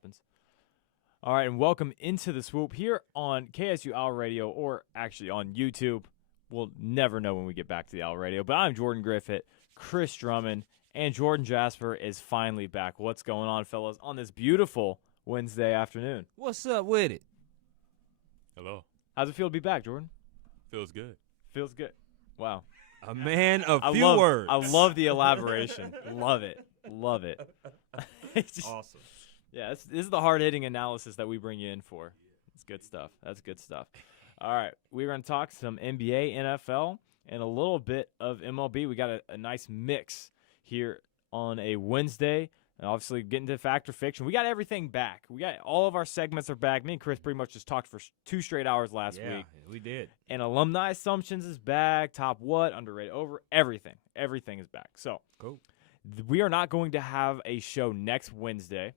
happens. All right, and welcome into the Swoop here on KSU Owl Radio, or actually on YouTube. We'll never know when we get back to the Owl Radio, but I'm Jordan Griffitt, Chris Drummond, and Jordan Jasper is finally back. What's going on, fellas, on this beautiful Wednesday afternoon? What's up with it? Hello. How's it feel to be back, Jordan? Feels good. Feels good. Wow. A man of few love, words. I love the elaboration. Love it. Love it. Awesome. Yeah, this is the hard-hitting analysis that we bring you in for. It's good stuff. That's good stuff. All right, we're going to talk some NBA, NFL, and a little bit of MLB. We got a nice mix here on a Wednesday. And obviously, getting to fact or fiction. We got everything back. We got all of our segments are back. Me and Chris pretty much just talked for 2 straight hours last week. Yeah, we did. And Alumni Assumptions is back. Top what? Underrated over. Everything. Everything is back. So Cool. We are not going to have a show next Wednesday,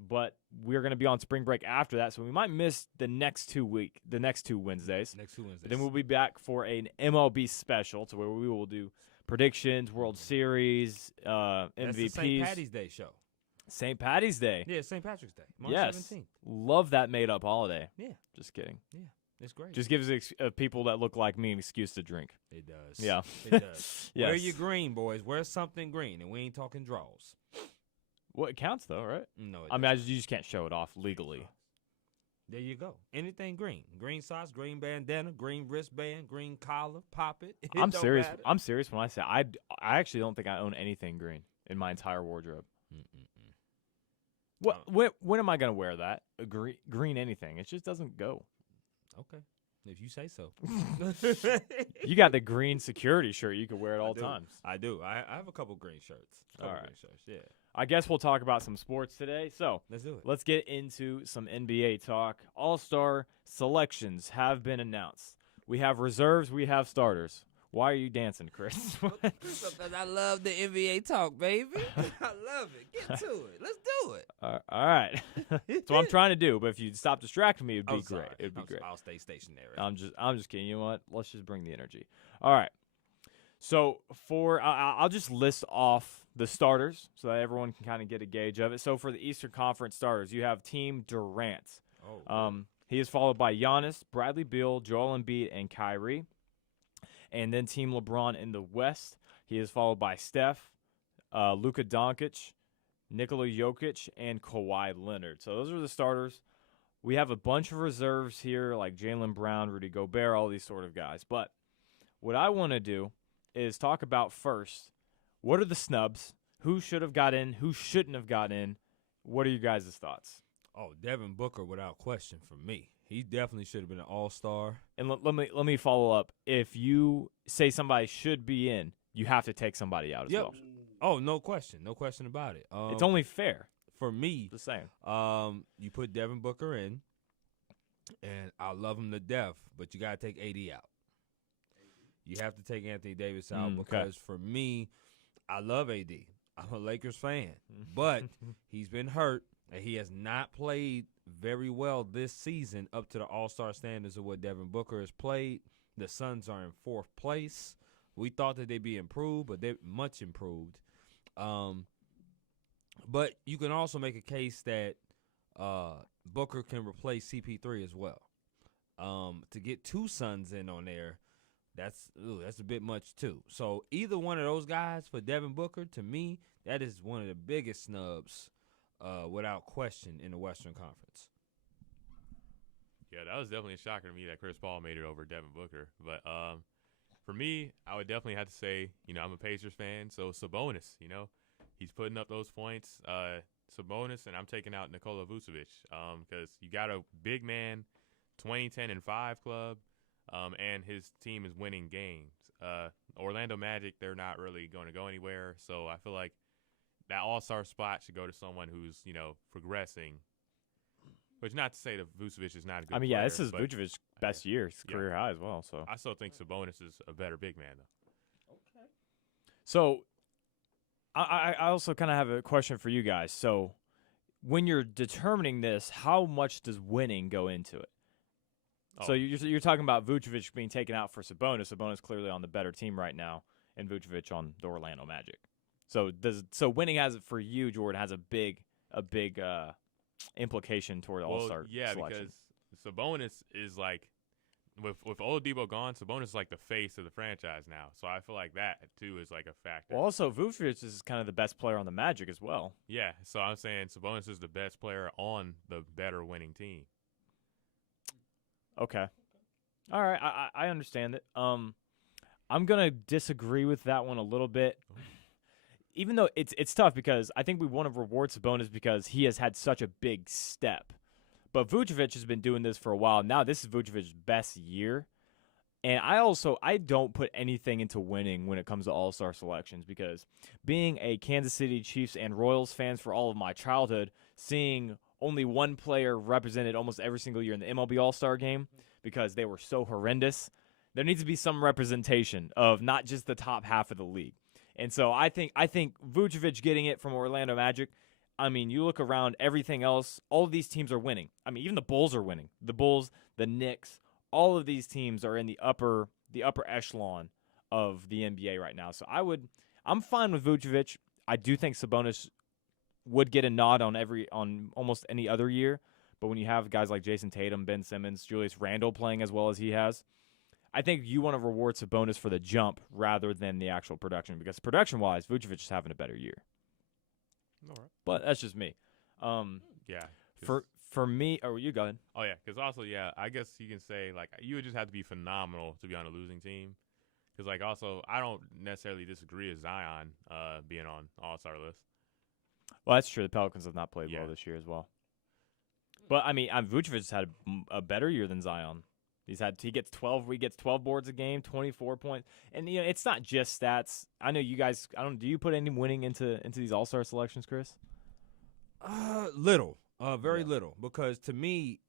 but we're going to be on spring break after that. So we might miss the next 2 Wednesdays. Next 2 Wednesdays. But then we'll be back for an MLB special, to where we will do predictions, World Series, MVPs. That's the St. Patty's Day show. St. Patty's Day. Yeah, St. Patrick's Day. March Yes. 17th. Love that made-up holiday. Yeah. Just kidding. Yeah, it's great. Just gives people that look like me an excuse to drink. It does. Yeah. It does. Yes. Wear your green, boys. Wear something green, and we ain't talking draws. Well, it counts, though, right? No, it I mean, doesn't. you just can't show it off legally. There you go. Anything green. Green socks, green bandana, green wristband, green collar, pop it. It I'm don't serious. matter. I'm serious when I say I actually don't think I own anything green in my entire wardrobe. When am I going to wear that? A green anything. It just doesn't go. Okay. If you say so. You got the green security shirt. You can wear it all I do. times. I do. I have a couple green shirts. All right. Green shirts, yeah. I guess we'll talk about some sports today. So Let's do it. let's get into some NBA talk. All-star selections have been announced. We have reserves. We have starters. Why are you dancing, Chris? Because I love the NBA talk, baby. I love it. Get to it. Let's do it. All right. That's what I'm trying to do. But if you stop distracting me, it'd be I'm great. sorry. It'd be great. I'll stay stationary. I'm just kidding. You know what? Let's just bring the energy. All right. So I'll just list off the starters so that everyone can kind of get a gauge of it. So for the Eastern Conference starters, you have Team Durant. He is followed by Giannis, Bradley Beal, Joel Embiid, and Kyrie. And then Team LeBron in the West, he is followed by Steph, Luka Doncic, Nikola Jokic, and Kawhi Leonard. So those are the starters. We have a bunch of reserves here, like Jaylen Brown, Rudy Gobert, all these sort of guys. But what I want to do is talk about first, what are the snubs? Who should have got in? Who shouldn't have got in? What are you guys' thoughts? Oh, Devin Booker, without question, for me. He definitely should have been an all-star. And let me follow up. If you say somebody should be in, you have to take somebody out as well. Oh, no question. No question about it. It's only fair. For me, Just saying. you put Devin Booker in, and I love him to death, but you got to take AD out. You have to take Anthony Davis out because for me, I love AD. I'm a Lakers fan, but he's been hurt, and he has not played very well this season up to the all-star standards of what Devin Booker has played. The Suns are in 4th place. We thought that they'd be improved, but they're much improved. But you can also make a case that Booker can replace CP3 as well. To get 2 Suns in on there, that's a bit much too. So either one of those guys for Devin Booker, to me, that is one of the biggest snubs without question in the Western Conference. Yeah, that was definitely a shocker to me that Chris Paul made it over Devin Booker. But for me, I would definitely have to say, I'm a Pacers fan, so Sabonis, he's putting up those points. Sabonis, and I'm taking out Nikola Vucevic because you got a big man, 20-10-5 club, and his team is winning games. Orlando Magic, they're not really going to go anywhere, so I feel like that all-star spot should go to someone who's, progressing. Which not to say that Vucevic is not a good player. This is Vucevic's best year, his career high as well. So I still think Sabonis is a better big man, though. Okay. So I also kind of have a question for you guys. So when you're determining this, how much does winning go into it? So you're talking about Vucevic being taken out for Sabonis. Sabonis clearly on the better team right now, and Vucevic on the Orlando Magic. So winning has for you, Jordan, has a big implication toward All-Star selection. Because Sabonis is like, with Oladipo gone, Sabonis is like the face of the franchise now. So I feel like that too is like a factor. Well, also Vucevic is kind of the best player on the Magic as well. Yeah, so I'm saying Sabonis is the best player on the better winning team. Okay. All right, I understand it. I'm gonna disagree with that one a little bit. Even though it's tough because I think we want to reward Sabonis because he has had such a big step. But Vucevic has been doing this for a while. Now this is Vucevic's best year. And I don't put anything into winning when it comes to All-Star selections because being a Kansas City Chiefs and Royals fans for all of my childhood, seeing only one player represented almost every single year in the MLB All-Star game because they were so horrendous, there needs to be some representation of not just the top half of the league. And so I think Vucevic getting it from Orlando Magic, I mean, you look around everything else, all of these teams are winning. I mean, even the Bulls are winning. The Bulls, the Knicks, all of these teams are in the upper echelon of the NBA right now. So I'm fine with Vucevic. I do think Sabonis would get a nod on almost any other year, but when you have guys like Jason Tatum, Ben Simmons, Julius Randle playing as well as he has, I think you want to reward Sabonis for the jump rather than the actual production because production-wise, Vucevic is having a better year. All right. But that's just me. Yeah. For me, you go ahead. Oh, yeah, because also, yeah, I guess you can say, like, you would just have to be phenomenal to be on a losing team. Because, like, also, I don't necessarily disagree with Zion being on All-Star list. Well, that's true. The Pelicans have not played well this year as well. But, I mean, Vucevic has had a better year than Zion. He gets 12 boards a game, 24 points. And you know, it's not just stats. I know you guys do you put any winning into these All-Star selections, Chris? Little. Very little because to me,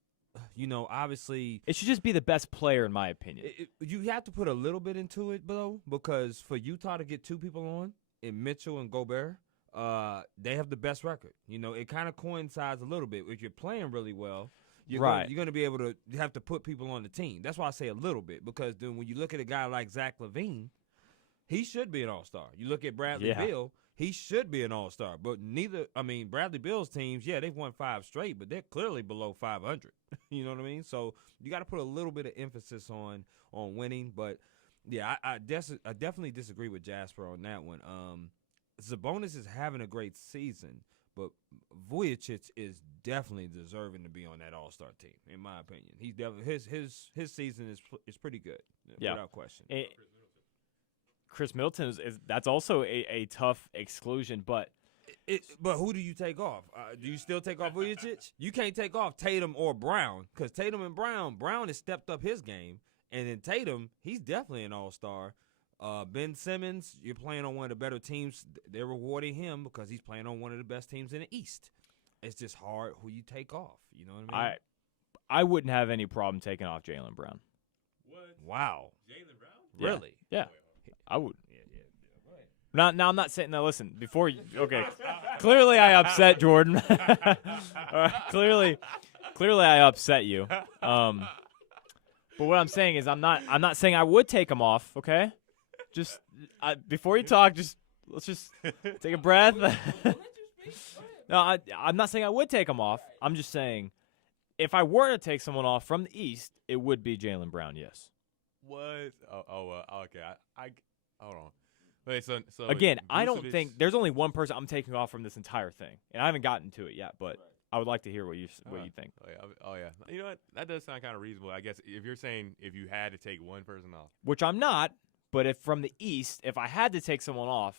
you know, obviously it should just be the best player in my opinion. You have to put a little bit into it though because for Utah to get two people on, in Mitchell and Gobert, they have the best record. You know, it kind of coincides a little bit. If you're playing really well, you're going to be able to have to put people on the team. That's why I say a little bit because then when you look at a guy like Zach LaVine, he should be an All-Star. You look at Bradley Beal, he should be an All-Star. But Bradley Beal's teams, they've won 5 straight, but they're clearly below 500. You know what I mean? So you got to put a little bit of emphasis on winning. But, yeah, I definitely disagree with Jasper on that one. Sabonis is having a great season. But Vucevic is definitely deserving to be on that All-Star team, in my opinion. He's definitely his season is pretty good, without question. Chris Middleton that's also a tough exclusion, but who do you take off? Do you still take off Vucevic? You can't take off Tatum or Brown because Tatum and Brown has stepped up his game, and then Tatum, he's definitely an All-Star. Ben Simmons, you're playing on one of the better teams. They're rewarding him because he's playing on one of the best teams in the East. It's just hard who you take off. You know what I mean? I wouldn't have any problem taking off Jaylen Brown. What? Wow. Jaylen Brown? Really? Yeah. I would. Yeah. Now I'm not saying. Now listen. Before you, okay. Clearly I upset Jordan. Clearly I upset you. But what I'm saying is I'm not saying I would take him off. Okay. Just before you talk, let's just take a breath. No, I'm not saying I would take him off. I'm just saying if I were to take someone off from the East, it would be Jaylen Brown. Yes. What? Okay. I hold on. Wait, so again, I don't think there's only one person I'm taking off from this entire thing, and I haven't gotten to it yet, but I would like to hear what you think. Oh yeah. You know what? That does sound kind of reasonable. I guess if you're saying if you had to take one person off, which I'm not. But if from the East, if I had to take someone off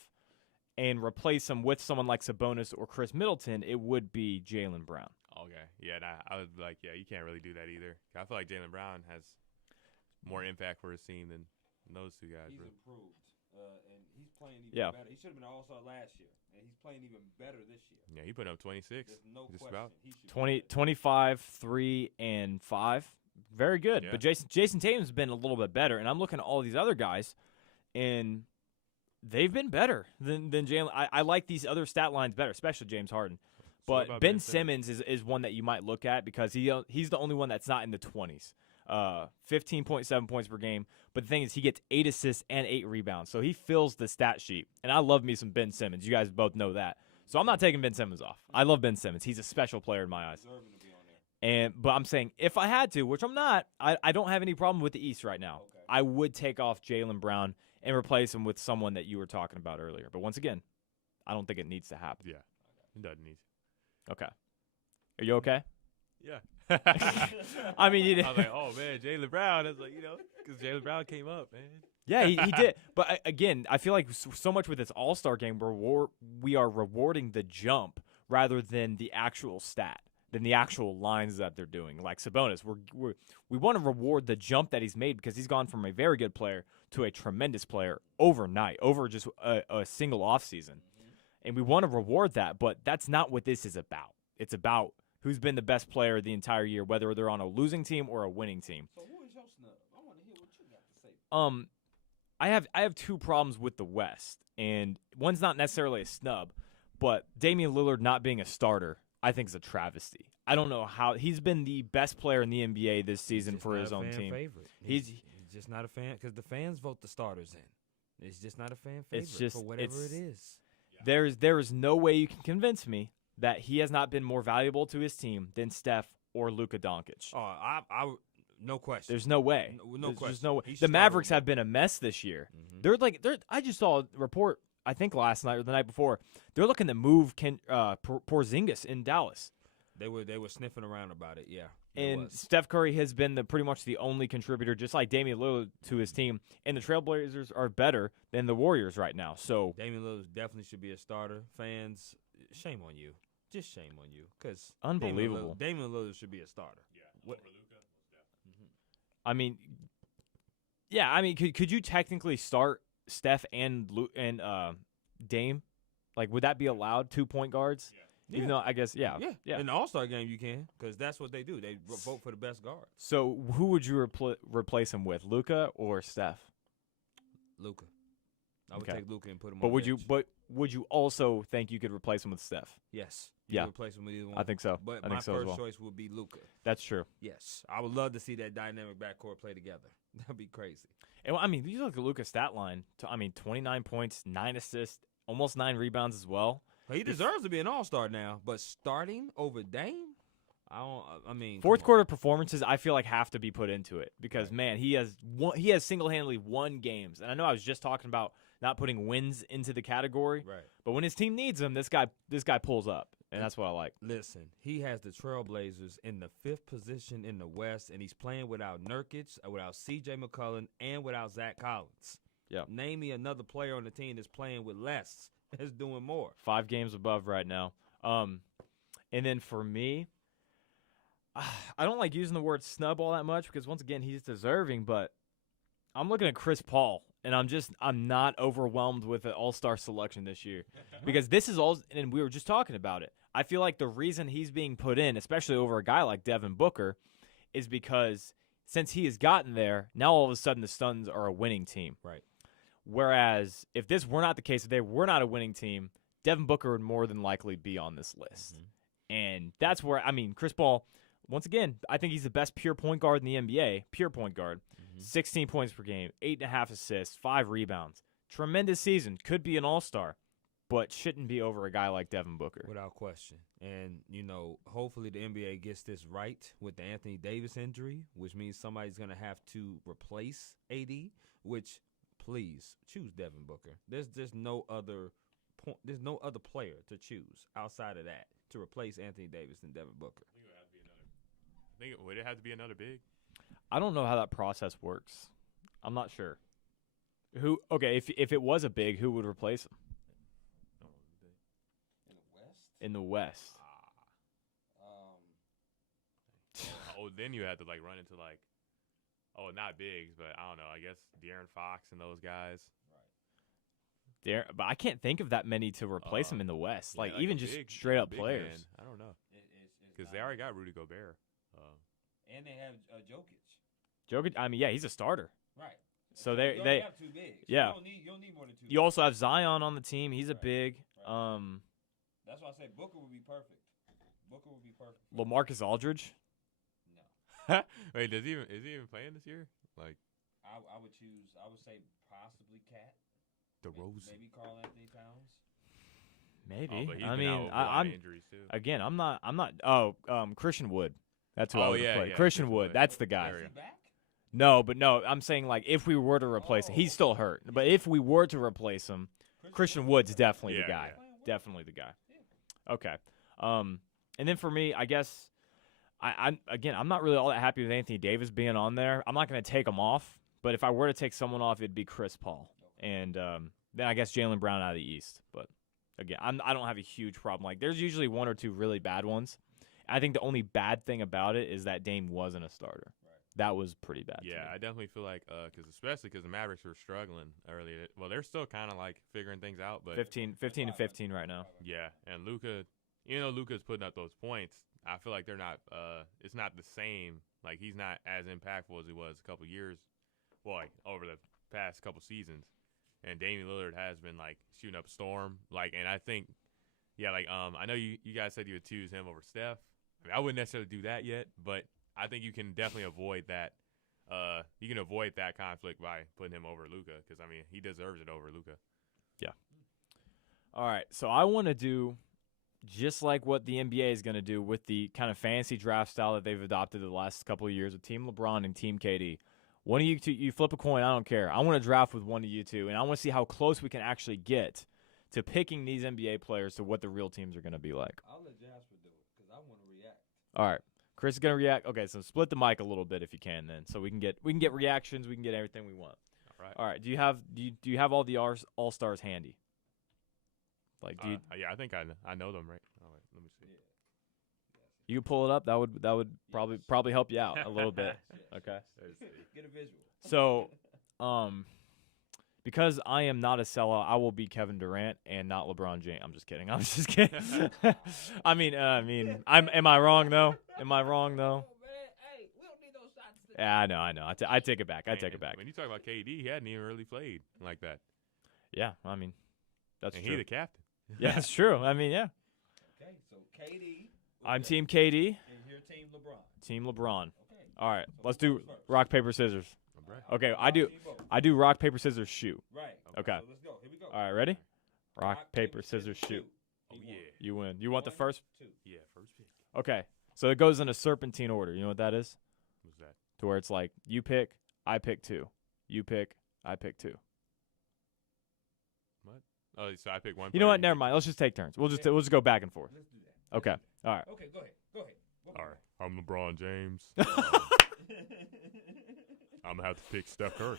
and replace them with someone like Sabonis or Chris Middleton, it would be Jaylen Brown. Okay. Yeah, I was like, you can't really do that either. I feel like Jaylen Brown has more impact for his team than those two guys. He's improved, and he's playing even better. He should have been an All-Star last year, and he's playing even better this year. Yeah, he put up 26. There's no just question. about. 25, 3, and 5. Very good. Yeah. But Jason Tatum's been a little bit better, and I'm looking at all these other guys, and they've been better than Jaylen. I like these other stat lines better, especially James Harden. But Ben Simmons is one that you might look at because he's the only one that's not in the 20s. 15.7 points per game. But the thing is, he gets 8 assists and 8 rebounds. So he fills the stat sheet. And I love me some Ben Simmons. You guys both know that. So I'm not taking Ben Simmons off. I love Ben Simmons. He's a special player in my eyes. But I'm saying if I had to, which I'm not, I don't have any problem with the East right now. Okay. I would take off Jaylen Brown and replace him with someone that you were talking about earlier. But once again, I don't think it needs to happen. Yeah, it doesn't need to. Okay. Are you okay? Yeah. I mean, I was like, oh man, Jaylen Brown. I was like, because Jaylen Brown came up, man. yeah, he did. But again, I feel like so much with this All-Star game, we are rewarding the jump rather than the actual stat, than the actual lines that they're doing. Like Sabonis, we want to reward the jump that he's made because he's gone from a very good player to a tremendous player overnight, over just a single offseason. And we want to reward that, but that's not what this is about. It's about who's been the best player the entire year, whether they're on a losing team or a winning team. So who is your snub? I want to hear what you got to say. I have two problems with the West, and one's not necessarily a snub, but Damian Lillard not being a starter, I think is a travesty. I don't know how he's been the best player in the NBA this season for his own team. Favorite. He's just not a fan because the fans vote the starters in. It's just not a fan favorite for whatever it is. There is no way you can convince me that he has not been more valuable to his team than Steph or Luka Doncic. Oh, I no question. There's no way. No question. There's no way. He should The start Mavericks over. have been a mess this year. Mhm. I just saw a report, I think last night or the night before. They're looking to move Porzingis in Dallas. They were sniffing around about it. Yeah. And Steph Curry has been pretty much the only contributor, just like Damian Lillard, to his team. And the Trailblazers are better than the Warriors right now. So Damian Lillard definitely should be a starter. Fans, shame on you. Just shame on you. Because Unbelievable. Damian Lillard should be a starter. Yeah. What- Over Luka. I mean, yeah. I mean, could you technically start Steph and Dame? Like, would that be allowed? 2-point guards? Yeah. Even though I guess, yeah. In the All-Star game, you can, because that's what they do. They vote for the best guard. So who would you replace him with, Luka or Steph? Luka. I would Okay. take Luka and put him But on would the bench. would you also think you could replace him with Steph? Yes. Yeah. You replace him with either one. I think so. But I my think so as first well. choice would be Luka. That's true. Yes. I would love to see that dynamic backcourt play together. That'd be crazy. And, I mean, you look at Luka's stat line. 29 points, 9 assists, almost 9 rebounds as well. He deserves to be an All-Star now, but starting over Dame, Fourth quarter performances, I feel like have to be put into it because man, he has single-handedly won games, and I know I was just talking about not putting wins into the category, right? But when his team needs him, this guy pulls up, and that's what I like. Listen, he has the Trailblazers in the 5th position in the West, and he's playing without Nurkic, without C.J. McCollum, and without Zach Collins. Yeah, name me another player on the team that's playing with less, that's doing more. 5 games above right now. And then for me, I don't like using the word snub all that much because once again he's deserving, but I'm looking at Chris Paul and I'm not overwhelmed with an all-star selection this year because this is all, and we were just talking about it. I feel like the reason he's being put in, especially over a guy like Devin Booker, is because since he has gotten there, now all of a sudden the Suns are a winning team. Right. Whereas if this were not the case, if they were not a winning team, Devin Booker would more than likely be on this list. Mm-hmm. And that's where, I mean, Chris Paul, once again, I think he's the best pure point guard in the NBA, pure point guard. 16 points per game, 8.5 assists, 5 rebounds. Tremendous season. Could be an all-star, but shouldn't be over a guy like Devin Booker. Without question. And, hopefully the NBA gets this right with the Anthony Davis injury, which means somebody's going to have to replace AD, which, please, choose Devin Booker. There's no other there's no other player to choose outside of that to replace Anthony Davis than Devin Booker. Would it have to be another big? I don't know how that process works. I'm not sure. If it was a big, who would replace him? In the West. Then you had to run into not bigs, but I don't know. I guess De'Aaron Fox and those guys. But I can't think of that many to replace him in the West. Yeah, even a just big, straight up big players. Man. I don't know. Because they already got Rudy Gobert. And they have Jokic. Jokic, I mean, yeah, he's a starter. Right. So you they only have 2 bigs. Yeah. You don't need more than 2. You also have Zion on the team. He's a big. Right. That's why I say Booker would be perfect. LaMarcus Aldridge. No. Wait, is he even playing this year? I would say possibly Cat. DeRozan. Maybe Karl Anthony Towns. Maybe. But he's I been mean, out with a lot of I'm injuries too. again. I'm not. Oh, Christian Wood. That's who I would play. Christian Christian Wood. Wood. That's the guy. There you Is he back? No, but no. I'm saying like if we were to replace him, he's still hurt. But if we were to replace him, Christian Wood's definitely the guy. Definitely the guy. Okay. And then for me, I guess I'm not really all that happy with Anthony Davis being on there. I'm not going to take him off, but if I were to take someone off, it'd be Chris Paul, and then I guess Jaylen Brown out of the East. But again, I don't have a huge problem. Like there's usually one or two really bad ones. I think the only bad thing about it is that Dame wasn't a starter. That was pretty bad. Yeah, I definitely feel like especially because the Mavericks were struggling earlier. Well, they're still kind of like figuring things out, but 15 and 15 right now. yeah, and Luka, even though Luka's putting up those points, I feel like they're not. It's not the same. Like he's not as impactful as he was a couple years, well, like over the past couple seasons. And Damian Lillard has been like shooting up a storm. Like, and I think, yeah, like I know you guys said you would choose him over Steph. I mean, I wouldn't necessarily do that yet, but I think you can definitely avoid that. You can avoid that conflict by putting him over Luka because I mean he deserves it over Luka. Yeah. All right, so I want to do just like what the NBA is going to do with the kind of fantasy draft style that they've adopted the last couple of years with Team LeBron and Team KD. One of you two, you flip a coin. I don't care. I want to draft with one of you two, and I want to see how close we can actually get to picking these NBA players to what the real teams are going to be like. I'll let Jasper do it because I want to react. All right. Chris is gonna react. Okay, so split the mic a little bit if you can, then, so we can get reactions. We can get everything we want. All right. All right. Do you have all the all stars handy? Like, do you yeah, I think I know them right. All right, let me see. you can pull it up? That would probably help you out a little bit. Okay. Let's see. Get a visual. So, because I am not a sellout, I will be Kevin Durant and not LeBron James. I'm just kidding. I mean, am I wrong though? Am I wrong though? Yeah, I know. I take it back. I take it back. When you talk about KD, he hadn't even really played like that. Yeah, I mean, that's and true. he the captain. Yeah, that's true. I mean, yeah. Okay, so KD. I'm Team KD. And you're Team LeBron. Team LeBron. Okay. All right, So let's who do goes first? rock paper scissors. Right. Okay, I do rock paper scissors shoot. Right. Okay. So let's go. Here we go. All right, ready? Rock paper scissors shoot. Oh He yeah. won. You win. You want the One, first? two. Yeah, first pick. Okay, so it goes in a serpentine order. You know what that is? What's that? To where it's like you pick, I pick two. You pick, I pick two. What? Oh, so I pick one. You know player, what? Never mind. Let's just take turns. We'll just go back and forth. Let's do that. Okay. All right. Okay, go ahead. Go ahead. All right. I'm LeBron James. I'm gonna have to pick Steph Curry.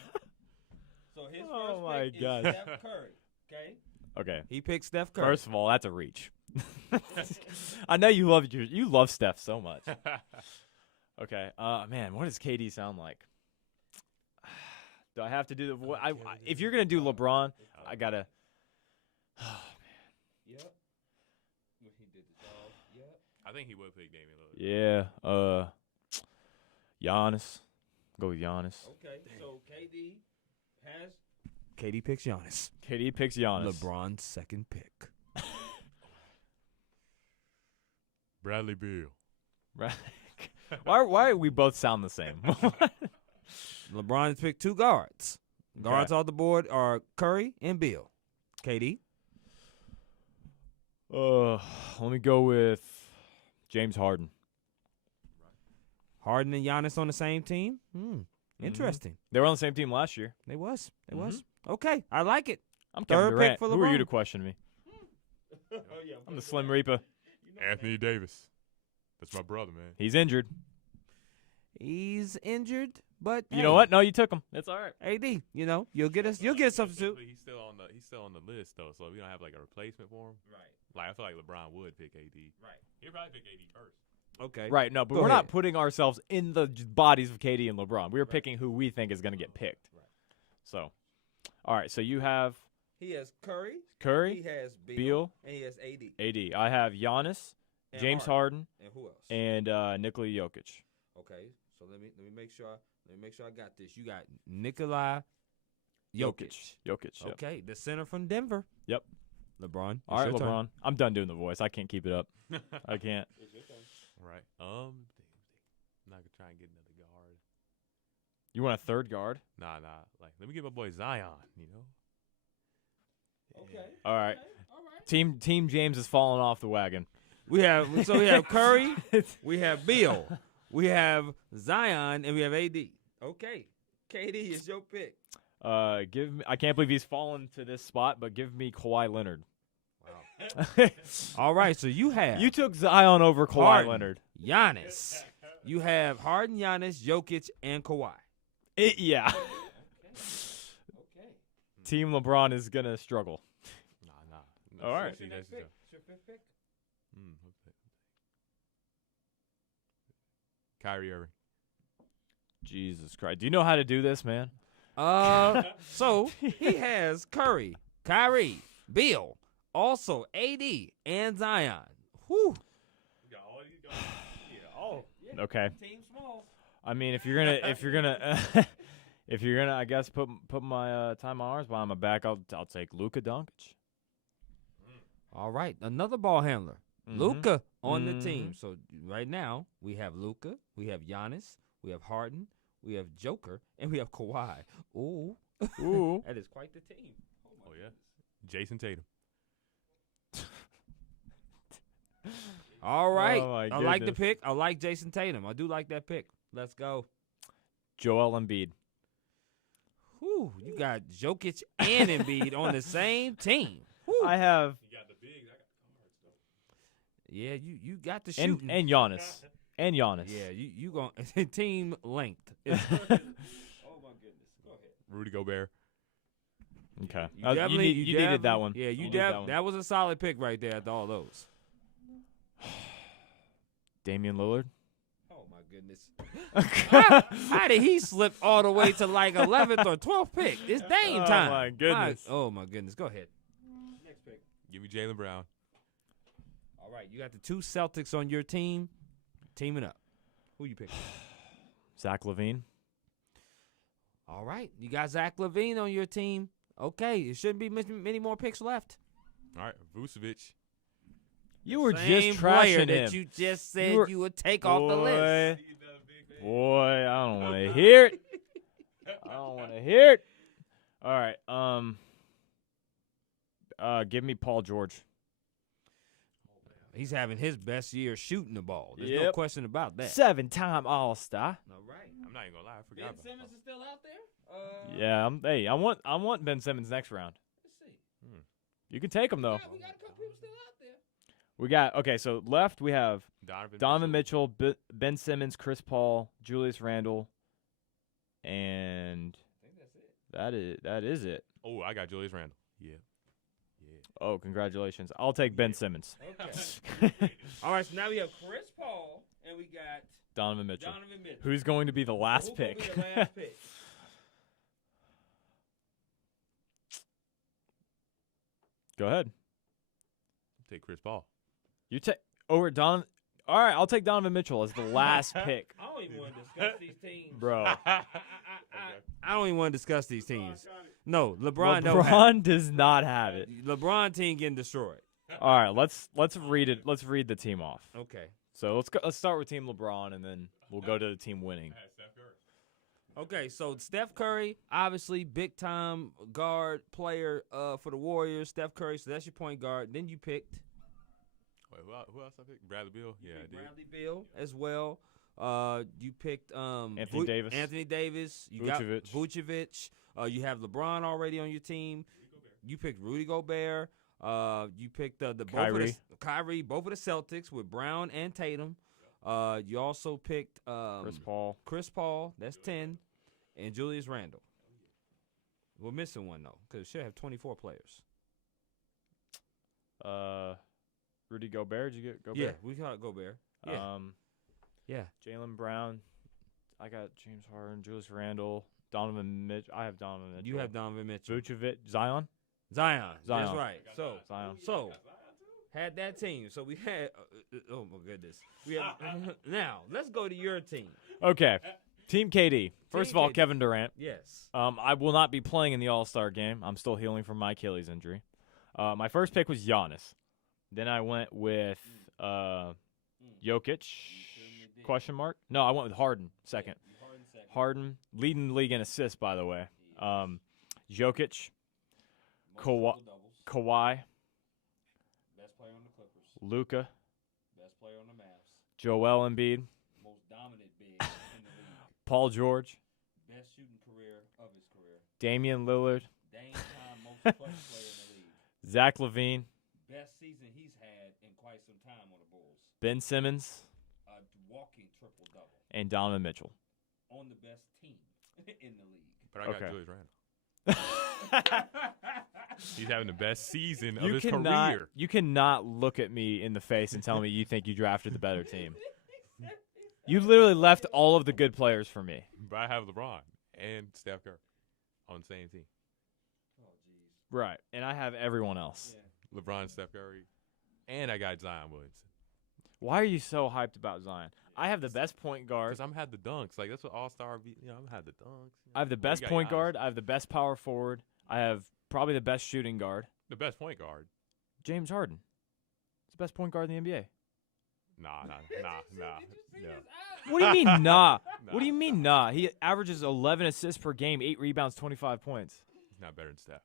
So his first Oh my pick gosh. is Steph Curry. Okay. Okay. He picked Steph Curry. First of all, that's a reach. I know you love Steph so much. Okay. Man, what does KD sound like? Do I have to do the if you're gonna do LeBron, I gotta. Yep. When he did the dog. Yep. I think he would pick Damian Lillard. Yeah. Giannis. Go with Giannis. Okay. So KD has. KD picks Giannis. KD picks Giannis. LeBron's second pick. Bradley Beal. Right. Why we both sound the same? LeBron has picked two guards. Guards off the board are Curry and Beal. KD. Let me go with James Harden. Harden and Giannis on the same team? Interesting. They were on the same team last year. They was. Okay, I like it. I'm Third Kevin pick Durant. for Who are you LeBron. to question me? Oh, yeah, I'm the Slim Reaper. Anthony Davis. That's my brother, man. He's injured. He's injured, but You know what? No, you took him. It's all right. AD, you'll get a substitute. But he's still on the list though, so we don't have like a replacement for him. Right. Like I feel like LeBron would pick AD. Right. He'd probably pick AD first. Okay. Right, no, but Go we're ahead. not putting ourselves in the bodies of KD and LeBron. We were picking who we think is going to get picked. Right. So, all right, so you have He has Curry. He Curry, has Beal. Beal, And he has AD. AD. I have Giannis, And James Harden, And who else? and Nikola Jokic. Okay. So let me make sure I got this. You got Nikola Jokic. Jokic. Yep. Okay, the center from Denver. Yep. LeBron. All right, it's your turn. LeBron. I'm done doing the voice. I can't keep it up. I can't. It's your turn. Right. I'm not gonna try and get another guard. You want a third guard? Nah. Like, let me get my boy Zion. You know. Okay. All right. Okay. All right. Team James is falling off the wagon. We have Curry, we have Beal, we have Zion, and we have AD. Okay, KD is your pick. Give me. I can't believe he's fallen to this spot, but give me Kawhi Leonard. Wow. All right, so you have You took Zion over Kawhi Harden, Leonard. Giannis. You have Harden, Giannis, Jokic, and Kawhi. Yeah. Okay. Team LeBron is gonna struggle. Nah. All right. See, that's Pick. just- It's your fifth pick. okay. Kyrie Irving. Jesus Christ. Do you know how to do this, man? So he has Curry, Kyrie, Beal, also AD, and Zion. Whew. Okay. Team small. I mean, if you're gonna, I guess put my tie my arms behind my back, I'll take Luka Doncic. All right, another ball handler, Mhm. Luka on the team. So right now we have Luka, we have Giannis, we have Harden, we have Joker, and we have Kawhi. Ooh, Ooh. that is quite the team. Oh yeah. Jason Tatum. All right, Oh, my I like the goodness. pick. I like Jason Tatum. I do like that pick. Let's go. Joel Embiid. Whew, you got Jokic and Embiid on the same team. Whew. I have Yeah, you got the and shooting. Giannis. And Giannis. Yeah, you going team length. Oh my goodness. Go ahead. Rudy Gobert. Okay. You definitely you needed that one. Yeah, you needed that one. that was a solid pick right there after all those. Damian Lillard. Oh my goodness. How did he slip all the way to like 11th or 12th pick? It's Dame Oh, time. my goodness. Oh my goodness. Go ahead. Next pick. Give me Jaylen Brown. All right, you got the two Celtics on your team, teaming up. Who you picking? Zach LaVine. All right, you got Zach LaVine on your team. Okay, it shouldn't be many more picks left. All right. Vucevic. You were Same just player trashing that him. you just said You were- you would take off the list. Boy, I don't want to hear it. I don't want to hear it. All right. Give me Paul George. He's having his best year shooting the ball. There's no Yep. question about that. 7-time All-Star. All right. I'm not even gonna lie. I forgot about Simmons is still out there? Yeah. I want Ben Simmons next round. Let's see. You can take him though. We got a couple people still out there. We got okay. So left we have Donovan Donovan Mitchell, Ben Simmons, Chris Paul, Julius Randle, and I think that's it. that is it. Oh, I got Julius Randle. Yeah. Oh, congratulations! I'll take Ben Simmons. Okay. All right, so now we have Chris Paul, and we got Donovan Mitchell. Donovan Mitchell. Who's going to be the last Who gonna pick? be the last pick? Go ahead. Take Chris Paul. You take over Don. All right, I'll take Donovan Mitchell as the last pick, I don't even want to discuss these teams. bro. I don't even want to discuss these teams. No, LeBron don't have LeBron does not have it. it. LeBron team getting destroyed. All right, let's read it. Let's read the team off. Okay. So let's start with Team LeBron, and then we'll go to the team winning. Okay, so Steph Curry, obviously big time guard player for the Warriors. Steph Curry, so that's your point guard. Then you picked Wait, who else I picked? Bradley Beal. Yeah, I did. Bradley Beal as well. You picked Anthony Davis. Anthony Davis. You Vucevic. got Vucevic. You have LeBron already on your team. You picked Rudy Gobert. You picked the Kyrie. Kyrie, both of the Celtics with Brown and Tatum. You also picked Chris Paul. That's 10, and Julius Randle. We're missing one though, because it should have 24 players. Rudy Gobert. Did you get Gobert? Yeah, we got Gobert. Yeah, yeah. Jaylen Brown. I got James Harden, Julius Randle, Donovan Mitchell. I have Donovan Mitchell. You have Donovan Mitchell. Vucevic, Zion. Zion. That's Zion. right. So Zion. had that team. So we had. Oh my goodness. We have. Now let's go to your team. Okay. Team KD. First Team of all, KD. Kevin Durant. Yes. I will not be playing in the All-Star game. I'm still healing from my Achilles injury. My first pick was Giannis. Then I went with Jokic. Question mark? No, I went with Harden second. Harden leading the league in assists, by the way. Jokic, Kawhi, Luka, Best player on the Mavs. Joel Embiid, Most dominant big in the league. Paul George, Best shooting career of his career. Damian Lillard, Dame time most clutch player in the league. Zach LaVine, Best season he's had in quite some time on the Bulls. Ben Simmons, A walking triple-double and Donovan Mitchell. on the best team in the league. But I got Okay. Julius Randle. He's having the best season of his career. You cannot look at me in the face and tell me you think you drafted the better team. You literally left all of the good players for me. But I have LeBron and Steph Curry on the same team. Oh, jeez. Right. And I have everyone else. Yeah. LeBron, Steph Curry, and I got Zion Williamson. Why are you so hyped about Zion? I have the best point guard. Because I'm had the dunks. Like, that's what All-Star be. You know, I'm had the dunks. I have the best point guard. I have the best power forward. I have probably the best shooting guard. The best point guard. James Harden. He's the best point guard in the NBA. Nah. What do you mean, nah? What do you mean, nah? He averages 11 assists per game, 8 rebounds, 25 points. He's not better than Steph.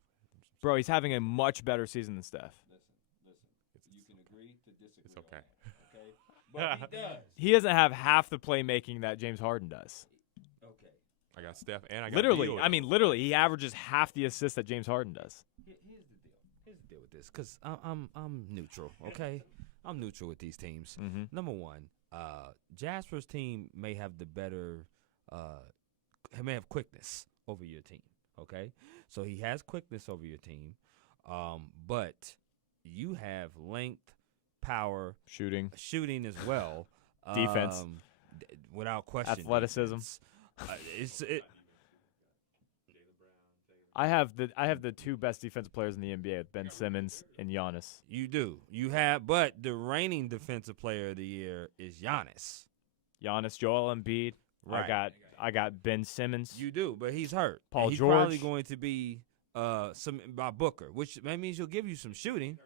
Bro, he's having a much better season than Steph. Listen. You can agree to disagree. It's okay. Okay? But he does. He doesn't have half the playmaking that James Harden does. Okay. I got Steph and I got Literally, Beal. I mean, literally, he averages half the assists that James Harden does. Here's the deal with this, because I'm neutral, okay? I'm neutral with these teams. Mm-hmm. Number one, Jasper's team may have the better, may have quickness over your team, okay? So he has quickness over your team, but you have length, power, Shooting, shooting as well. Defense. Without question. athleticism. It's I have the two best defensive players in the NBA, Ben Simmons and Giannis. You do. You have, but the reigning defensive player of the year is Giannis. Giannis, Joel Embiid. Right. I got Ben Simmons. You do, but he's hurt. Paul And he's George. probably going to be some by Booker, which that means he'll give you some shooting.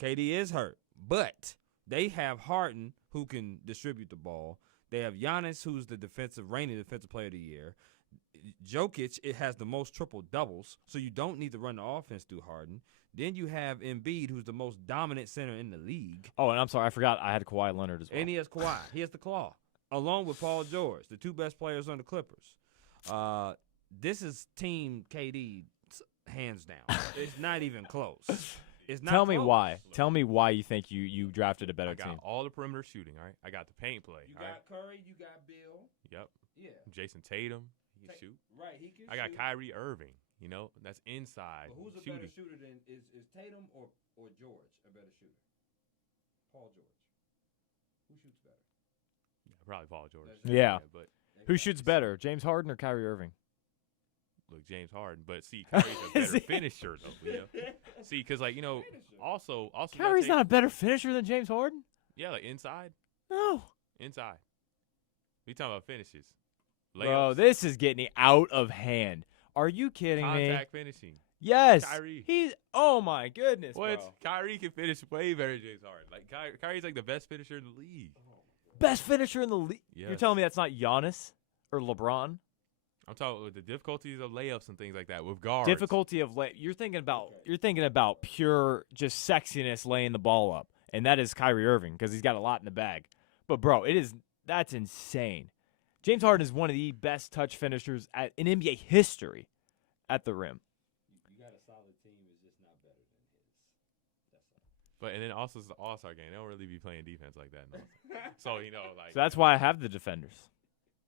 KD is hurt, but they have Harden who can distribute the ball. They have Giannis, who's the reigning defensive player of the year. Jokic, it has the most triple doubles, so you don't need to run the offense through Harden. Then you have Embiid, who's the most dominant center in the league. Oh, and I'm sorry, I forgot I had Kawhi Leonard as well. And he has Kawhi. He has the claw, along with Paul George, the two best players on the Clippers. This is Team KD, hands down. It's not even close. It's not Tell me close. why. Tell me why you think you drafted a better I got team. all the perimeter shooting, all right? I got the paint play, You all right? got Curry, you got Bill. Yep. Yeah. Jason Tatum, he can shoot. Right, he can I got shoot. Kyrie Irving, you know? That's inside But who's a shooting. better shooter than is Tatum or George a better shooter? Paul George. Who shoots better? Yeah, probably Paul George. Yeah. But Who shoots better, James Harden or Kyrie Irving? look, James Harden. But see, Kyrie's a better finisher, though. You know? See, because, like, you know, also you gotta Kyrie's take- not a better finisher than James Harden? Yeah, like inside. No. Inside. We talking about finishes. Bro, Layups, this is getting out of hand. Are you kidding me? contact finishing. Yes. Kyrie. He's oh my goodness, What? bro. Kyrie can finish way better than James Harden. Like Kyrie's like the best finisher in the league. Best finisher in the league. You're Yes. telling me that's not Giannis or LeBron? I'm talking with the difficulties of layups and things like that with guards. Difficulty of you're thinking about pure just sexiness laying the ball up, and that is Kyrie Irving because he's got a lot in the bag. But bro, that's insane. James Harden is one of the best touch finishers in NBA history at the rim. You got a solid team, it's just not better than his. That's all. But and then also it's the All-Star game. They don't really be playing defense like that. No. So you know, like. So that's why I have the defenders.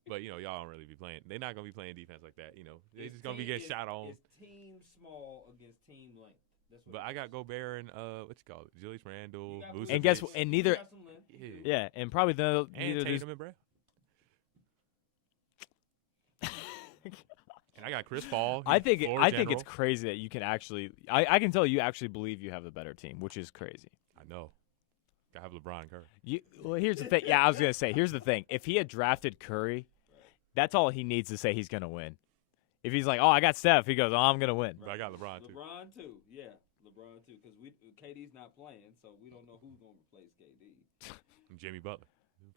But you know, y'all don't really be playing. They're not gonna be playing defense like that. You know, they're just gonna be getting shot on. It's team small against team length. That's what But I got Gobert and what you call it, Julius Randle, You got Vucevic, And guess Vucevic. and neither You got some length. Yeah. yeah, and probably and neither of these Tatum and Brad. And I got Chris Paul. I he's think floor it's general. crazy that you can actually I can tell you actually believe you have the better team, which is crazy. I know. I have LeBron Curry. Well, here's the thing. Yeah, I was gonna say. Here's the thing. If he had drafted Curry, that's all he needs to say he's gonna win. If he's like, "Oh, I got Steph," he goes, "Oh, I'm gonna win." But I got LeBron too. LeBron too, yeah, LeBron too, because KD's not playing, so we don't know who's gonna replace KD. And Jimmy Butler.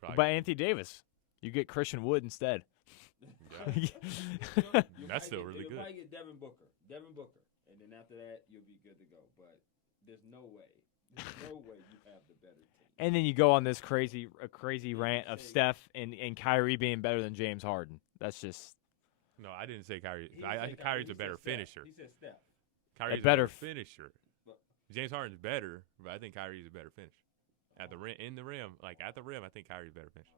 Probably But gonna- Anthony Davis, you get Christian Wood instead. Yeah. You That's might still get- really you good. might get Devin Booker, and then after that you'll be good to go. But there's no way There's no way you have the better team. And then you go on this crazy rant of Steph and Kyrie being better than James Harden. That's just No, I didn't say Kyrie. He I said think Kyrie's a better Steph. finisher. He said Steph. Kyrie's a better better finisher. But- James Harden's better, but I think Kyrie's a better finisher. At the rim, in the rim, like at the rim, I think Kyrie's a better finisher.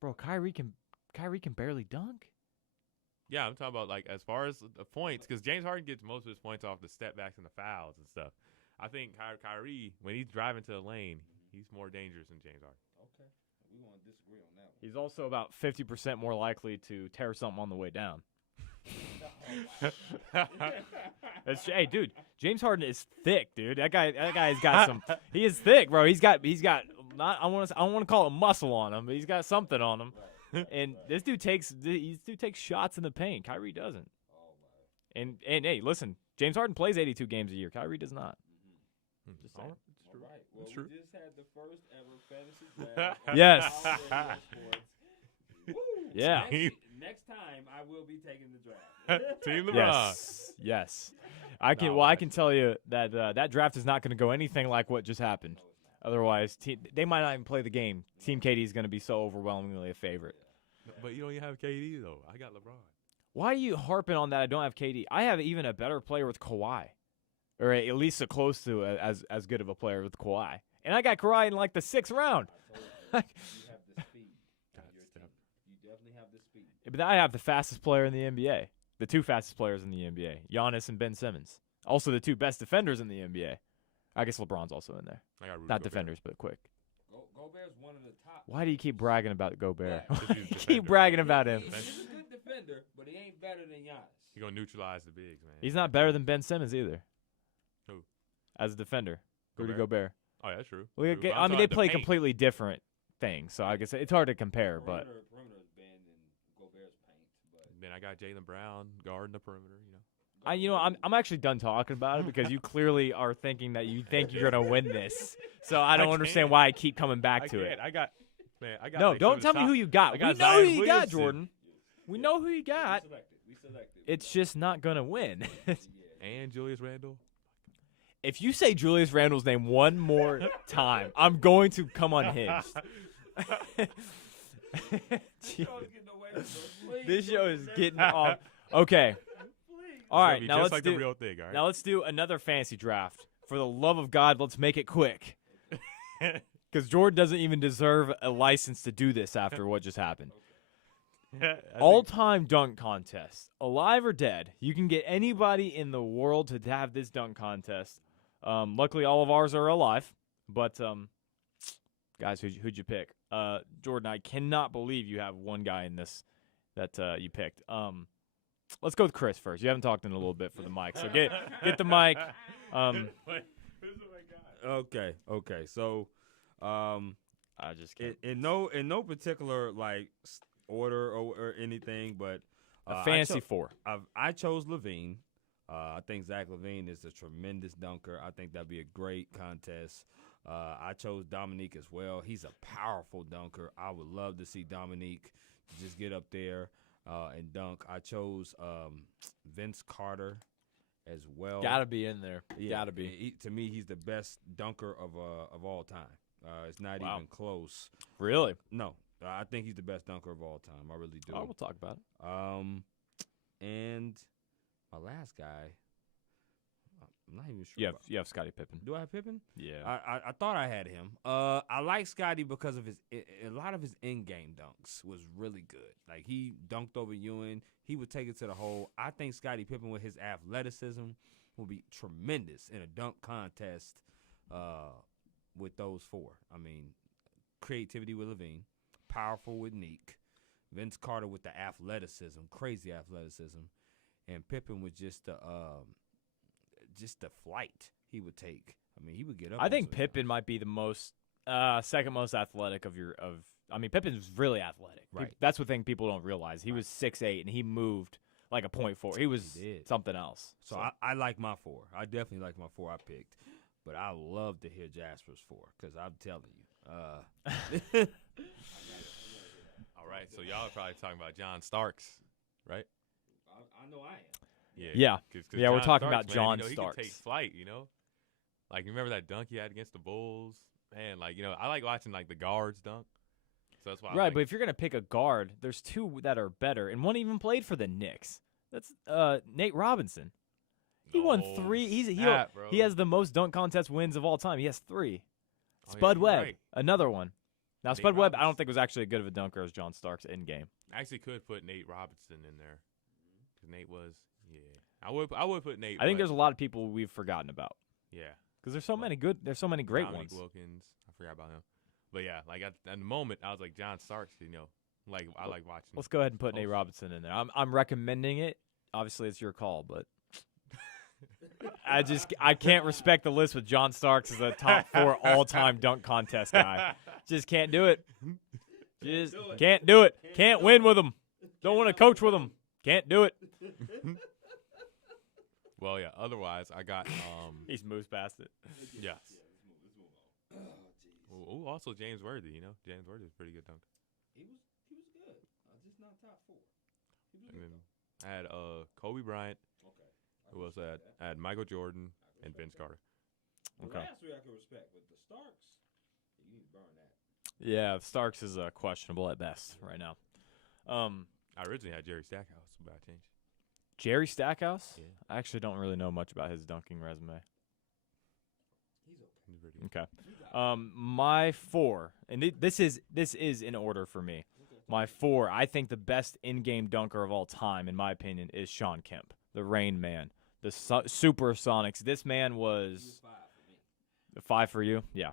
bro. Kyrie can barely dunk. Yeah, I'm talking about like as far as the points, because James Harden gets most of his points off the step backs and the fouls and stuff. I think Kyrie, when he's driving to the lane, he's more dangerous than James Harden. Okay. We want to disagree on that one. He's also about 50% more likely to tear something on the way down. Hey, dude, James Harden is thick, dude. That guy's got some. He is thick, bro. He's got not. I don't want to call it muscle on him, but he's got something on him. And this dude takes shots in the paint. Kyrie doesn't. And hey, listen, James Harden plays 82 games a year. Kyrie does not. Just saying. All right. Well, It's true. we just had the first ever fantasy draft. Yes. on Overrated Sports. Woo! Yeah. Next time, I will be taking the draft. Team LeBron. Yes. I can tell you that that draft is not going to go anything like what just happened. Otherwise, they might not even play the game. Team KD is going to be so overwhelmingly a favorite. But you don't even have KD though. I got LeBron. Why are you harping on that? I don't have KD. I have even a better player with Kawhi, or at least close to as good of a player with Kawhi. And I got Kawhi in like the 6th round. You have the speed. on your team. You definitely have the speed. But I have the fastest player in the NBA. The 2 fastest players in the NBA, Giannis and Ben Simmons. Also the 2 best defenders in the NBA. I guess LeBron's also in there. I got Rudy Not Gobert. defenders, but quick. Gobert's one of the top. Why do you keep bragging about Gobert? Because he's a You keep defender. bragging about him. He's a good defender, but he ain't better than Giannis. He gonna neutralize the bigs, man. He's not better than Ben Simmons either. Who? As a defender, Rudy Gobert? Gobert. Oh, yeah, that's true. Well, True, but I'm I mean, talking they about the play paint. completely different things, so I guess it's hard to compare. But Perimeter's been in Gobert's paint, but Then I got Jaylen Brown guarding the perimeter. I'm actually done talking about it because you clearly are thinking that you think you're gonna win this. So I don't understand can't. why I keep coming back to it. I got. No, don't tell me who you got. We got know Zion who you got, Williamson. Jordan. We know who you got. we selected. It's just not gonna win. And Julius Randle. If you say Julius Randle's name one more time, I'm going to come unhinged. This show is getting off. Okay. All right, now let's like do the real thing. All right. now let's do another fantasy draft. For the love of God, let's make it quick. Because Jordan doesn't even deserve a license to do this after what just happened. All-time dunk contest, alive or dead. You can get anybody in the world to have this dunk contest. Luckily, all of ours are alive. But, guys, who'd you pick? Jordan, I cannot believe you have one guy in this that you picked. Let's go with Chris first. You haven't talked in a little bit for the mic, so get the mic. Okay. So, I just can't. in no particular like order or anything, but A fantasy 4. I chose Levine. I think Zach Levine is a tremendous dunker. I think that'd be a great contest. I chose Dominique as well. He's a powerful dunker. I would love to see Dominique just get up there and dunk. I chose Vince Carter as well. Gotta be in there. Yeah, Gotta be. to me, he's the best dunker of all time. It's not Wow. even close. Really? No, I think he's the best dunker of all time. I really do. Oh, we'll talk about it. And my last guy, I'm not even sure. You have Scottie Pippen. Do I have Pippen? Yeah. I thought I had him. I like Scottie because of a lot of his in-game dunks was really good. Like he dunked over Ewing. He would take it to the hole. I think Scottie Pippen with his athleticism will be tremendous in a dunk contest with those 4. I mean, creativity with Levine, powerful with Neek, Vince Carter with the athleticism, crazy athleticism, and Pippen with just the flight he would take. I mean, he would get up. I think Pippen might be the most second most athletic of. I mean, Pippen's really athletic. Right. That's the thing people don't realize. He was 6'8" and he moved like a .4. He was something else. So I like my 4. I definitely like my 4 I picked. But I love to hear Jasper's 4 because I'm telling you. All right, so y'all are probably talking about John Starks, right? I know I am. Yeah. 'cause Yeah, we're John talking about Starks, John man, he Starks. can take flight, you know. Like, you remember that dunk he had against the Bulls? Man, like, I like watching, like, the guards dunk. So that's why Right, but if you're going to pick a guard, there's two that are better, and one even played for the Knicks. That's Nate Robinson. He won 3. He has the most dunk contest wins of all time. He has 3. Spud Webb, right. Another one. Now, Nate Spud Webb, I Robinson. don't think was actually as good of a dunker as John Starks in game. I actually could put Nate Robinson in there. Because Nate was, I would put Nate. I think but- there's a lot of people we've forgotten about Yeah. because there's so many great Dominique ones. Wilkins. I forgot about him. But yeah, like at the moment, I was like John Starks. Like I like watching. Let's go ahead and put Nate Oh. Robinson in there. I'm recommending it. Obviously, it's your call, but I can't respect the list with John Starks as a top 4 all-time dunk contest guy. Just can't do it. Just can't do it. Can't win with him. Don't want to coach with him. Can't do it. Well, yeah. Otherwise, I got He's moves past it. yes. Oh, jeez. Ooh, also James Worthy. James Worthy is a pretty good dunker. He was good. Just not top 4. He was And good, then I had Kobe Bryant. though. Okay. Who else I had? I had Michael Jordan and Vince Carter. The Okay. last 3 I can respect, but the Starks, you need to burn that. Yeah, Starks is questionable at best right now. I originally had Jerry Stackhouse, but I changed. Jerry Stackhouse? Yeah. I actually don't really know much about his dunking resume. He's okay. He's pretty good. Okay. My 4, and this is in order for me. My 4, I think the best in-game dunker of all time, in my opinion, is Sean Kemp, the Rain Man, the Supersonics. This man He was was 5 for me. 5 for you. Yeah.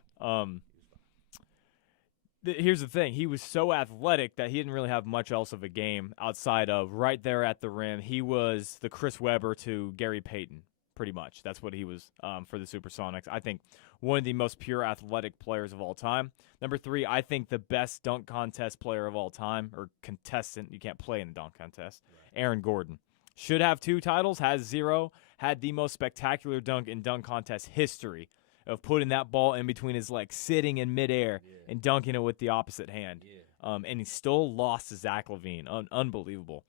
Here's the thing. He was so athletic that he didn't really have much else of a game outside of right there at the rim. He was the Chris Webber to Gary Payton, pretty much. That's what he was for the Supersonics. I think one of the most pure athletic players of all time. Number 3, I think the best dunk contest player of all time, or contestant. You can't play in a dunk contest. Aaron Gordon. Should have 2 titles, has 0, had the most spectacular dunk in dunk contest history of putting that ball in between his legs, sitting in midair and dunking it with the opposite hand. Yeah. And he still lost to Zach LaVine. Unbelievable.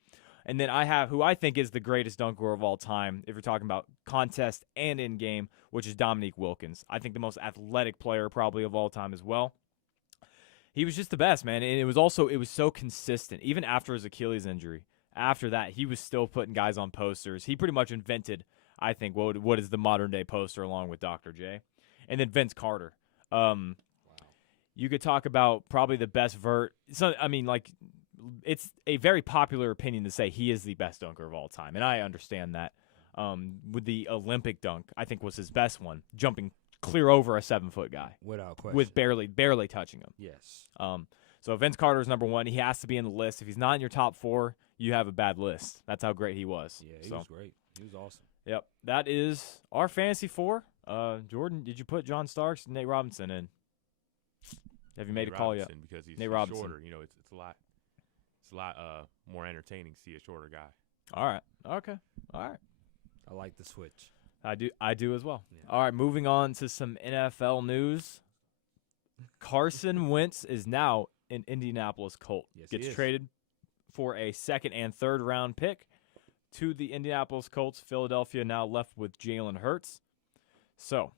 And then I have who I think is the greatest dunker of all time, if you're talking about contest and in-game, which is Dominique Wilkins. I think the most athletic player probably of all time as well. He was just the best, man. And it was so consistent. Even after his Achilles injury, after that, he was still putting guys on posters. He pretty much invented, I think, what is the modern-day poster along with Dr. J. And then Vince Carter. You could talk about probably the best vert. So, I mean, like, it's a very popular opinion to say he is the best dunker of all time, and I understand that. With the Olympic dunk, I think was his best one, jumping clear over a 7-foot guy Without question. with barely touching him. Yes. So Vince Carter is number 1. He has to be in the list. If he's not in your top 4, you have a bad list. That's how great he was. Yeah, he So, was great. He was awesome. Yep, that is our fantasy 4. Jordan, did you put John Starks and Nate Robinson in? Have you made Nate a call yet? Robinson, because he's Nate Robinson. shorter. It's a lot more entertaining to see a shorter guy. All right. Okay. All right. I like the switch. I do as well. Yeah. All right, moving on to some NFL news. Carson Wentz is now an Indianapolis Colt. Yes, he Gets is. traded for a 2nd and 3rd round pick to the Indianapolis Colts. Philadelphia now left with Jalen Hurts. So,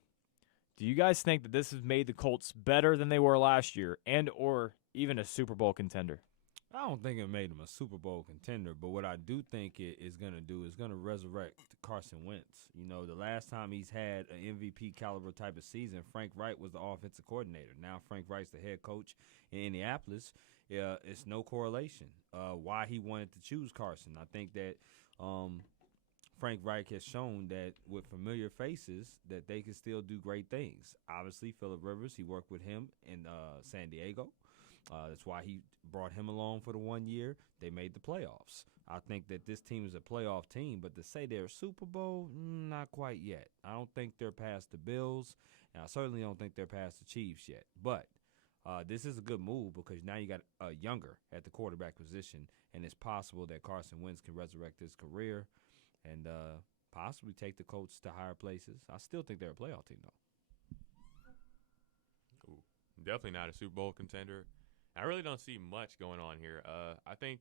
do you guys think that this has made the Colts better than they were last year and or even a Super Bowl contender? I don't think it made him a Super Bowl contender, but what I do think it is going to do is going to resurrect Carson Wentz. You know, the last time he's had an MVP caliber type of season, Frank Wright was the offensive coordinator. Now Frank Wright's the head coach in Indianapolis. It's no correlation why he wanted to choose Carson. I think that Frank Wright has shown that with familiar faces that they can still do great things. Obviously, Phillip Rivers, he worked with him in San Diego. That's why he brought him along for the 1 year. They made the playoffs. I think that this team is a playoff team, but to say they're a Super Bowl, not quite yet. I don't think they're past the Bills, and I certainly don't think they're past the Chiefs yet. But this is a good move because now you got younger at the quarterback position, and it's possible that Carson Wentz can resurrect his career and possibly take the Colts to higher places. I still think they're a playoff team, though. Ooh, definitely not a Super Bowl contender. I really don't see much going on here. I think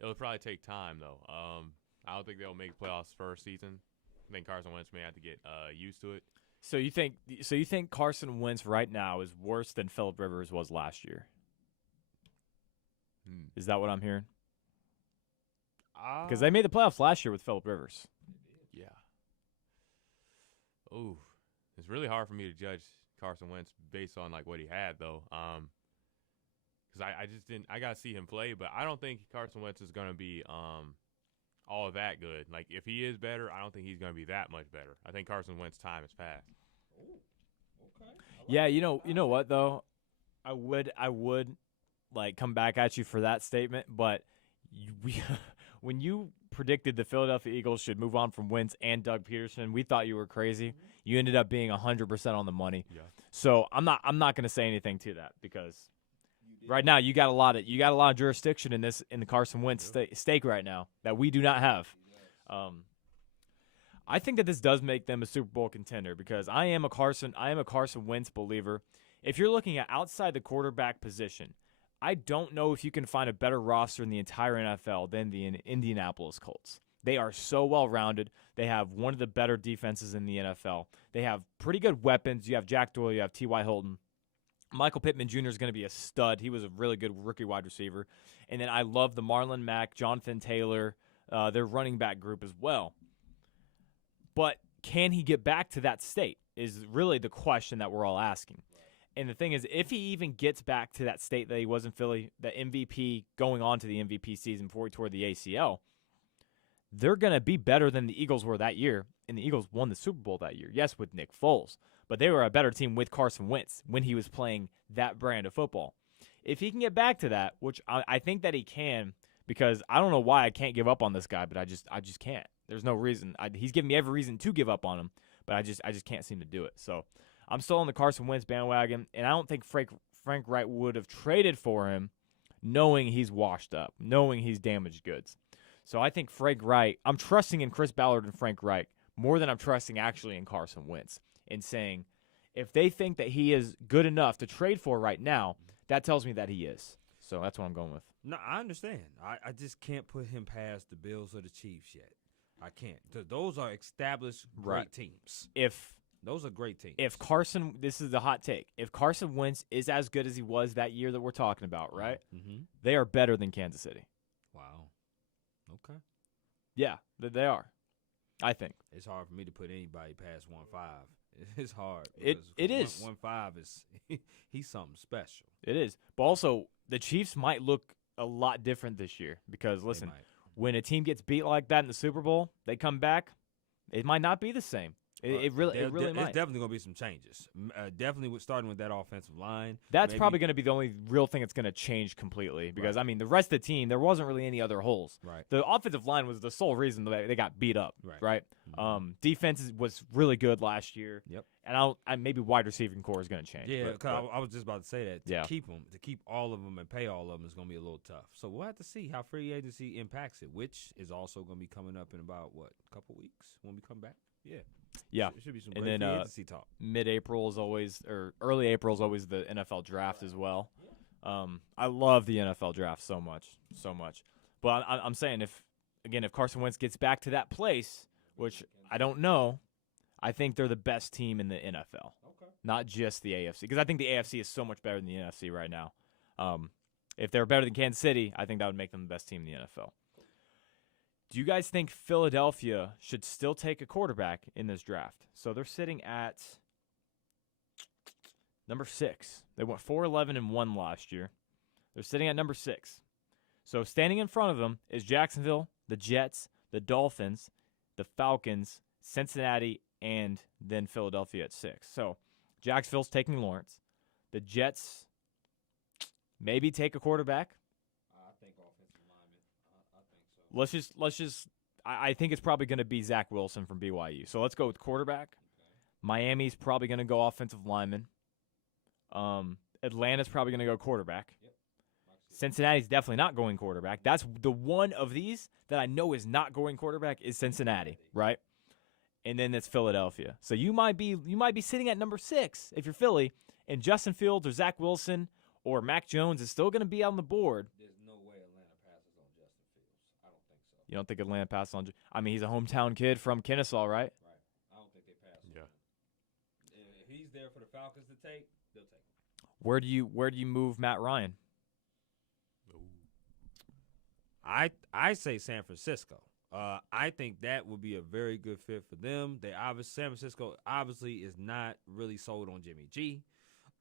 it'll probably take time, though. I don't think they'll make playoffs first season. I think Carson Wentz may have to get used to it. So you think Carson Wentz right now is worse than Phillip Rivers was last year? Is that what I'm hearing? Because they made the playoffs last year with Phillip Rivers. Yeah. Oh, it's really hard for me to judge Carson Wentz based on like what he had though. Because I just didn't. I gotta see him play, but I don't think Carson Wentz is gonna be all that good. Like if he is better, I don't think he's gonna be that much better. I think Carson Wentz's time is past. Okay. Yeah, you know what though, I would like come back at you for that statement, but when you predicted the Philadelphia Eagles should move on from Wentz and Doug Peterson, we thought you were crazy. You ended up being 100% on the money. Yeah. So I'm not going to say anything to that because right now you got a lot of jurisdiction in the Carson Wentz stake right now that we do not have. I think that this does make them a Super Bowl contender because I am a Carson Wentz believer. If you're looking at outside the quarterback position, I don't know if you can find a better roster in the entire NFL than the Indianapolis Colts. They are so well-rounded. They have one of the better defenses in the NFL. They have pretty good weapons. You have Jack Doyle. You have T.Y. Hilton. Michael Pittman Jr. is going to be a stud. He was a really good rookie wide receiver. And then I love the Marlon Mack, Jonathan Taylor, their running back group as well. But can he get back to that state is really the question that we're all asking. And the thing is, if he even gets back to that state that he was in Philly, the MVP going on to the MVP season before he tore the ACL, they're going to be better than the Eagles were that year. And the Eagles won the Super Bowl that year. Yes, with Nick Foles. But they were a better team with Carson Wentz when he was playing that brand of football. If he can get back to that, which I think that he can, because I don't know why I can't give up on this guy, but I just can't. There's no reason. He's given me every reason to give up on him, but I just can't seem to do it. So I'm still on the Carson Wentz bandwagon, and I don't think Frank Wright would have traded for him knowing he's washed up, knowing he's damaged goods. So I think Frank Wright, I'm trusting in Chris Ballard and Frank Wright more than I'm trusting actually in Carson Wentz and saying if they think that he is good enough to trade for right now, that tells me that he is. So that's what I'm going with. No, I understand. I just can't put him past the Bills or the Chiefs yet. I can't. Those are established great teams. Those are great teams. This is the hot take. If Carson Wentz is as good as he was that year that we're talking about, right? Mm-hmm. They are better than Kansas City. Wow. Okay. Yeah, they are. I think. It's hard for me to put anybody past 1-5. It's hard. It is. 1-5 is he's something special. It is. But also, the Chiefs might look a lot different this year because, listen, when a team gets beat like that in the Super Bowl, they come back, it might not be the same. It really might. There's definitely going to be some changes. Definitely starting with that offensive line. That's probably going to be the only real thing that's going to change completely because, I mean, the rest of the team, there wasn't really any other holes. Right. The offensive line was the sole reason they got beat up, right? Mm-hmm. Defense was really good last year. Yep. And maybe wide receiving core is going to change. Yeah, because I was just about to say that. Yeah. To keep all of them and pay all of them is going to be a little tough. So we'll have to see how free agency impacts it, which is also going to be coming up in about, a couple weeks when we come back? Yeah. Yeah. It should be some and great then, free agency talk. Mid-April is always, or early April is always the NFL draft as well. I love the NFL draft so much. But I'm saying if Carson Wentz gets back to that place, which I don't know, I think they're the best team in the NFL, not just the AFC. Because I think the AFC is so much better than the NFC right now. If they're better than Kansas City, I think that would make them the best team in the NFL. Do you guys think Philadelphia should still take a quarterback in this draft? So they're sitting at number 6. They went 4-11-1 last year. They're sitting at number 6. So standing in front of them is Jacksonville, the Jets, the Dolphins, the Falcons, Cincinnati, and then Philadelphia at 6. So Jacksonville's taking Lawrence. The Jets maybe take a quarterback. I think offensive lineman. I think so. Let's just. I think it's probably going to be Zach Wilson from BYU. So let's go with quarterback. Okay. Miami's probably going to go offensive lineman. Atlanta's probably going to go quarterback. Yep. Cincinnati's definitely not going quarterback. That's the one of these that I know is not going quarterback is Cincinnati, right? And then it's Philadelphia. So you might be sitting at number 6 if you're Philly, and Justin Fields or Zach Wilson or Mac Jones is still going to be on the board. There's no way Atlanta passes on Justin Fields. I don't think so. You don't think Atlanta passes on? I mean, he's a hometown kid from Kennesaw, right? Right. I don't think they pass. Yeah. Falcons to take, they'll take him. Where do you move Matt Ryan? I say San Francisco. I think that would be a very good fit for them. San Francisco obviously is not really sold on Jimmy G.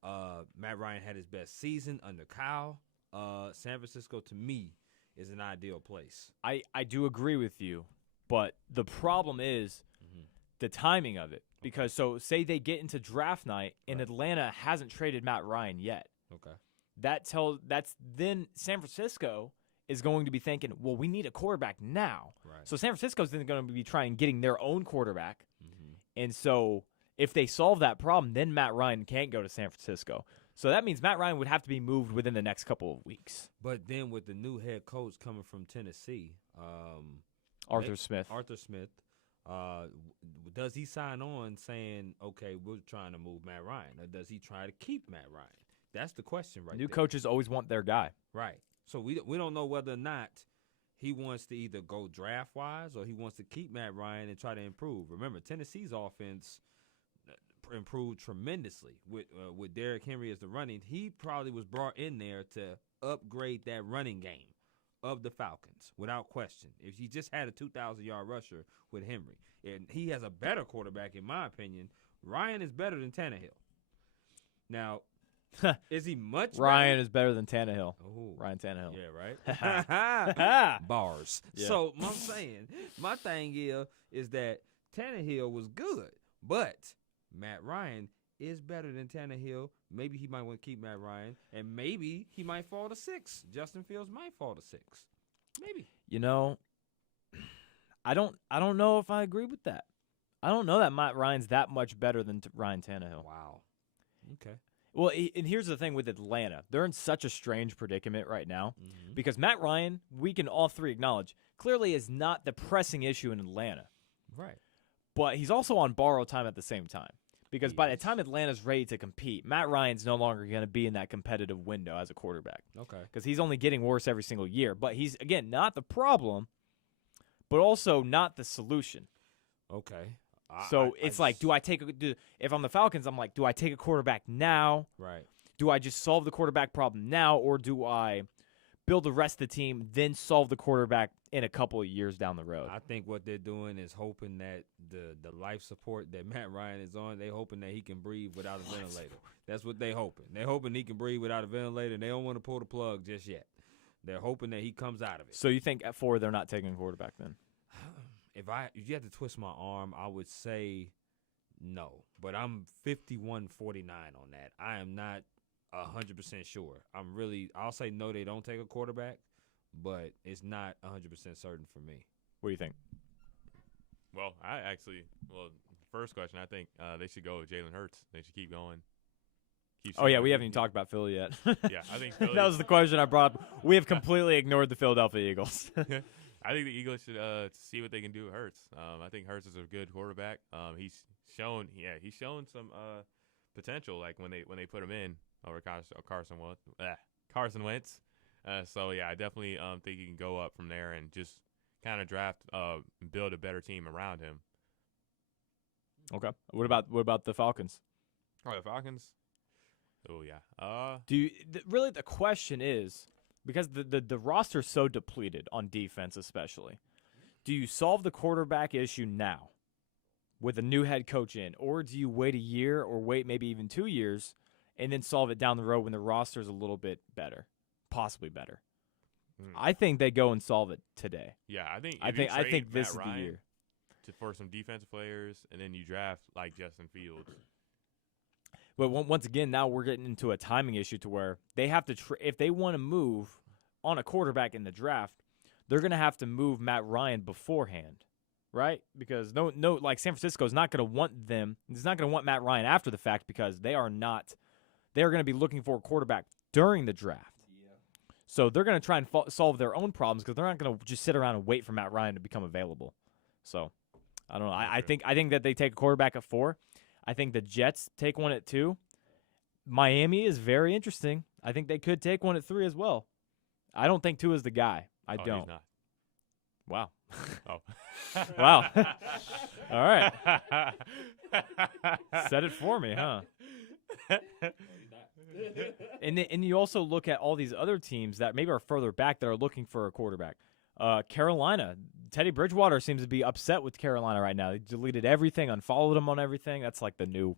Matt Ryan had his best season under Kyle. San Francisco, to me, is an ideal place. I do agree with you, but the problem is the timing of it. Because say they get into draft night and Atlanta hasn't traded Matt Ryan yet. Okay. Then San Francisco is going to be thinking, well, we need a quarterback now. Right. So San Francisco is then going to be trying getting their own quarterback. And so if they solve that problem, then Matt Ryan can't go to San Francisco. So that means Matt Ryan would have to be moved within the next couple of weeks. But then with the new head coach coming from Tennessee, Arthur Smith. Does he sign on saying, okay, we're trying to move Matt Ryan, or does he try to keep Matt Ryan? That's the question right New there. coaches always want their guy. Right. So we don't know whether or not he wants to either go draft-wise or he wants to keep Matt Ryan and try to improve. Remember, Tennessee's offense improved tremendously with Derrick Henry as the running. He probably was brought in there to upgrade that running game of the Falcons, without question. If you just had a 2,000-yard rusher with Henry, and he has a better quarterback, in my opinion, Ryan is better than Tannehill. Now, is he much Ryan better? is better than Tannehill. Oh. Ryan Tannehill. Yeah, right? Bars. Yeah. So, my thing is that Tannehill was good, but Matt Ryan is better than Tannehill. Maybe he might want to keep Matt Ryan, and maybe he might fall to 6. Justin Fields might fall to 6. Maybe. You know, I don't know if I agree with that. I don't know that Matt Ryan's that much better than Ryan Tannehill. Wow. Okay. Well, and here's the thing with Atlanta. They're in such a strange predicament right now because Matt Ryan, we can all three acknowledge, clearly is not the pressing issue in Atlanta. Right. But he's also on borrowed time at the same time. Because by the time Atlanta's ready to compete, Matt Ryan's no longer going to be in that competitive window as a quarterback. Okay. Because he's only getting worse every single year. But he's, again, not the problem, but also not the solution. Okay. So it's like, if I'm the Falcons, I'm like, do I take a quarterback now? Right. Do I just solve the quarterback problem now, or do I build the rest of the team, then solve the quarterback in a couple of years down the road? I think what they're doing is hoping that the life support that Matt Ryan is on, they hoping that he can breathe without a ventilator. That's what they hoping. They're hoping he can breathe without a ventilator, and they don't want to pull the plug just yet. They're hoping that he comes out of it. So you think at 4 they're not taking a quarterback then? If you had to twist my arm, I would say no. But I'm 51-49 on that. I am not 100% sure. I'll say no, they don't take a quarterback, but it's not 100% certain for me. What do you think? Well, first question, I think they should go with Jalen Hurts. They should keep going. We haven't even talked about Philly yet. Yeah, I think Philly. That was the question I brought up. We have completely ignored the Philadelphia Eagles. I think the Eagles should see what they can do with Hurts. I think Hurts is a good quarterback. He's shown some potential, like when they put him in over Carson Wentz. So yeah, I definitely think he can go up from there and just kind of draft, build a better team around him. Okay. What about the Falcons? Oh, the Falcons. Oh yeah. Really the question is, because the roster's so depleted on defense especially, do you solve the quarterback issue now with a new head coach in, or do you wait a year or wait maybe even 2 years and then solve it down the road when the roster's a little bit better, possibly better? I think they go and solve it today. Yeah, I think this is Ryan the year for some defensive players, and then you draft like Justin Fields. But once again, now we're getting into a timing issue to where they have to if they want to move on a quarterback in the draft, they're going to have to move Matt Ryan beforehand, right? Because like San Francisco is not going to want them. It's not going to want Matt Ryan after the fact because they are going to be looking for a quarterback during the draft. Yeah. So they're going to try and solve their own problems because they're not going to just sit around and wait for Matt Ryan to become available. So I don't know. I think that they take a quarterback at 4. I think the Jets take one at 2. Miami is very interesting. I think they could take one at 3 as well. I don't think 2 is the guy. I don't. He's not. Wow. Oh. Wow. All right. Said it for me, huh? And you also look at all these other teams that maybe are further back that are looking for a quarterback. Carolina, Teddy Bridgewater seems to be upset with Carolina right now. They deleted everything, unfollowed him on everything. That's like the new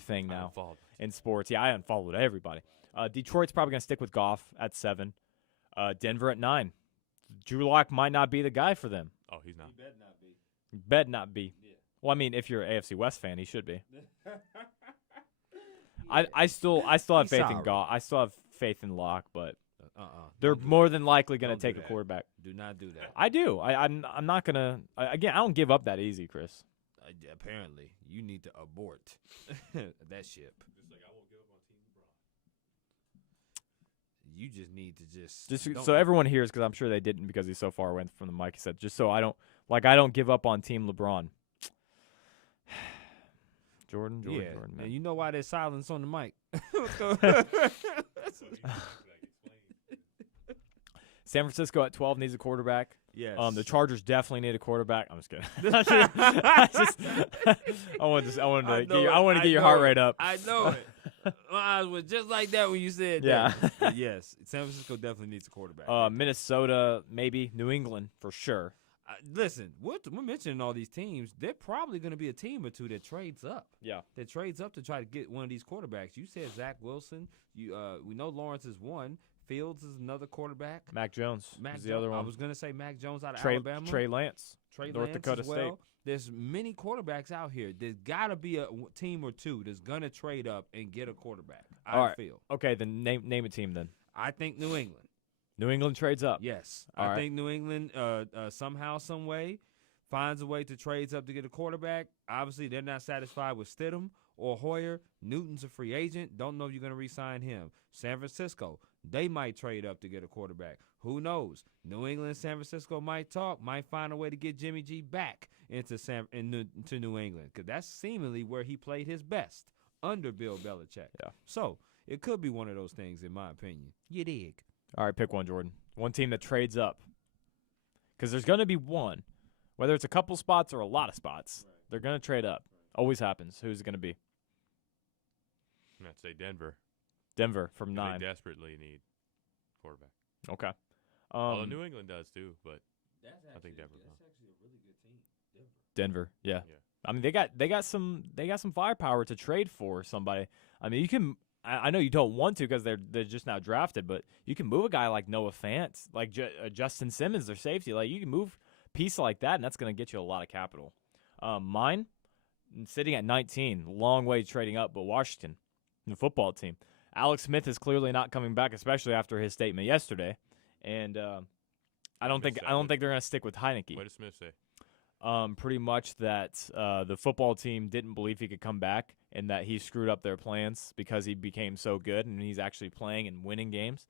thing now in sports. Yeah, I unfollowed everybody. Detroit's probably going to stick with Goff at 7. Denver at 9. Drew Lock might not be the guy for them. Oh, he's not. He better not be. Bet not be. Yeah. Well, I mean, if you're an AFC West fan, he should be. I still have He's faith in sorry. Goff. I still have faith in Locke, but they're Don't do more that. than likely going Don't to do take a that. quarterback. Do not do that. I do. I'm not gonna. Again, I don't give up that easy, Chris. Apparently, you need to abort that ship. Just like I won't give up on Team LeBron. You just need to just Just so everyone hears, because I'm sure they didn't because he's so far away from the mic. He said, just so I don't give up on Team LeBron. Jordan, yeah. man. And you know why there's silence on the mic? San Francisco at 12 needs a quarterback. Yes. The Chargers definitely need a quarterback. I'm just kidding. I wanted to get your heart rate up. I know it. My eyes were just like that when you said Yeah. that. But yes, San Francisco definitely needs a quarterback. Minnesota, maybe. New England, for sure. Listen, we're mentioning all these teams. They're probably going to be a team or two that trades up. Yeah. That trades up to try to get one of these quarterbacks. You said Zach Wilson. We know Lawrence is one. Fields is another quarterback. Mac Jones Mac is the Jones, other one. I was going to say Mac Jones out of Trey Alabama. Lance. Trey North Lance Dakota as well. State. There's many quarterbacks out here. There's got to be a team or two that's going to trade up and get a quarterback. I feel. Okay, then name a team then. I think New England. New England trades up. Yes. All I right. think New England somehow, some way, finds a way to trades up to get a quarterback. Obviously, they're not satisfied with Stidham or Hoyer. Newton's a free agent. Don't know if you're going to re-sign him. San Francisco, they might trade up to get a quarterback. Who knows? New England and San Francisco might find a way to get Jimmy G back into New England, because that's seemingly where he played his best, under Bill Belichick. Yeah. So it could be one of those things, in my opinion. You dig? All right, pick one, Jordan. One team that trades up. Because there's going to be one. Whether it's a couple spots or a lot of spots, they're going to trade up. Always happens. Who's it going to be? I'm going to say Denver. Denver from 'Cause 9. They desperately need quarterback. Okay. Although New England does too, but I think Denver. That's actually a really good team. Denver, yeah. Yeah. I mean, they got some firepower to trade for somebody. I mean, you can. I know you don't want to because they're just now drafted, but you can move a guy like Noah Fant, like Justin Simmons, their safety. Like you can move a piece like that, and that's going to get you a lot of capital. Mine, sitting at 19, long way trading up, but Washington, the football team. Alex Smith is clearly not coming back, especially after his statement yesterday, and I don't think they're going to stick with Heineke. What did Smith say? Pretty much that the football team didn't believe he could come back, and that he screwed up their plans because he became so good, and he's actually playing and winning games.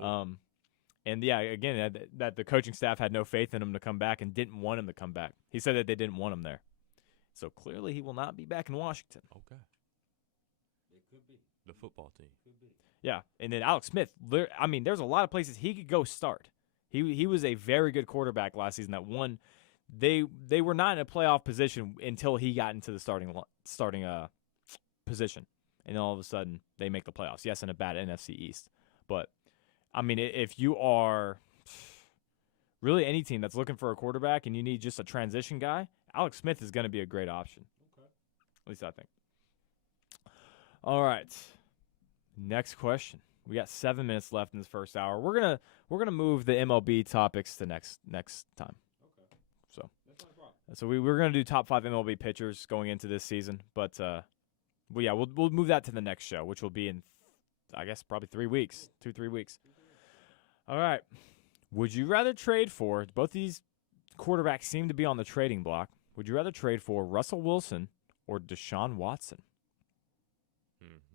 Oh. And yeah, again, that the coaching staff had no faith in him to come back and didn't want him to come back. He said that they didn't want him there. So clearly he will not be back in Washington. Okay. It could be. The football team. Could be. Yeah, and then Alex Smith, I mean, there's a lot of places he could go start. He was a very good quarterback last season that won. They were not in a playoff position until he got into the starting position, and all of a sudden they make the playoffs. Yes, in a bad NFC East, but I mean, if you are really any team that's looking for a quarterback and you need just a transition guy, Alex Smith is going to be a great option. Okay. At least I think. All right, next question. We got 7 minutes left in this first hour. We're gonna move the MLB topics to next time. Okay. So. That's not a problem. So we're going to do top 5 MLB pitchers going into this season, but we'll move that to the next show, which will be in, I guess, probably 3 weeks, 2-3 weeks. All right. Would you rather trade for, both these quarterbacks seem to be on the trading block, would you rather trade for Russell Wilson or Deshaun Watson?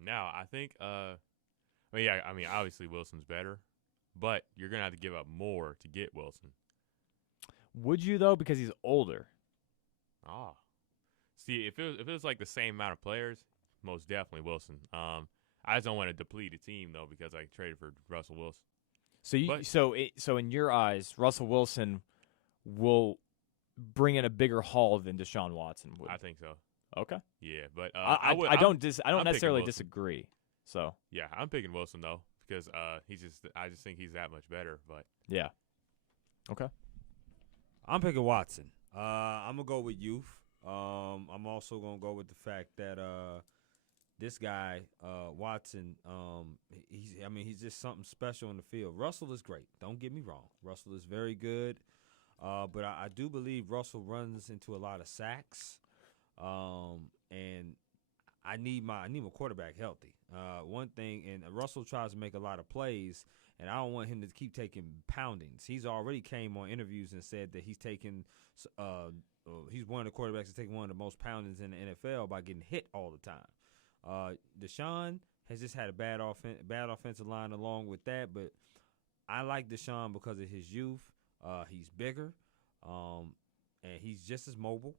Now, I think, obviously Wilson's better, but you're going to have to give up more to get Wilson. Would you, though, because he's older? See, if it was like the same amount of players, most definitely Wilson. I just don't want to deplete a team though because I traded for Russell Wilson. So in your eyes, Russell Wilson will bring in a bigger haul than Deshaun Watson would. I think so. Okay. Yeah, but I I'm don't picking necessarily Wilson. disagree. So Yeah, I'm picking Wilson though because I just think he's that much better. But yeah. Okay. I'm picking Watson. I'm gonna go with youth. I'm also gonna go with the fact that this guy Watson, he's just something special in the field. Russell is great. Don't get me wrong. Russell is very good, but I do believe Russell runs into a lot of sacks, and I need my quarterback healthy. One thing, and Russell tries to make a lot of plays, and I don't want him to keep taking poundings. He's already came on interviews and said that he's taking, he's one of the quarterbacks that's taking one of the most poundings in the NFL by getting hit all the time. Deshaun has just had a bad offensive line along with that, but I like Deshaun because of his youth. He's bigger, and he's just as mobile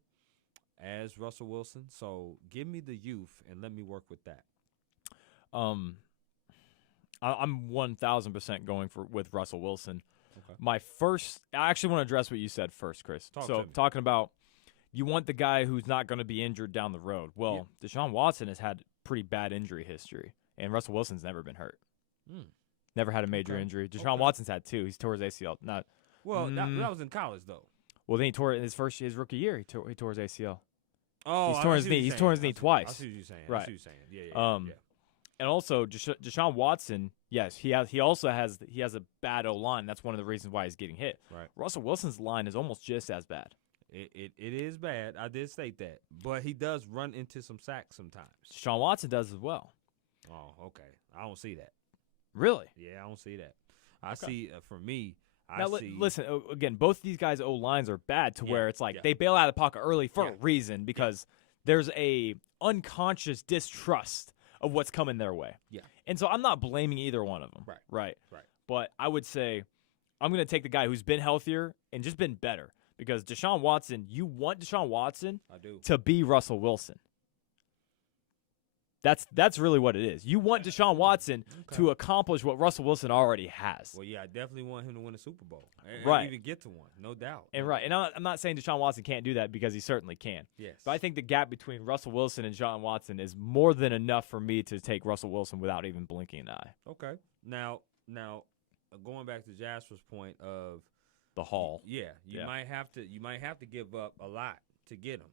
as Russell Wilson. So give me the youth and let me work with that. I'm 1,000% going with Russell Wilson. Okay. I actually want to address what you said first, Chris. Talking about you want the guy who's not going to be injured down the road. Well, yeah. Deshaun Watson has had pretty bad injury history, and Russell Wilson's never been hurt. Never had a major injury. Deshaun Watson's had 2. He's tore his ACL. That was in college though. Well, then he tore it in his rookie year. He tore his ACL. Oh, he's torn his knee. He's torn his knee twice. I see what you're saying. Right. I see what you're saying. Yeah. And also, Deshaun Watson, yes, he also has a bad O-line. That's one of the reasons why he's getting hit. Right. Russell Wilson's line is almost just as bad. It is bad. I did state that. But he does run into some sacks sometimes. Deshaun Watson does as well. Oh, okay. I don't see that. Really? Yeah, I don't see that. I see, for me, listen, again, both of these guys' O-lines are bad to where it's like they bail out of the pocket early for a reason because there's a unconscious distrust of what's coming their way. Yeah. And so I'm not blaming either one of them. Right. But I would say I'm going to take the guy who's been healthier and just been better because Deshaun Watson, you want Deshaun Watson to be Russell Wilson. That's really what it is. You want Deshaun Watson to accomplish what Russell Wilson already has. Well, yeah, I definitely want him to win a Super Bowl. Right. And even get to one, no doubt. And I'm not saying Deshaun Watson can't do that because he certainly can. Yes. But I think the gap between Russell Wilson and Deshaun Watson is more than enough for me to take Russell Wilson without even blinking an eye. Okay. Now, going back to Jasper's point of the haul. You might have to give up a lot to get him.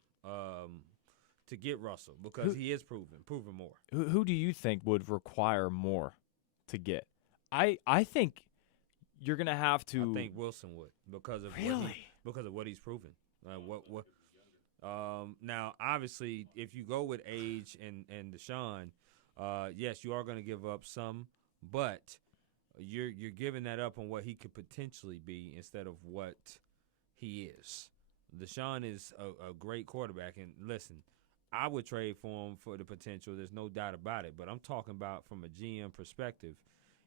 To get Russell because he is proven more. Who do you think would require more to get? I think you're gonna have to. I think Wilson would because of what he's proven. Now obviously if you go with age and Deshaun, yes you are gonna give up some, but you're giving that up on what he could potentially be instead of what he is. Deshaun is a great quarterback, and listen. I would trade for him for the potential. There's no doubt about it. But I'm talking about from a GM perspective.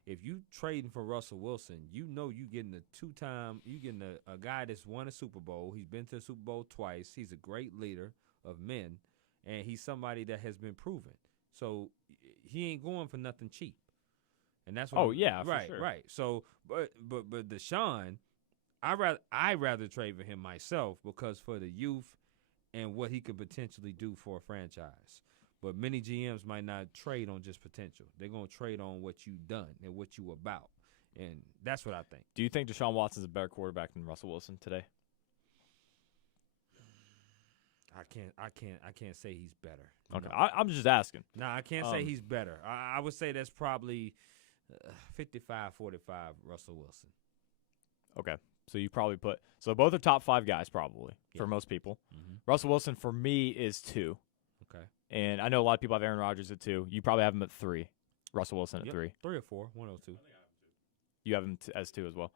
If you trading for Russell Wilson, you know you getting a guy that's won a Super Bowl. He's been to the Super Bowl twice. He's a great leader of men, and he's somebody that has been proven. So he ain't going for nothing cheap. And that's what. For sure. Right. So, but Deshaun, I rather trade for him myself because for the youth. And what he could potentially do for a franchise. But many GMs might not trade on just potential. They're going to trade on what you've done and what you about. And that's what I think. Do you think Deshaun Watson's a better quarterback than Russell Wilson today? I can't say he's better. Okay, no. I'm just asking. No, I can't say he's better. I would say that's probably 55-45 Russell Wilson. Okay. So you probably both are top 5 guys probably for most people. Mm-hmm. Russell Wilson for me is 2. Okay. And I know a lot of people have Aaron Rodgers at 2. You probably have him at 3. Russell Wilson at 3. 3 or 4, 1 or 2. You have him as 2 as well.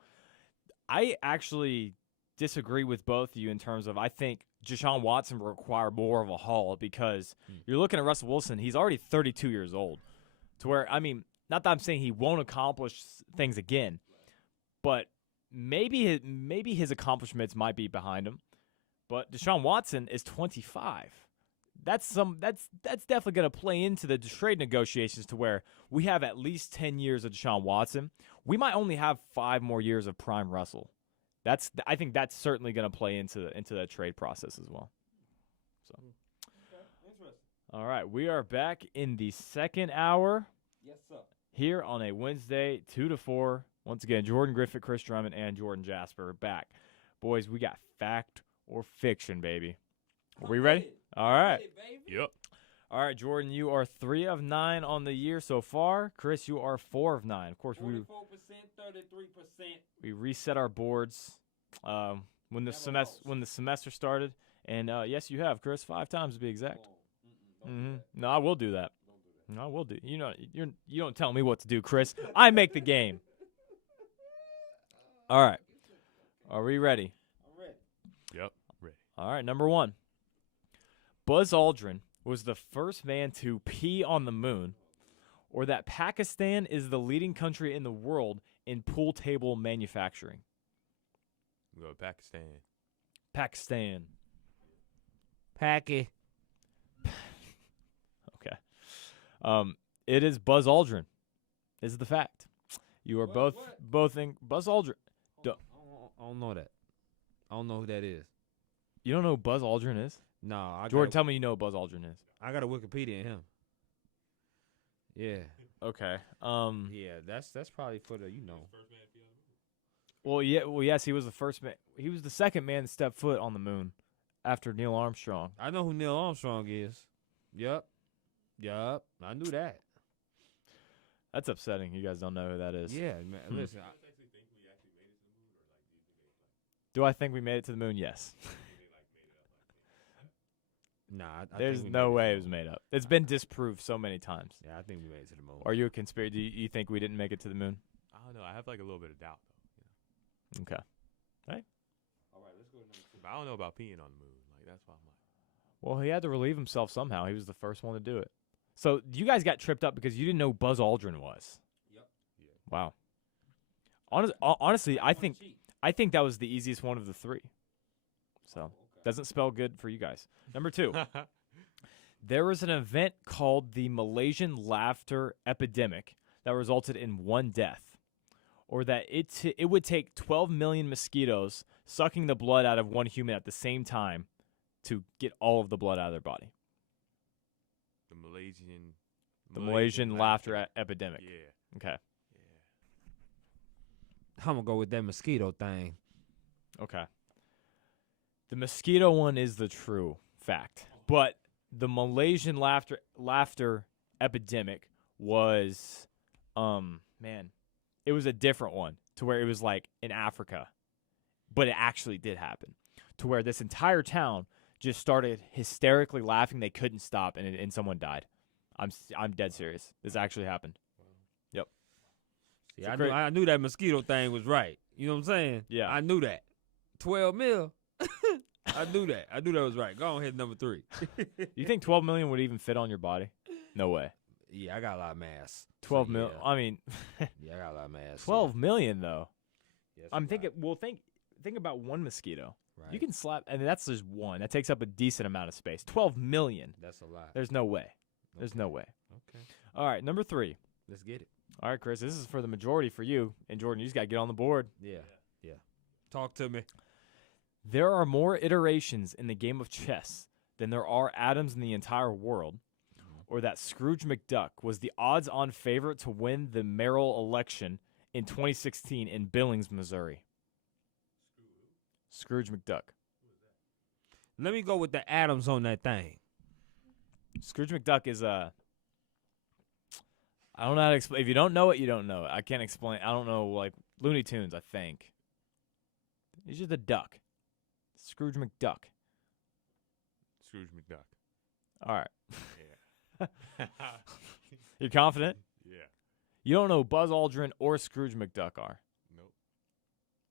I actually disagree with both of you in terms of I think Deshaun Watson will require more of a haul because you're looking at Russell Wilson. He's already 32 years old. To where, I mean, not that I'm saying he won't accomplish things again, but maybe his accomplishments might be behind him, but Deshaun Watson is 25. That's definitely going to play into the trade negotiations to where we have at least 10 years of Deshaun Watson. We might only have 5 more years of prime Russell. I think that's certainly going to play into the trade process as well. So, All right, we are back in the second hour Yes, sir. here on a Wednesday, 2 to 4. Once again, Jordan Griffitt, Chris Drummond, and Jordan Jasper are back. Boys, we got fact or fiction, baby. Are we ready? All right. Yep. All right, Jordan, you are 3 of 9 on the year so far. Chris, you are 4 of 9. Of course, 44%, 33%. we reset our boards when the semester started, and yes, you have, Chris, 5 times to be exact. No, I will do that. Don't do that. No, I will do. You know, you don't tell me what to do, Chris. I make the game. All right, are we ready? I'm ready. Yep. Ready. All right, number 1. Buzz Aldrin was the first man to pee on the moon, or that Pakistan is the leading country in the world in pool table manufacturing. We'll go with Pakistan. Pakistan. Packy. Okay. It is Buzz Aldrin. Is the fact. You are What? both in Buzz Aldrin. I don't know that. I don't know who that is. You don't know who Buzz Aldrin is? No, Jordan, tell me you know who Buzz Aldrin is. I got a Wikipedia in him. Yeah. Okay. Yeah, that's probably for the, Well, yes, he was the first man. He was the second man to step foot on the moon after Neil Armstrong. I know who Neil Armstrong is. Yup. I knew that. That's upsetting. You guys don't know who that is. Yeah, man. Listen, Do I think we made it to the moon? Yes. nah. I There's think we no made way to it was made up. It's been disproved so many times. Yeah, I think we made it to the moon. Are you a conspiracy? Do you think we didn't make it to the moon? I don't know. I have like a little bit of doubt though. Okay. All right, let's go to number 2. But I don't know about peeing on the moon. Like that's why I'm like. Well, he had to relieve himself somehow. He was the first one to do it. So you guys got tripped up because you didn't know who Buzz Aldrin was. Yep. Wow. Honestly, I think that was the easiest one of the 3. So Okay. doesn't spell good for you guys. Number 2. There was an event called the Malaysian laughter epidemic that resulted in 1 death, or that it would take 12 million mosquitoes sucking the blood out of one human at the same time to get all of the blood out of their body. The Malaysian laughter epidemic. Yeah. Okay. I'm gonna go with that mosquito thing. Okay. The mosquito one is the true fact, but the Malaysian laughter epidemic was, it was a different one to where it was like in Africa, but it actually did happen to where this entire town just started hysterically laughing. They couldn't stop, and someone died. I'm dead serious. This actually happened. Yep. Yeah, I knew that mosquito thing was right. You know what I'm saying? Yeah. I knew that. 12 mil. I knew that. I knew that was right. Go on, hit number 3. You think 12 million would even fit on your body? No way. Yeah, I got a lot of mass. 12 So, mil. yeah. I mean, Yeah, I got a lot of mass. 12 million though. Yeah, that's I'm a thinking. lot. Well, think about one mosquito. Right. You can slap, and that's just one. That takes up a decent amount of space. 12 million. That's a lot. There's no way. There's no way. Okay. All right, number 3. Let's get it. All right, Chris, this is for the majority for you. And Jordan, you just got to get on the board. Yeah. Talk to me. There are more iterations in the game of chess than there are atoms in the entire world, or that Scrooge McDuck was the odds-on favorite to win the mayoral election in 2016 in Billings, Missouri. Scrooge McDuck. Let me go with the atoms on that thing. Scrooge McDuck is a. I don't know how to explain. If you don't know it, you don't know it. I can't explain. I don't know, like Looney Tunes, I think. He's just a duck. Scrooge McDuck. Scrooge McDuck. All right. Yeah. You're confident? Yeah. You don't know who Buzz Aldrin or Scrooge McDuck are. Nope.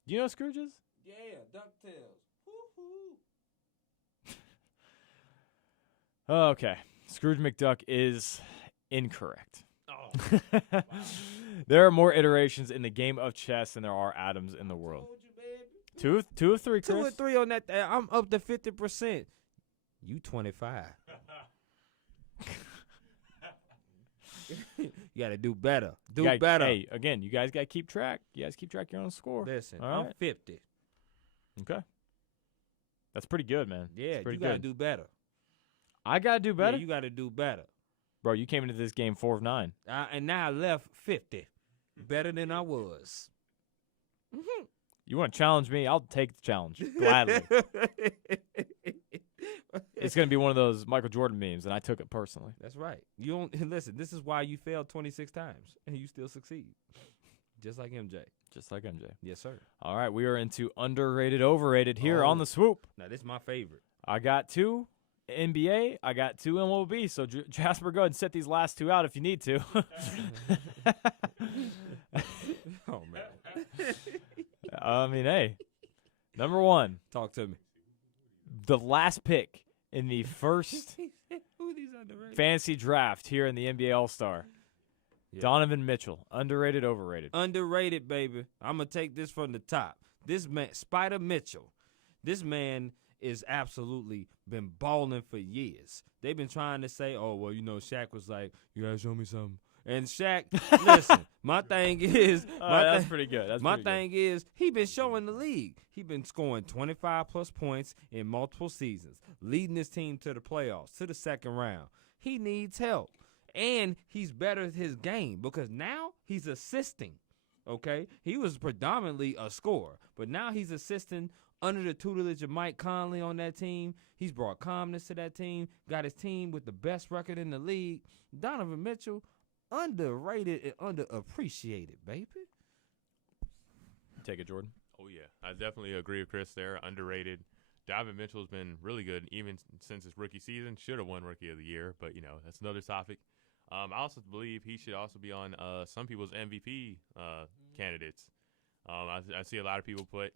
Do you know who Scrooge is? Yeah, DuckTales. Woo-hoo. Okay. Scrooge McDuck is incorrect. Oh. There are more iterations in the game of chess than there are atoms in the world. Told you, baby. Two of 3, Chris. 2 or 3 on that. I'm up to 50%. You 25. You got to do better. Better. Hey, again, you guys got to keep track. You guys keep track of your own score. Listen, All I'm right. 50. Okay. That's pretty good, man. Yeah, That's pretty you got to good. do better. I got to do better? Yeah, you got to do better. Bro, you came into this game 4 of 9. And now I left 50. Better than I was. You want to challenge me? I'll take the challenge gladly. It's going to be one of those Michael Jordan memes, and I took it personally. That's right. You don't listen. This is why you failed 26 times and you still succeed, just like MJ. Just like MJ. Yes, sir. All right, we are into underrated, overrated here on the Swoop. Now this is my favorite. I got 2 NBA. I got 2 MLB. So Jasper, go ahead and set these last 2 out if you need to. Oh man. I mean, hey, number 1, Talk to me. the last pick in the first Who are these underrated? fantasy draft here in the NBA All-Star. Yeah. Donovan Mitchell, underrated, overrated. Underrated, baby. I'm going to take this from the top. This man, Spider Mitchell, this man is absolutely been balling for years. They've been trying to say, oh, well, you know, Shaq was like, you got to show me something. And Shaq, listen, my thing is, That's pretty good. my thing is, he been showing the league. He been scoring 25-plus points in multiple seasons, leading his team to the playoffs, to the second round. He needs help. And he's better at his game because now he's assisting, okay? He was predominantly a scorer, but now he's assisting under the tutelage of Mike Conley on that team. He's brought calmness to that team, got his team with the best record in the league. Donovan Mitchell, underrated and underappreciated, baby. Take it, Jordan. Oh, yeah. I definitely agree with Chris there. Underrated. Donovan Mitchell's been really good even since his rookie season. Should have won Rookie of the Year, but, you know, that's another topic. I also believe he should also be on some people's MVP candidates. I see a lot of people put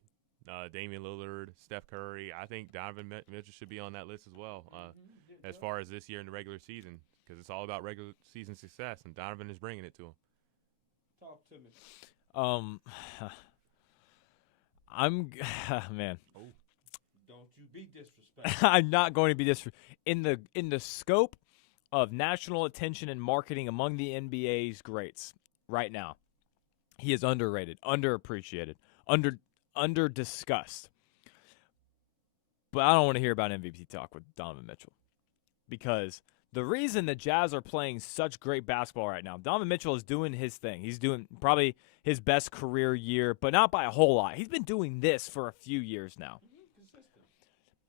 Damian Lillard, Steph Curry. I think Donovan Mitchell should be on that list as well as far as this year in the regular season because it's all about regular season success, and Donovan is bringing it to him. Talk to me. I'm man. Oh, don't you be disrespectful. I'm not going to be in the scope of national attention and marketing among the NBA's greats right now. He is underrated, underappreciated, under discussed. But I don't want to hear about MVP talk with Donovan Mitchell because the reason the Jazz are playing such great basketball right now, Donovan Mitchell is doing his thing. He's doing probably his best career year, but not by a whole lot. He's been doing this for a few years now.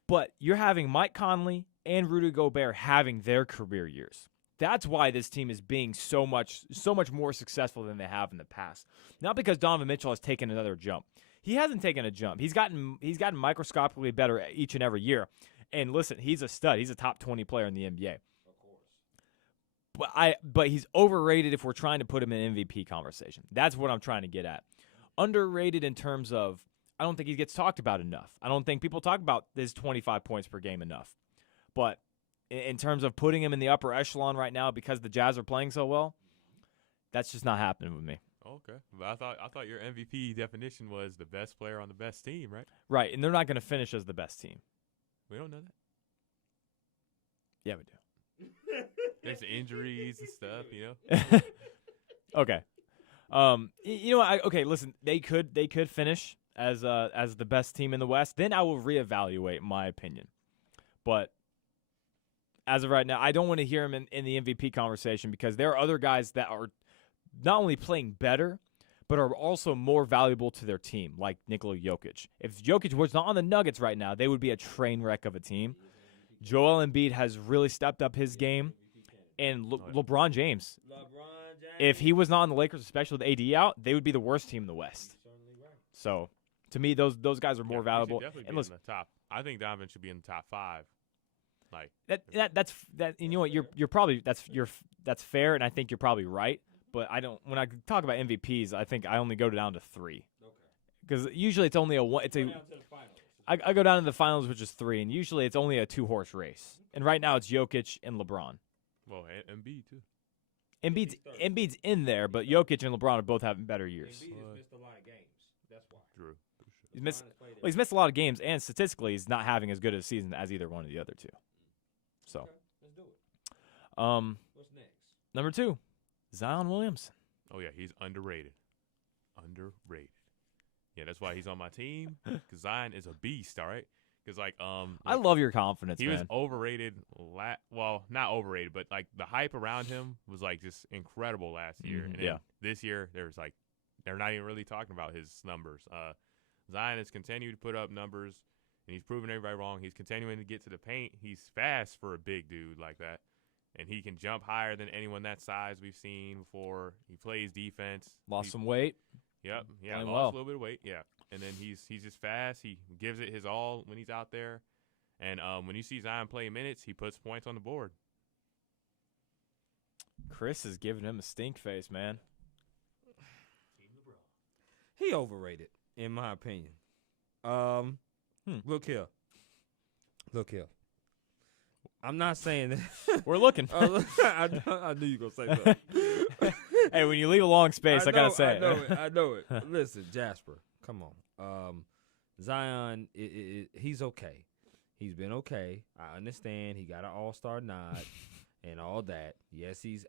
But you're having Mike Conley and Rudy Gobert having their career years. That's why this team is being so much more successful than they have in the past. Not because Donovan Mitchell has taken another jump. He hasn't taken a jump. He's gotten microscopically better each and every year. And listen, he's a stud. He's a top 20 player in the NBA. Of course. But he's overrated if we're trying to put him in MVP conversation. That's what I'm trying to get at. Underrated in terms of I don't think he gets talked about enough. I don't think people talk about his 25 points per game enough. But in terms of putting him in the upper echelon right now because the Jazz are playing so well, that's just not happening with me. Okay, but I thought your MVP definition was the best player on the best team, right? Right, and they're not going to finish as the best team. We don't know that. Yeah, we do. There's injuries and stuff, you know. Okay. You know what? Okay, listen. They could finish as the best team in the West. Then I will reevaluate my opinion. But as of right now, I don't want to hear him in the MVP conversation because there are other guys that are not only playing better, but are also more valuable to their team, like Nikola Jokic. If Jokic was not on the Nuggets right now, they would be a train wreck of a team. Joel Embiid has really stepped up his game. And LeBron James. If he was not on the Lakers, especially with AD out, they would be the worst team in the West. So, to me, those guys are more valuable. Definitely and be in the top. I think Donovan should be in the top 5. Like that's you know what you're probably that's fair, and I think you're probably right. But I don't. When I talk about MVPs, I think I only go down to 3. Okay. Because usually it's only I go down to the finals, which is 3, and usually it's only a 2-horse race. And right now it's Jokic and LeBron. Well, Embiid too. Embiid's in there, but Jokic and LeBron are both having better years. Embiid has missed a lot of games. That's why. True. He's missed a lot of games, and statistically, he's not having as good a season as either one of the other two. So, okay, let's do it. What's next? Number 2, Zion Williamson. Oh yeah, he's underrated. Underrated. Yeah, that's why he's on my team. Because Zion is a beast. All right. Because like I love your confidence, he man. was overrated. Well, not overrated, but like the hype around him was like just incredible last year. And then this year, they're not even really talking about his numbers. Zion has continued to put up numbers, and he's proven everybody wrong. He's continuing to get to the paint. He's fast for a big dude like that, and he can jump higher than anyone that size we've seen before. He plays defense. Lost some weight. Yep. Yeah, Playing lost well. a little bit of weight. Yeah. And then he's just fast. He gives it his all when he's out there. And when you see Zion play minutes, he puts points on the board. Chris is giving him a stink face, man. He overrated, in my opinion. Look here. I'm not saying that. We're looking. I knew you were going to say something. Hey, when you leave a long space, I got to say it. I know it. Listen, Jasper, come on. Zion, he's okay. He's been okay. I understand. He got an all-star nod and all that. Yes, he's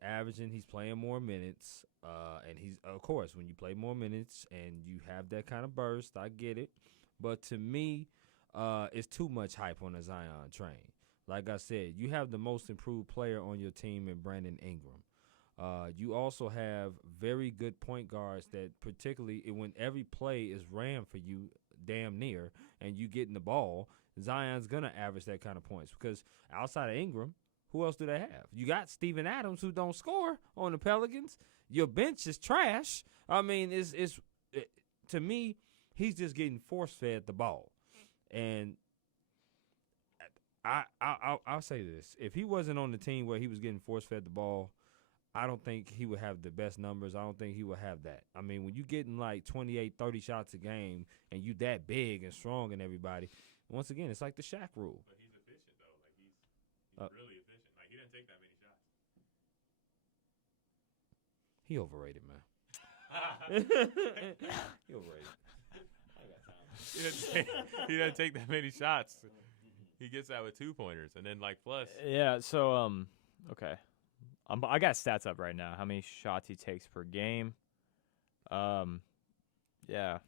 playing more minutes. And he's, of course, when you play more minutes and you have that kind of burst, I get it. But to me, it's too much hype on the Zion train. Like I said, you have the most improved player on your team in Brandon Ingram. You also have very good point guards that particularly when every play is ran for you damn near and you getting the ball, Zion's going to average that kind of points because outside of Ingram, who else do they have? You got Steven Adams who don't score on the Pelicans. Your bench is trash. I mean, to me, he's just getting force-fed the ball. And I'll say this. If he wasn't on the team where he was getting force-fed the ball, I don't think he would have the best numbers. I don't think he would have that. I mean, when you getting like 28, 30 shots a game and you that big and strong and everybody, once again, it's like the Shaq rule. But he's efficient, though. Like, he's really efficient. Like, he doesn't take that many shots. He overrated, man. He overrated. He doesn't take that many shots. He gets that with 2-pointers, and then, like, plus. Yeah, so, okay. I got stats up right now. How many shots he takes per game? Yeah.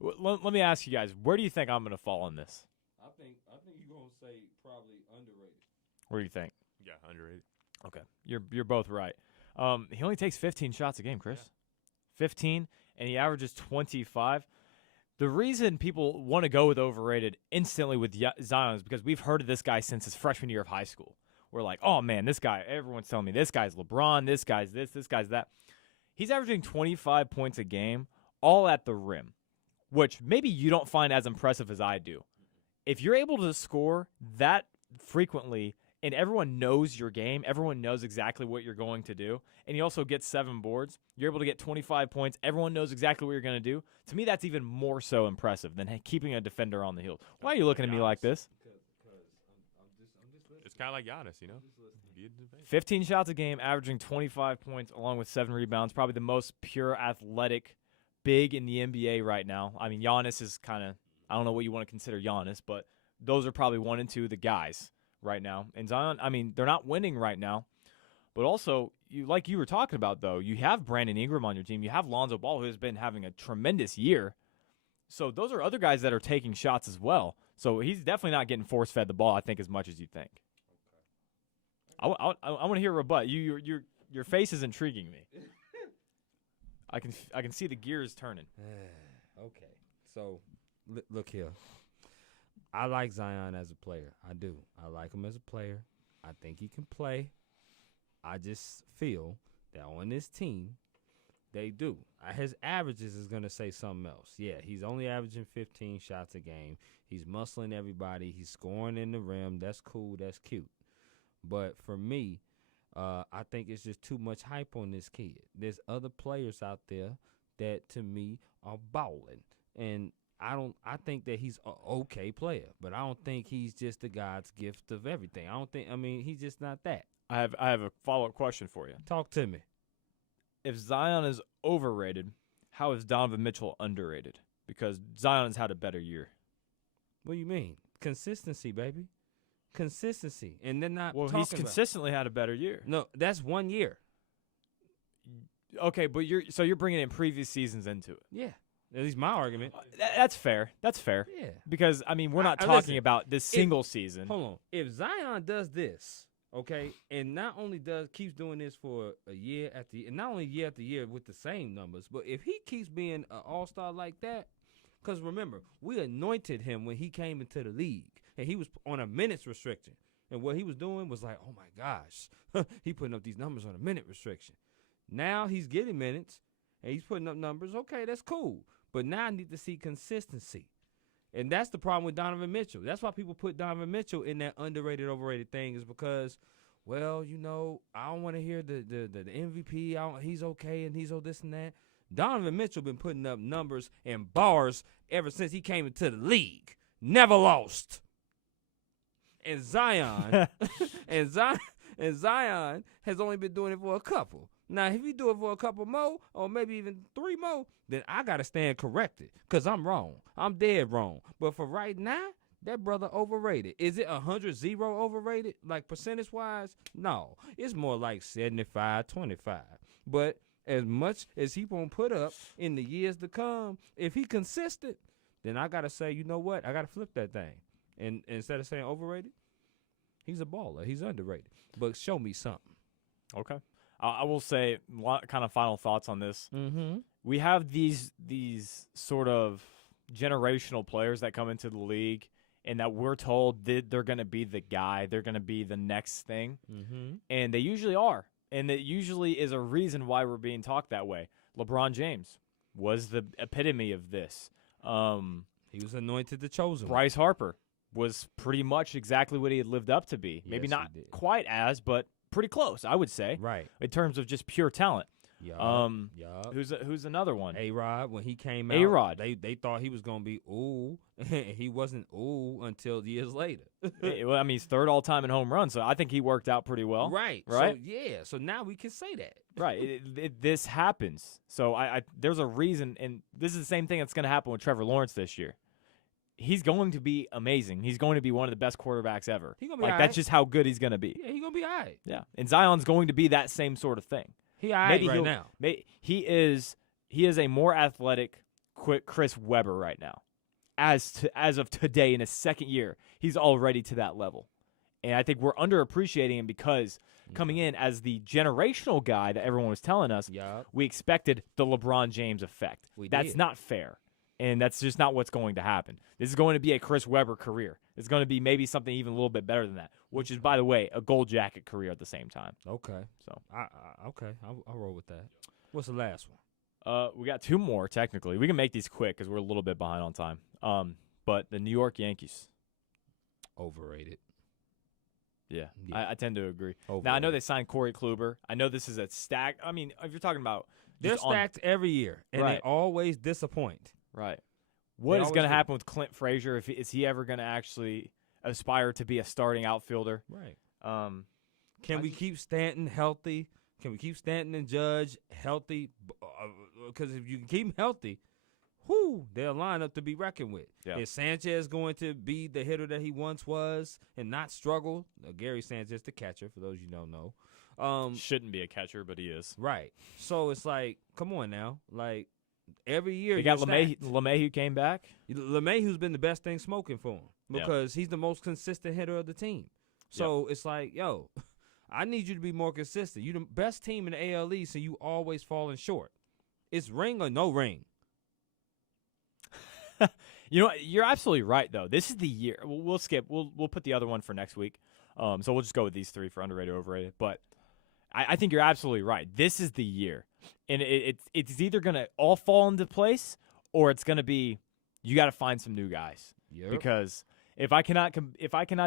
Let me ask you guys, where do you think I'm going to fall on this? I think you're gonna say probably underrated. Where do you think? Yeah, underrated. Okay, you're both right. He only takes 15 shots a game, Chris. Yeah. 15, and he averages 25. The reason people want to go with overrated instantly with Zion is because we've heard of this guy since his freshman year of high school. We're like, oh, man, this guy, everyone's telling me this guy's LeBron, this guy's this guy's that. He's averaging 25 points a game, all at the rim, which maybe you don't find as impressive as I do. If you're able to score that frequently and everyone knows your game, everyone knows exactly what you're going to do, and you also get 7 boards, you're able to get 25 points, everyone knows exactly what you're going to do, to me that's even more so impressive than keeping a defender on the heels. Why are you looking at me like this? It's kind of like Giannis, you know? 15 shots a game, averaging 25 points along with 7 rebounds, probably the most pure athletic big in the NBA right now. I mean, Giannis is kind of, I don't know what you want to consider Giannis, but those are probably 1 and 2 the guys right now. And Zion, I mean, they're not winning right now. But also, like you were talking about, though, you have Brandon Ingram on your team. You have Lonzo Ball, who has been having a tremendous year. So those are other guys that are taking shots as well. So he's definitely not getting force-fed the ball, I think, as much as you think. I want to hear a rebut. Your face is intriguing me. I can see the gears turning. Okay, so look here. I like Zion as a player. I do. I like him as a player. I think he can play. I just feel that on this team, they do. His averages is going to say something else. Yeah, he's only averaging 15 shots a game. He's muscling everybody. He's scoring in the rim. That's cool. That's cute. But for me, I think it's just too much hype on this kid. There's other players out there that, to me, are balling. And I think that he's an okay player, but I don't think he's just the God's gift of everything. He's just not that. I have a follow-up question for you. Talk to me. If Zion is overrated, how is Donovan Mitchell underrated? Because Zion has had a better year. What do you mean? Consistency, baby. Consistency. And they're not he's consistently had a better year. No, that's 1 year. Okay, but you're bringing in previous seasons into it. Yeah. At least my argument. That's fair. That's fair. Yeah. Because, I mean, we're not talking listen, about this single season. Hold on. If Zion does this, okay, and not only keeps doing this for a year after year, and not only year after year with the same numbers, but if he keeps being an all-star like that, because remember, we anointed him when he came into the league, and he was on a minutes restriction. And what he was doing was like, oh, my gosh, he putting up these numbers on a minute restriction. Now he's getting minutes, and he's putting up numbers. Okay, that's cool. But now I need to see consistency. And that's the problem with Donovan Mitchell. That's why people put Donovan Mitchell in that underrated, overrated thing is because, well, you know, I don't want to hear the MVP. He's okay and he's this and that. Donovan Mitchell been putting up numbers and bars ever since he came into the league. Never lost. And Zion, and Zion has only been doing it for a couple. Now, if he do it for a couple more, or maybe even 3 more, then I got to stand corrected because I'm wrong. I'm dead wrong. But for right now, that brother overrated. Is it 100-0 overrated, like percentage-wise? No. It's more like 75-25. But as much as he won't put up in the years to come, if he consistent, then I got to say, you know what? I got to flip that thing. And instead of saying overrated, he's a baller. He's underrated. But show me something. Okay. I will say, kind of final thoughts on this. Mm-hmm. We have these sort of generational players that come into the league, and that we're told that they're going to be the guy, they're going to be the next thing, and they usually are. And it usually is a reason why we're being talked that way. LeBron James was the epitome of this. He was anointed the chosen one. Bryce Harper was pretty much exactly what he had lived up to be. Maybe not quite as, but pretty close, I would say. Right. In terms of just pure talent. Yeah. Who's another one? A-Rod, when he came out, A-Rod. They thought he was going to be ooh. He wasn't ooh until years later. Well, I mean, he's third all-time in home runs, so I think he worked out pretty well. Right. Right? So now we can say that. Right. This happens. So there's a reason, and this is the same thing that's going to happen with Trevor Lawrence this year. He's going to be amazing. He's going to be one of the best quarterbacks ever. He's gonna be that's just how good he's going to be. Yeah, he's going to be all right. Yeah. And Zion's going to be that same sort of thing. He all right now. He is a more athletic, quick Chris Webber right now. As of today in his second year, he's already to that level. And I think we're underappreciating him because coming in as the generational guy that everyone was telling us, we expected the LeBron James effect. That's not fair. And that's just not what's going to happen. This is going to be a Chris Webber career. It's going to be maybe something even a little bit better than that, which is, by the way, a gold jacket career at the same time. Okay. So I'll roll with that. What's the last one? We got 2 more, technically. We can make these quick because we're a little bit behind on time. But the New York Yankees. Overrated. Yeah. I tend to agree. Overrated. Now, I know they signed Corey Kluber. I know this is a stack. I mean, if you're talking about they're stacked every year, and they always disappoint. Right. What is going to happen with Clint Frazier? Is he ever going to actually aspire to be a starting outfielder? Right. Can we keep Stanton healthy? Can we keep Stanton and Judge healthy? Because if you can keep them healthy, they'll line up to be reckoned with. Yeah. Is Sanchez going to be the hitter that he once was and not struggle? Gary Sanchez, the catcher, for those you don't know. Shouldn't be a catcher, but he is. Right. So it's like, come on now. Like, every year they got LeMahieu came back. LeMahieu's been the best thing smoking for him because he's the most consistent hitter of the team. So it's like, yo, I need you to be more consistent. You're the best team in the AL East, so you always falling short. It's ring or no ring. You know, you're absolutely right, though. This is the year. We'll skip. We'll put the other one for next week. So we'll just go with these 3 for underrated, overrated. But I think you're absolutely right. This is the year. And it's either going to all fall into place or it's going to be you got to find some new guys. Yep. Because if I cannot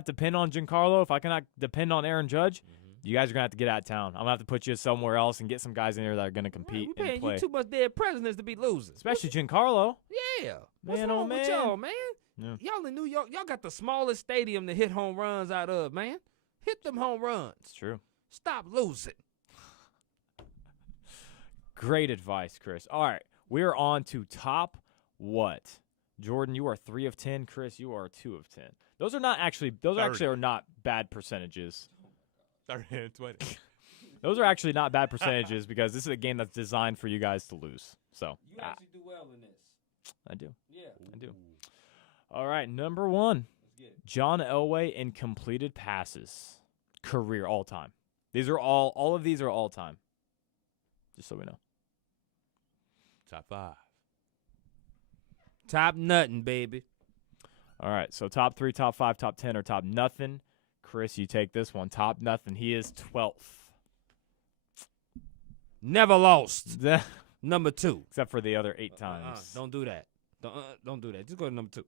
depend on Giancarlo, if I cannot depend on Aaron Judge, you guys are going to have to get out of town. I'm going to have to put you somewhere else and get some guys in there that are going to compete We're paying and play. you too much dead presidents to be losing. Especially Giancarlo. Yeah. What's Man, wrong oh, man. with y'all, man? Yeah. Y'all in New York, y'all got the smallest stadium to hit home runs out of, man. Hit them home runs. It's true. Stop losing. Great advice, Chris. All right, we are on to top what? Jordan, you are 3 of 10. Chris, you are 2 of 10. Those are not actually. Those actually are not bad percentages. 30 20. Those are actually not bad percentages because this is a game that's designed for you guys to lose. So You actually do well in this. I do. Yeah. I do. All right, number 1. Let's get it. John Elway in completed passes. Career, all time. These are all of these are all time. Just so we know. Top 5. Top nothing, baby. All right, so top 3, top 5, top 10, or top nothing. Chris, you take this one. Top nothing. He is 12th. Never lost. Number 2. Except for the other 8 times. Don't do that. Don't do that. Just go to number 2.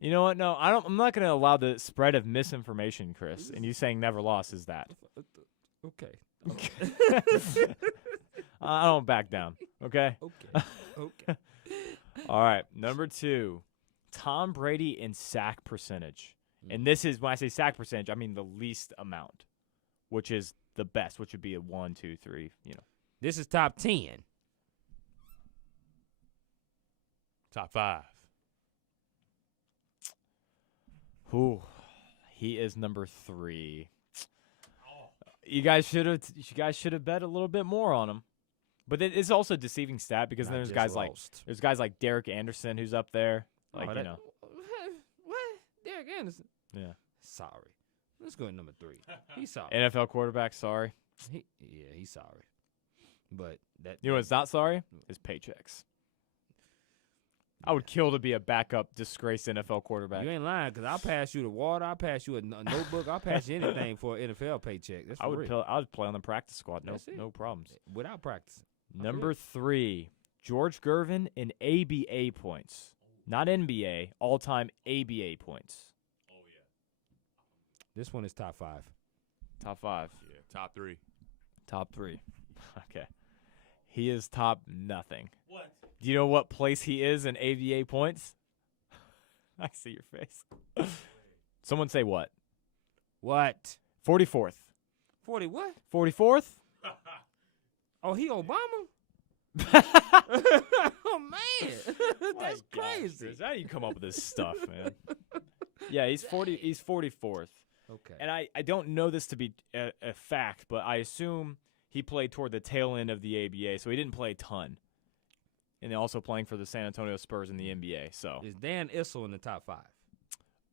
You know what? No, I'm not going to allow the spread of misinformation, Chris. And you saying never lost is that. Okay. I don't back down. Okay? Okay. All right, number 2. Tom Brady in sack percentage. And this is, when I say sack percentage, I mean the least amount, which is the best, which would be a 1, 2, 3, This is top 10. Top 5. Ooh, he is number 3. You guys should have bet a little bit more on him. But it's also a deceiving stat because there's guys like Derek Anderson who's up there. Like, What? Derek Anderson? Yeah. Sorry. Let's go to number 3. He's sorry. NFL quarterback, sorry. He's sorry. But that You know what's not sorry? His paychecks. I would kill to be a backup, disgraced NFL quarterback. You ain't lying, because I'll pass you the water, I'll pass you a notebook, I'll pass you anything for an NFL paycheck. That's I would play on the practice squad. No problems. Without practice. Number 3, George Gervin in ABA points. Not NBA, all-time ABA points. Oh, yeah. This one is top 5. Top 5. Yeah, top 3. Top 3. Okay. He is top nothing. What? Do you know what place he is in ABA points? I see your face. Someone say what? What? 44th. 40 what? 44th? Oh, he Obama? Oh, man. That's crazy. How do you come up with this stuff, man? Yeah, he's 44th. Okay. And I don't know this to be a fact, but I assume he played toward the tail end of the ABA, so he didn't play a ton. And they're also playing for the San Antonio Spurs in the NBA. So Is Dan Issel in the top 5?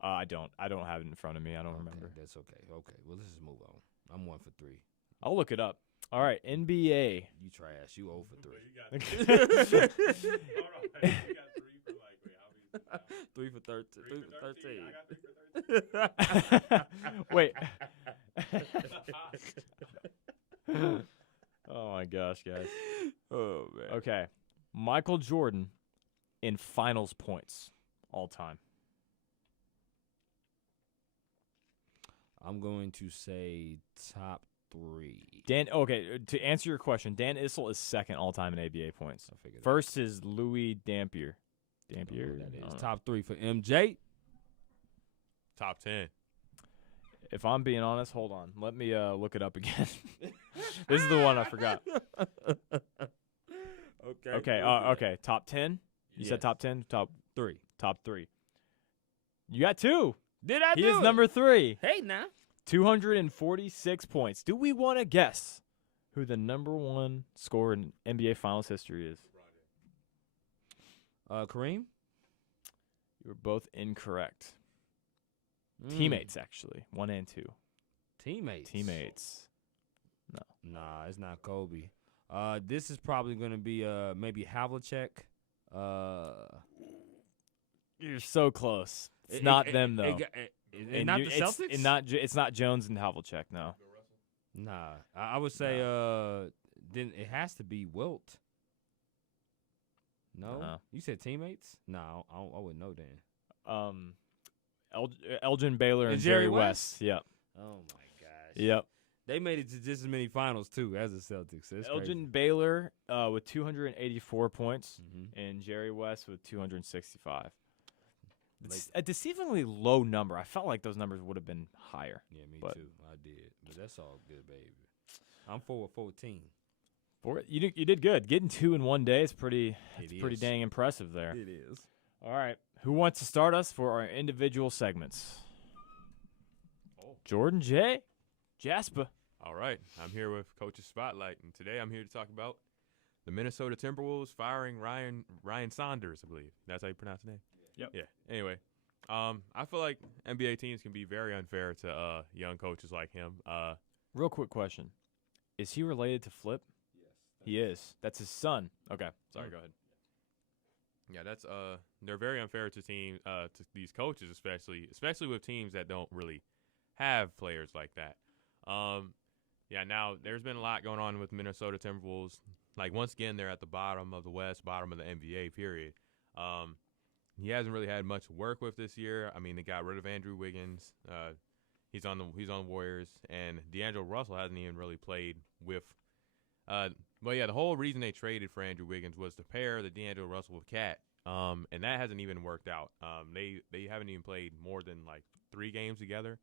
I don't have it in front of me. I don't remember. That's okay. Okay, well, let's just move on. I'm 1 for 3. I'll look it up. All right, NBA. You trash. You 0 for 3. You got 3 for like, wait, 3 for 13. 3 for 13. I got 3 for 13. Wait. Oh, my gosh, guys. Oh, man. Okay. Michael Jordan in finals points all time. I'm going to say top 3. Okay, to answer your question, Dan Issel is second all time in ABA points. I figured First is Louis Dampier. Dampier? that I don't is know. top 3 for MJ. Top 10. If I'm being honest, hold on. Let me look it up again. This is the one I forgot. Okay. Top 10? You said top 10? Top 3. Top 3. You got 2. Did I He do is it? number 3. Hey, now. 246 points. Do we want to guess who the number 1 scorer in NBA Finals history is? Kareem? You were both incorrect. Teammates, actually. 1 and 2. Teammates. No. Nah, it's not Kobe. This is probably going to be maybe Havlicek. You're so close. It's not them, though. And not the Celtics? It's not Jones and Havlicek, no. Nah. I would say then it has to be Wilt. No? Uh-huh. You said teammates? No, I wouldn't know then. Elgin Baylor and Jerry West. Yep. Oh, my gosh. Yep. They made it to just as many finals, too, as the Celtics. That's Elgin Baylor with 284 points Mm-hmm. and Jerry West with 265. It's a deceivingly low number. I felt like those numbers would have been higher. Yeah, me but too. I did. But that's all good, baby. I'm 4-14. You did good. Getting 2 in one day is pretty is. dang impressive there. It is. All right. Who wants to start us for our individual segments? Jordan J. Jasper. All right. I'm here with Coach's Spotlight, and today I'm here to talk about the Minnesota Timberwolves firing Ryan Saunders, I believe. That's how you pronounce the name? Yep. Yeah. Anyway, I feel like NBA teams can be very unfair to young coaches like him. Real quick question. Is he related to Flip? Yes. He is. That's his son. Okay. Sorry, go ahead. Yeah, that's they're very unfair to teams, to these coaches, especially with teams that don't really have players like that. Yeah, now there's been a lot going on with Minnesota Timberwolves. Like, once again, they're at the bottom of the West, bottom of the NBA, period. He hasn't really had much to work with this year. I mean, they got rid of Andrew Wiggins. He's on the Warriors, and D'Angelo Russell hasn't even really played with. But yeah, the whole reason they traded for Andrew Wiggins was to pair the D'Angelo Russell with Cat, and that hasn't even worked out. They haven't even played more than like 3 games together.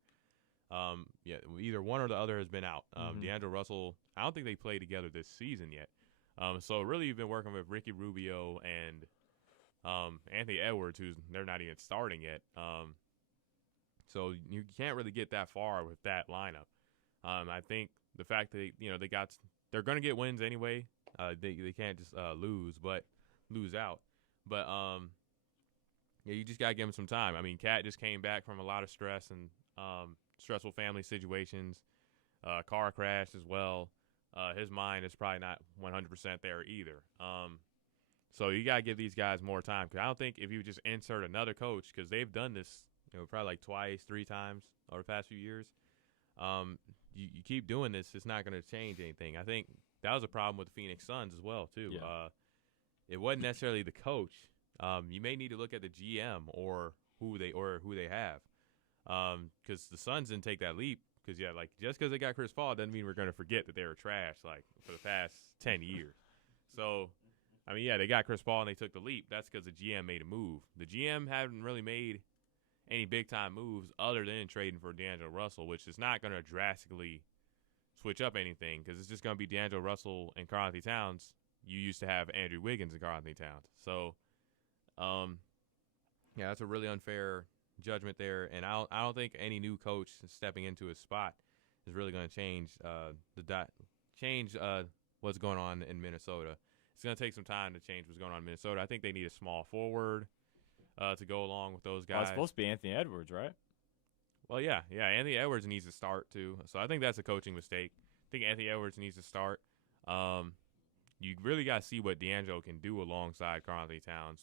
Yeah, either one or the other has been out. D'Angelo Russell, I don't think they played together this season yet. So really, you've been working with Ricky Rubio and Anthony Edwards, they're not even starting yet. So you can't really get that far with that lineup. I think the fact that they're going to get wins anyway. They can't just lose out. But yeah, you just got to give them some time. I mean, Cat just came back from a lot of stress and stressful family situations, car crash as well. His mind is probably not 100% there either. So you got to give these guys more time, because I don't think if you just insert another coach, because they've done this, probably like twice, 3 times over the past few years. You keep doing this, it's not going to change anything. I think that was a problem with the Phoenix Suns as well too. Yeah. It wasn't necessarily the coach. You may need to look at the GM or who they have, because the Suns didn't take that leap. Because just because they got Chris Paul doesn't mean we're going to forget that they were trash like for the past 10 years. So, I mean, yeah, they got Chris Paul and they took the leap. That's because the GM made a move. The GM haven't really made any big-time moves other than trading for D'Angelo Russell, which is not going to drastically switch up anything, because it's just going to be D'Angelo Russell and Karl-Anthony Towns. You used to have Andrew Wiggins and Karl-Anthony Towns. So, yeah, that's a really unfair judgment there, and I don't think any new coach stepping into his spot is really going to change what's going on in Minnesota. It's going to take some time to change what's going on in Minnesota. I think they need a small forward to go along with those guys. Well, it's supposed to be Anthony Edwards, right? Well, yeah. Anthony Edwards needs to start too. So I think that's a coaching mistake. I think Anthony Edwards needs to start. You really got to see what D'Angelo can do alongside Karl-Anthony Towns.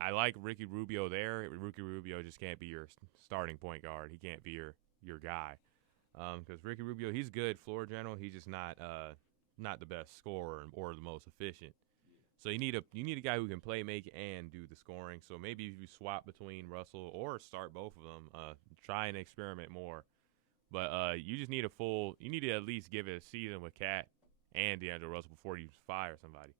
I like Ricky Rubio there. Ricky Rubio just can't be your starting point guard. He can't be your guy. Because Ricky Rubio, he's good floor general. He's just not the best scorer or the most efficient. So you need a guy who can play, make, and do the scoring. So maybe if you swap between Russell or start both of them, try and experiment more. But you just need you need to at least give it a season with Cat and D'Angelo Russell before you fire somebody.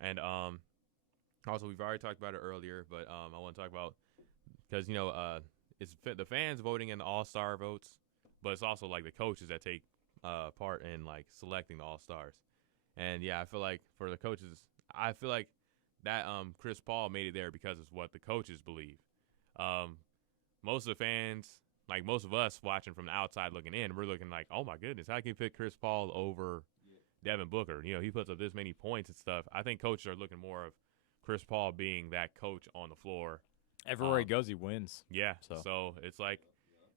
And also, we've already talked about it earlier, but I want to talk about, because it's the fans voting in the All-Star votes, but it's also like the coaches that take part in like selecting the All-Stars. And yeah, I feel like for the coaches, I feel like that Chris Paul made it there because of what the coaches believe. Most of the fans, like most of us watching from the outside looking in, we're looking like, oh my goodness, how can you pick Chris Paul over Devin Booker? He puts up this many points and stuff. I think coaches are looking more of Chris Paul being that coach on the floor. Everywhere he goes, he wins. Yeah. So it's like,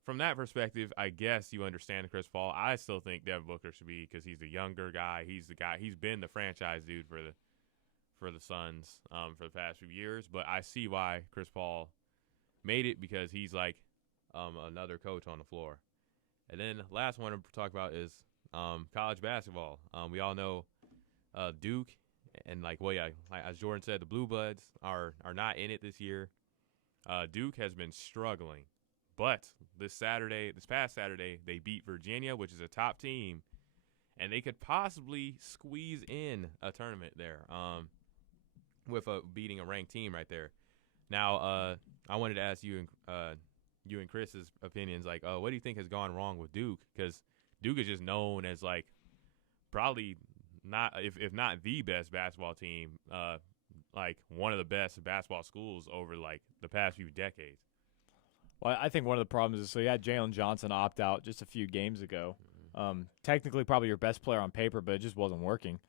from that perspective, I guess you understand Chris Paul. I still think Devin Booker should be, because he's the younger guy. He's the guy. He's been the franchise dude for the Suns for the past few years. But I see why Chris Paul made it, because he's like another coach on the floor. And then the last one to talk about is college basketball. We all know Duke, and like as Jordan said, the Blue Bloods are not in it this year. Duke has been struggling. But this past Saturday, they beat Virginia, which is a top team, and they could possibly squeeze in a tournament there with beating a ranked team right there. Now, I wanted to ask you and Chris's opinions. Like, what do you think has gone wrong with Duke? Because Duke is just known as like probably not, if not the best basketball team, like one of the best basketball schools over like the past few decades. Well, I think one of the problems is, so you had Jalen Johnson opt out just a few games ago. Technically probably your best player on paper, but it just wasn't working.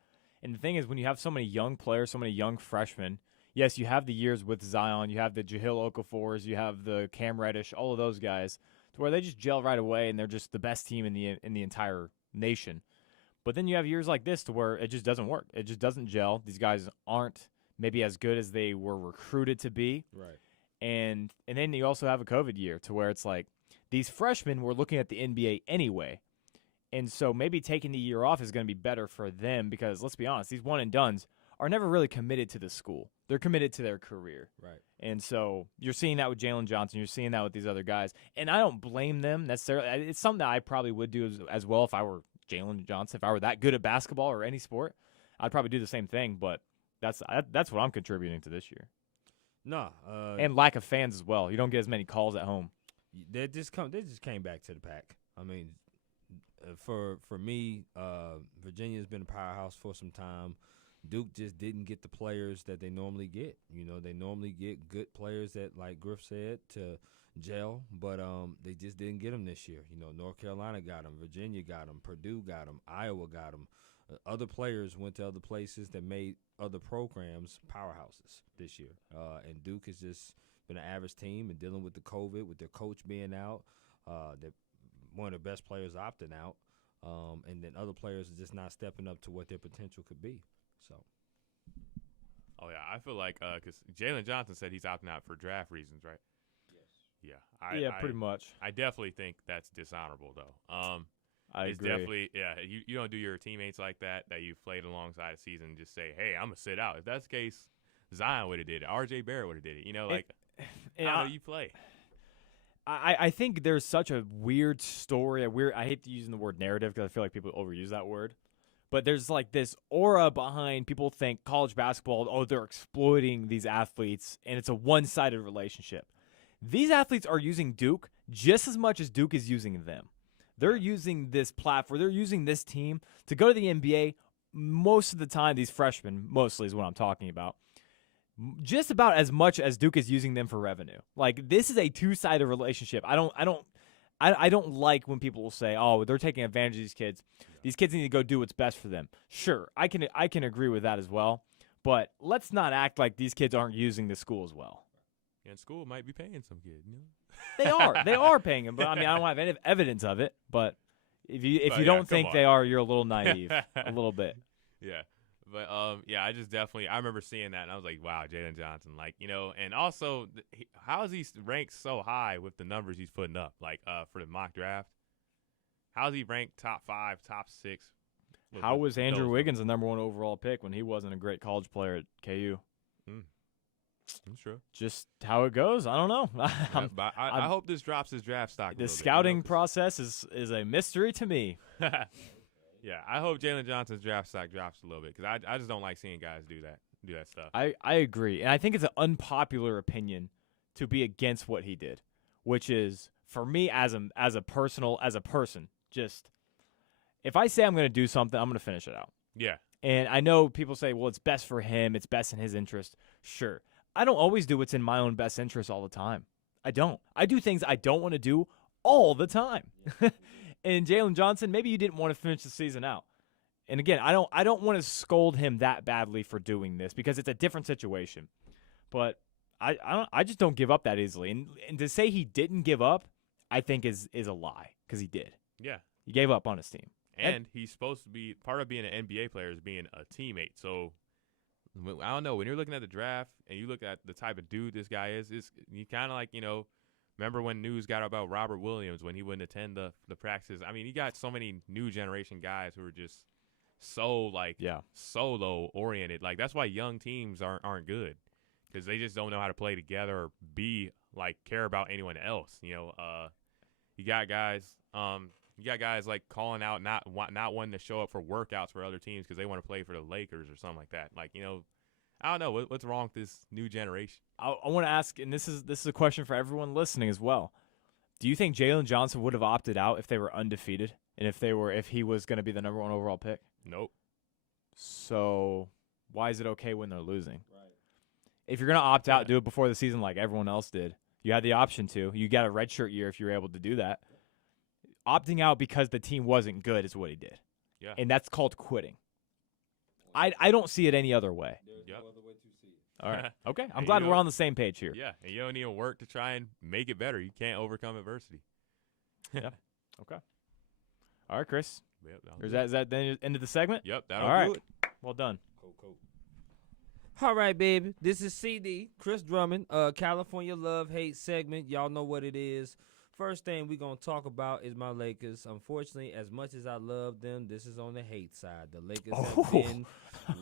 And the thing is, when you have so many young players, so many young freshmen, yes, you have the years with Zion, you have the Jahlil Okafors, you have the Cam Reddish, all of those guys, to where they just gel right away and they're just the best team in the entire nation. But then you have years like this to where it just doesn't work. It just doesn't gel. These guys aren't maybe as good as they were recruited to be. Right. And then you also have a COVID year to where it's like these freshmen were looking at the NBA anyway. And so maybe taking the year off is going to be better for them because, let's be honest, these one-and-dones are never really committed to the school. They're committed to their career. Right. And so you're seeing that with Jalen Johnson. You're seeing that with these other guys. And I don't blame them necessarily. It's something that I probably would do as well if I were Jalen Johnson. If I were that good at basketball or any sport, I'd probably do the same thing. But that's what I'm contributing to this year. No. And lack of fans as well. You don't get as many calls at home. They just came back to the pack. I mean, for me, Virginia's been a powerhouse for some time. Duke just didn't get the players that they normally get. You know, they normally get good players that, like Griff said, to gel, but they just didn't get them this year. You know, North Carolina got them, Virginia got them, Purdue got them, Iowa got them. Other players went to other places that made other programs powerhouses this year. And Duke has just been an average team and dealing with the COVID, with their coach being out, one of the best players opting out, and then other players are just not stepping up to what their potential could be. So, oh yeah, I feel like because Jalen Johnson said he's opting out for draft reasons, right? Yes. Yeah. Pretty much. I definitely think that's dishonorable, though. I it's agree. Definitely, yeah. You don't do your teammates like that you've played alongside a season and just say, hey, I'm gonna sit out. If that's the case, Zion would have did it. R.J. Barrett would have did it. You know, like how do you play? I think there's such a weird story. I hate using the word narrative because I feel like people overuse that word. But there's like this aura behind people think college basketball, they're exploiting these athletes, and it's a one-sided relationship. These athletes are using Duke just as much as Duke is using them. They're using this platform. They're using this team to go to the NBA most of the time. These freshmen, mostly is what I'm talking about, just about as much as Duke is using them for revenue. Like, this is a two-sided relationship. I don't like when people will say, "Oh, they're taking advantage of these kids. These kids need to go do what's best for them." Sure, I can agree with that as well. But let's not act like these kids aren't using the school as well. And school might be paying some kid, you know? They are paying them. But I mean, I don't have any evidence of it. But if you don't think they are, you're a little naive, a little bit. Yeah. But, I just definitely – I remember seeing that, and I was like, wow, Jalen Johnson. Like, you know, and also, how is he ranked so high with the numbers he's putting up, like, for the mock draft? How is he ranked top 5, top 6? How was Andrew Wiggins the number 1 overall pick when he wasn't a great college player at KU? That's true. Just how it goes. I don't know. I hope this drops his draft stock. The scouting process is a mystery to me. Yeah, I hope Jalen Johnson's draft stock drops a little bit because I just don't like seeing guys do that stuff. I agree, and I think it's an unpopular opinion to be against what he did, which is for me as a person, just if I say I'm going to do something, I'm going to finish it out. Yeah, and I know people say, well, it's best for him, it's best in his interest. Sure, I don't always do what's in my own best interest all the time. I don't. I do things I don't want to do all the time. And Jalen Johnson, maybe you didn't want to finish the season out. And again, I don't want to scold him that badly for doing this because it's a different situation. But I just don't give up that easily. And to say he didn't give up, I think is a lie because he did. Yeah. He gave up on his team. And he's supposed to be part of being an NBA player is being a teammate. So I don't know, when you're looking at the draft and you look at the type of dude this guy is you kind of like, you know, remember when news got about Robert Williams when he wouldn't attend the practices? I mean, you got so many new generation guys who are just so solo oriented. Like that's why young teams aren't good because they just don't know how to play together or be like care about anyone else. You know, you got guys like calling out not wanting to show up for workouts for other teams because they want to play for the Lakers or something like that. Like, you know, I don't know what's wrong with this new generation. I want to ask, and this is a question for everyone listening as well. Do you think Jalen Johnson would have opted out if they were undefeated and if he was going to be the number 1 overall pick? Nope. So why is it okay when they're losing? Right. If you're going to opt out, do it before the season like everyone else did. You had the option to. You got a redshirt year if you were able to do that. Opting out because the team wasn't good is what he did. Yeah. And that's called quitting. I don't see it any other way. There's Yep. no other way to see it. All right. Okay. I'm And glad you we're know- on the same page here. Yeah, and you don't need to work to try and make it better. You can't overcome adversity. Okay. All right, Chris. Yep, Is that the end of the segment? Yep, that'll All right. do it. Well done. Cool. All right, baby. This is CD, Chris Drummond, California Love Hate segment. Y'all know what it is. First thing we're going to talk about is my Lakers. Unfortunately, as much as I love them, this is on the hate side. The Lakers have been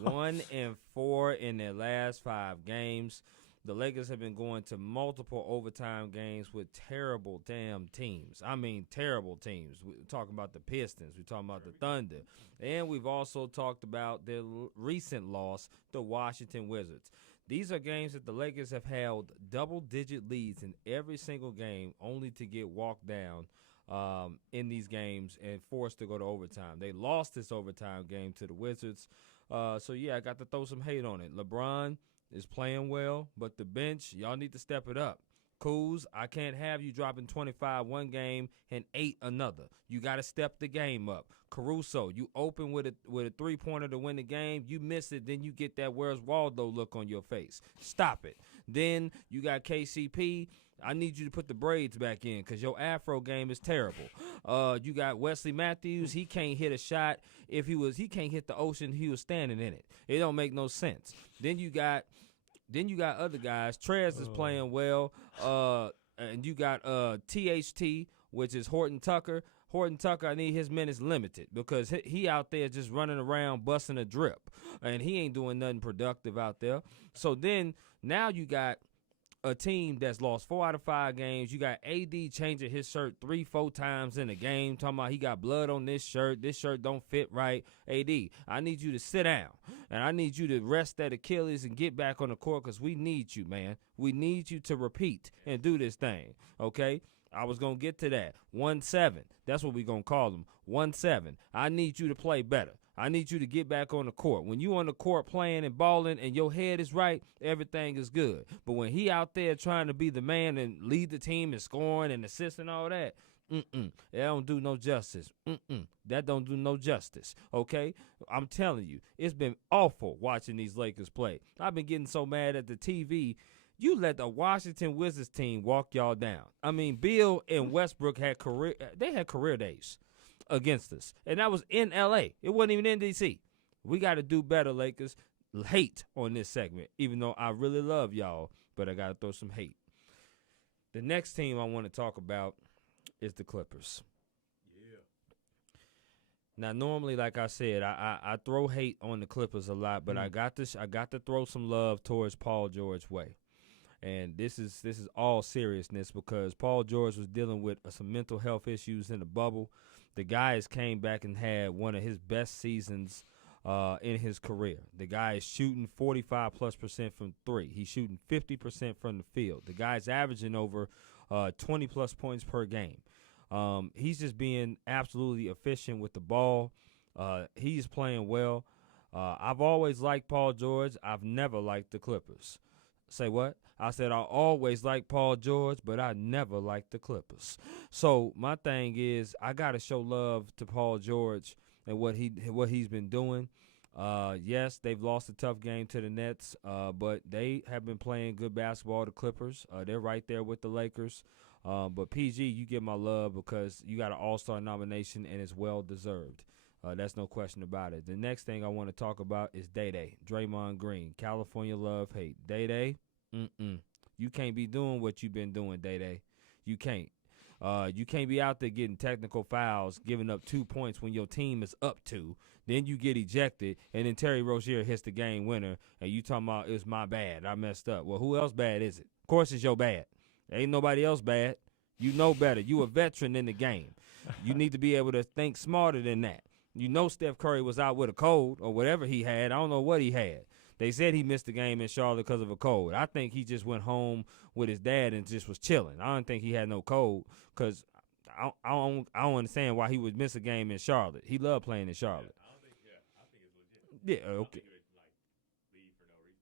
1-4 in their last 5 games. The Lakers have been going to multiple overtime games with terrible damn teams. I mean, terrible teams. We're talking about the Pistons. We're talking about the Thunder. And we've also talked about their recent loss, the Washington Wizards. These are games that the Lakers have held double-digit leads in every single game, only to get walked down in these games and forced to go to overtime. They lost this overtime game to the Wizards. So, yeah, I got to throw some hate on it. LeBron is playing well, but the bench, y'all need to step it up. Cruz, I can't have you dropping 25 one game and 8 another. You got to step the game up. Caruso, you open with a three-pointer to win the game. You miss it, then you get that Where's Waldo look on your face. Stop it. Then you got KCP. I need you to put the braids back in because your afro game is terrible. You got Wesley Matthews. He can't hit a shot. He can't hit the ocean. He was standing in it. It don't make no sense. Then you got other guys. Trez is playing well. And you got THT, which is Horton Tucker. Horton Tucker, I need his minutes limited because he out there just running around busting a drip. And he ain't doing nothing productive out there. So then now you got a team that's lost 4 out of 5 games. You got AD changing his shirt 3-4 times in a game, talking about he got blood on this shirt. This shirt don't fit right. AD, I need you to sit down, and I need you to rest that Achilles and get back on the court because we need you, man. We need you to repeat and do this thing, okay? I was going to get to that. 1-7. That's what we're going to call them. 1-7. I need you to play better. I need you to get back on the court. When you on the court playing and balling and your head is right, everything is good. But when he out there trying to be the man and lead the team and scoring and assisting all that, that don't do no justice. That don't do no justice, okay? I'm telling you, it's been awful watching these Lakers play. I've been getting so mad at the TV. You let the Washington Wizards team walk y'all down. I mean, Bill and Westbrook had career days against us. And that was in L.A. It wasn't even in D.C. We got to do better, Lakers. Hate on this segment, even though I really love y'all, but I got to throw some hate. The next team I want to talk about is the Clippers. Yeah. Now, normally, like I said, I throw hate on the Clippers a lot, but I got to throw some love towards Paul George way. And this is all seriousness because Paul George was dealing with some mental health issues in the bubble. The guy has came back and had one of his best seasons in his career. The guy is shooting 45+% from 3. He's shooting 50% from the field. The guy's averaging over 20+ points per game. He's just being absolutely efficient with the ball. He's playing well. I've always liked Paul George. I've never liked the Clippers. Say what? I said I always liked Paul George, but I never liked the Clippers. So my thing is I got to show love to Paul George and what he's been doing. Yes, they've lost a tough game to the Nets, but they have been playing good basketball, the Clippers. They're right there with the Lakers. But PG, you get my love because you got an all-star nomination, and it's well-deserved. That's no question about it. The next thing I want to talk about is Day-Day, Draymond Green, California Love Hate. Day-Day, you can't be doing what you've been doing, Day-Day. You can't. You can't be out there getting technical fouls, giving up 2 points when your team is up 2. Then you get ejected, and then Terry Rozier hits the game winner, and you talking about it's my bad, I messed up. Well, who else bad is it? Of course it's your bad. Ain't nobody else bad. You know better. You a veteran in the game. You need to be able to think smarter than that. You know Steph Curry was out with a cold or whatever he had. I don't know what he had. They said he missed the game in Charlotte because of a cold. I think he just went home with his dad and just was chilling. I don't think he had no cold because I don't understand why he would miss a game in Charlotte. He loved playing in Charlotte. I think it's legit. Yeah, okay. He would, leave for no reason.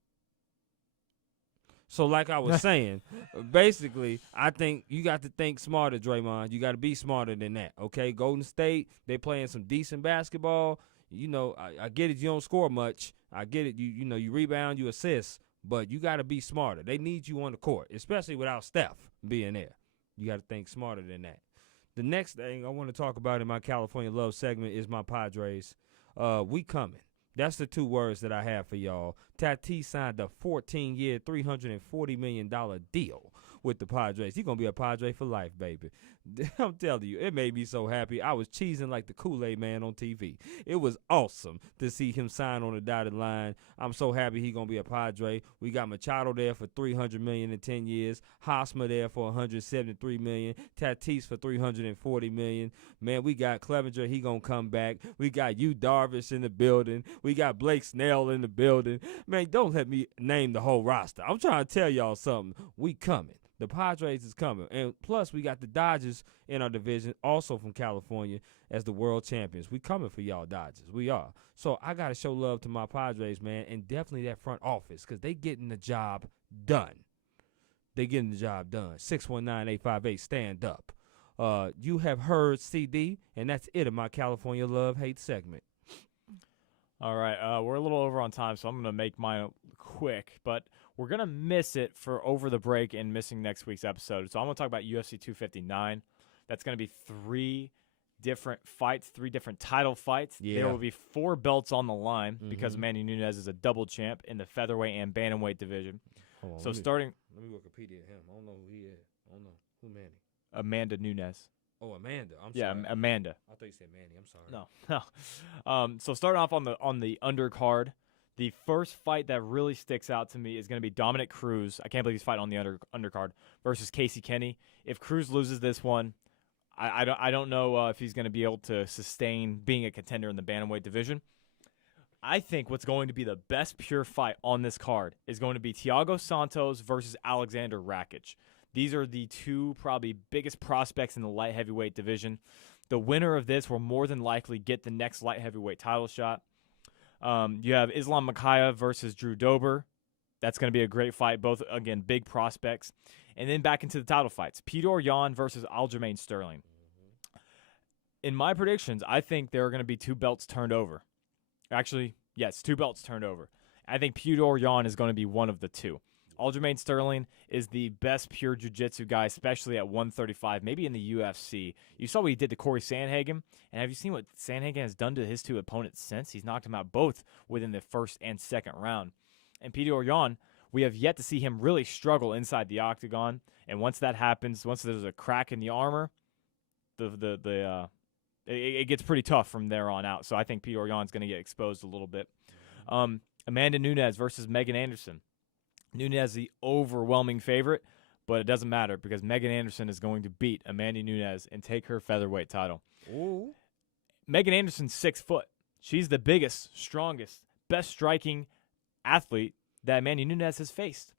So like I was saying, basically, I think you got to think smarter, Draymond. You got to be smarter than that, okay? Golden State, they playing some decent basketball. You know, I get it, you don't score much, I get it. You rebound, you assist, but you got to be smarter. They need you on the court, especially without Steph being there. You got to think smarter than that. The next thing I want to talk about in my California Love segment is my Padres. We coming. That's the 2 words that I have for y'all. Tatis signed a 14-year, $340 million deal with the Padres. He's going to be a Padre for life, baby. I'm telling you, it made me so happy. I was cheesing like the Kool-Aid man on TV. It was awesome to see him sign on the dotted line. I'm so happy he's going to be a Padre. We got Machado there for $300 million in 10 years. Hosmer there for $173 million. Tatis for $340 million. Man, we got Clevenger. He going to come back. We got Yu Darvish in the building. We got Blake Snell in the building. Man, don't let me name the whole roster. I'm trying to tell y'all something. We coming. The Padres is coming. And plus, we got the Dodgers in our division, also from California, as the world champions. We coming for y'all Dodgers. We are. So I got to show love to my Padres, man, and definitely that front office because they getting the job done. They getting the job done. 619-858, stand up. You have heard CD, and that's it in my California Love Hate segment. All right, we're a little over on time, so I'm going to make mine quick, but we're going to miss it for over the break and missing next week's episode. So I'm going to talk about UFC 259. That's going to be 3 different fights, 3 different title fights. Yeah. There will be 4 belts on the line because Manny Nunes is a double champ in the featherweight and bantamweight division. Hold on, So let me Wikipedia him. I don't know who he is. I don't know. Who Manny? Amanda Nunes. Oh, Amanda. I'm Yeah, sorry. Amanda. I thought you said Manny. I'm sorry. No. So starting off on the undercard, the first fight that really sticks out to me is going to be Dominick Cruz. I can't believe he's fighting on the undercard versus Casey Kenny. If Cruz loses this one, I don't know if he's going to be able to sustain being a contender in the bantamweight division. I think what's going to be the best pure fight on this card is going to be Thiago Santos versus Alexander Wreckage. These are the 2 probably biggest prospects in the light heavyweight division. The winner of this will more than likely get the next light heavyweight title shot. You have Islam Makhachev versus Drew Dober. That's going to be a great fight. Both, again, big prospects. And then back into the title fights. Petr Yan versus Aljamain Sterling. In my predictions, I think there are going to be 2 belts turned over. Actually, yes, 2 belts turned over. I think Petr Yan is going to be one of the 2. Aljamain Sterling is the best pure jiu-jitsu guy, especially at 135, maybe in the UFC. You saw what he did to Corey Sandhagen, and have you seen what Sandhagen has done to his 2 opponents since? He's knocked them out both within the first and second round. And Petr Yan, we have yet to see him really struggle inside the octagon, and once that happens, once there's a crack in the armor, it gets pretty tough from there on out. So I think Petr Yan's going to get exposed a little bit. Amanda Nunes versus Megan Anderson. Nunes is the overwhelming favorite, but it doesn't matter because Megan Anderson is going to beat Amanda Nunes and take her featherweight title. Ooh. Megan Anderson's 6 foot. She's the biggest, strongest, best striking athlete that Amanda Nunes has faced.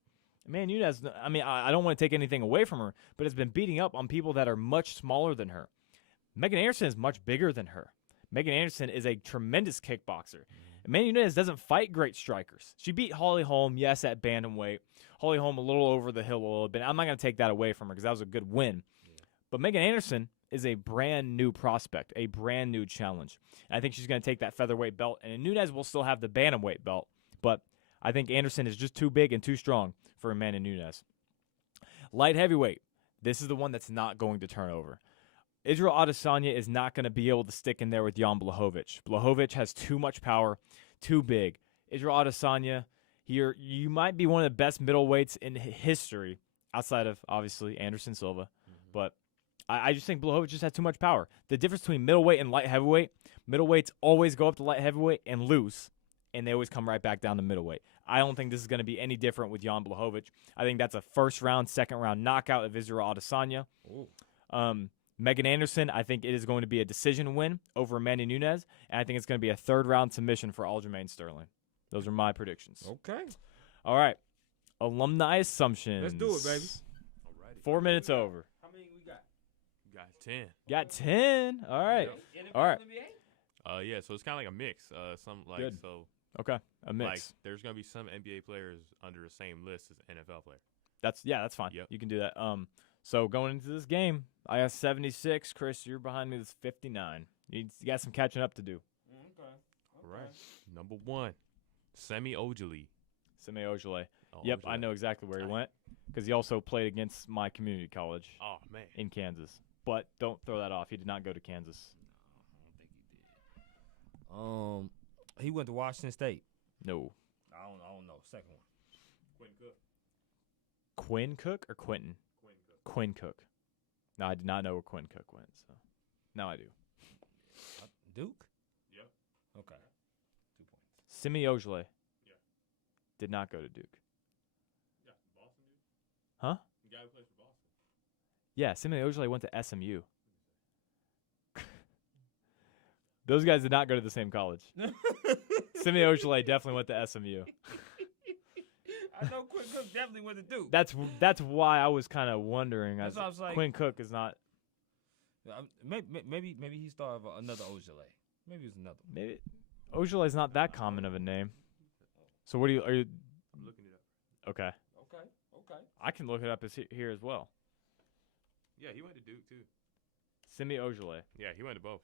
Amanda Nunes, I mean, I don't want to take anything away from her, but has been beating up on people that are much smaller than her. Megan Anderson is much bigger than her. Megan Anderson is a tremendous kickboxer. Amanda Nunes doesn't fight great strikers. She beat Holly Holm, yes, at bantamweight. Holly Holm a little over the hill a little bit. I'm not going to take that away from her because that was a good win. Yeah. But Megan Anderson is a brand new prospect, a brand new challenge. And I think she's going to take that featherweight belt. And Nunes will still have the bantamweight belt. But I think Anderson is just too big and too strong for Amanda Nunes. Light heavyweight. This is the one that's not going to turn over. Israel Adesanya is not going to be able to stick in there with Jan Blachowicz. Blachowicz has too much power, too big. Israel Adesanya, you might be one of the best middleweights in history, outside of, obviously, Anderson Silva. But I just think Blachowicz just has too much power. The difference between middleweight and light heavyweight, middleweights always go up to light heavyweight and lose, and they always come right back down to middleweight. I don't think this is going to be any different with Jan Blachowicz. I think that's a first-round, second-round knockout of Israel Adesanya. Megan Anderson, I think it is going to be a decision win over Amanda Nunes, and I think it's going to be a third-round submission for Aljamain Sterling. Those are my predictions. Okay. All right. Alumni assumptions. Let's do it, baby. Alrighty. 4 minutes over. How many we got? Got 10. Got 10. All right. All right. Yeah, so it's kind of like a mix. Good. So Okay. A mix. like there's gonna be some NBA players under the same list as NFL players. That's fine. Yep. You can do that. So going into this game, I got 76. Chris, you're behind me with 59. You got some catching up to do. All right. Number 1, Semi Ojale. Semi Ojale. Oh, Yep, I Ojale. know exactly where he went because he also played against my community college Oh man. in Kansas. But don't throw that off. He did not go to Kansas. I don't think he did. He went to Washington State. No. I don't know. Second one. Quinn Cook. Quinn Cook or Quentin? Quinn Cook. Quinn Cook. No, I did not know where Quinn Cook went. So now I do. Duke? Yep. Okay. 2 points. Semi Ojale. Yeah. Did not go to Duke. Yeah, Boston dude. Huh? The guy who plays for Boston. Yeah, Semi Ojale went to SMU. Those guys did not go to the same college. Semi Ojale definitely went to SMU. I know Quinn Cook definitely went to Duke. That's why I was kind of wondering. That's why I was like- Quinn Cook is not. Maybe he started another Ojale. Maybe it's another one. Maybe Ojale is not that common of a name. So what are you? I'm looking it up. Okay? Okay. I can look it up here as well. Yeah, he went to Duke too. Semi Ojale. Yeah, he went to both.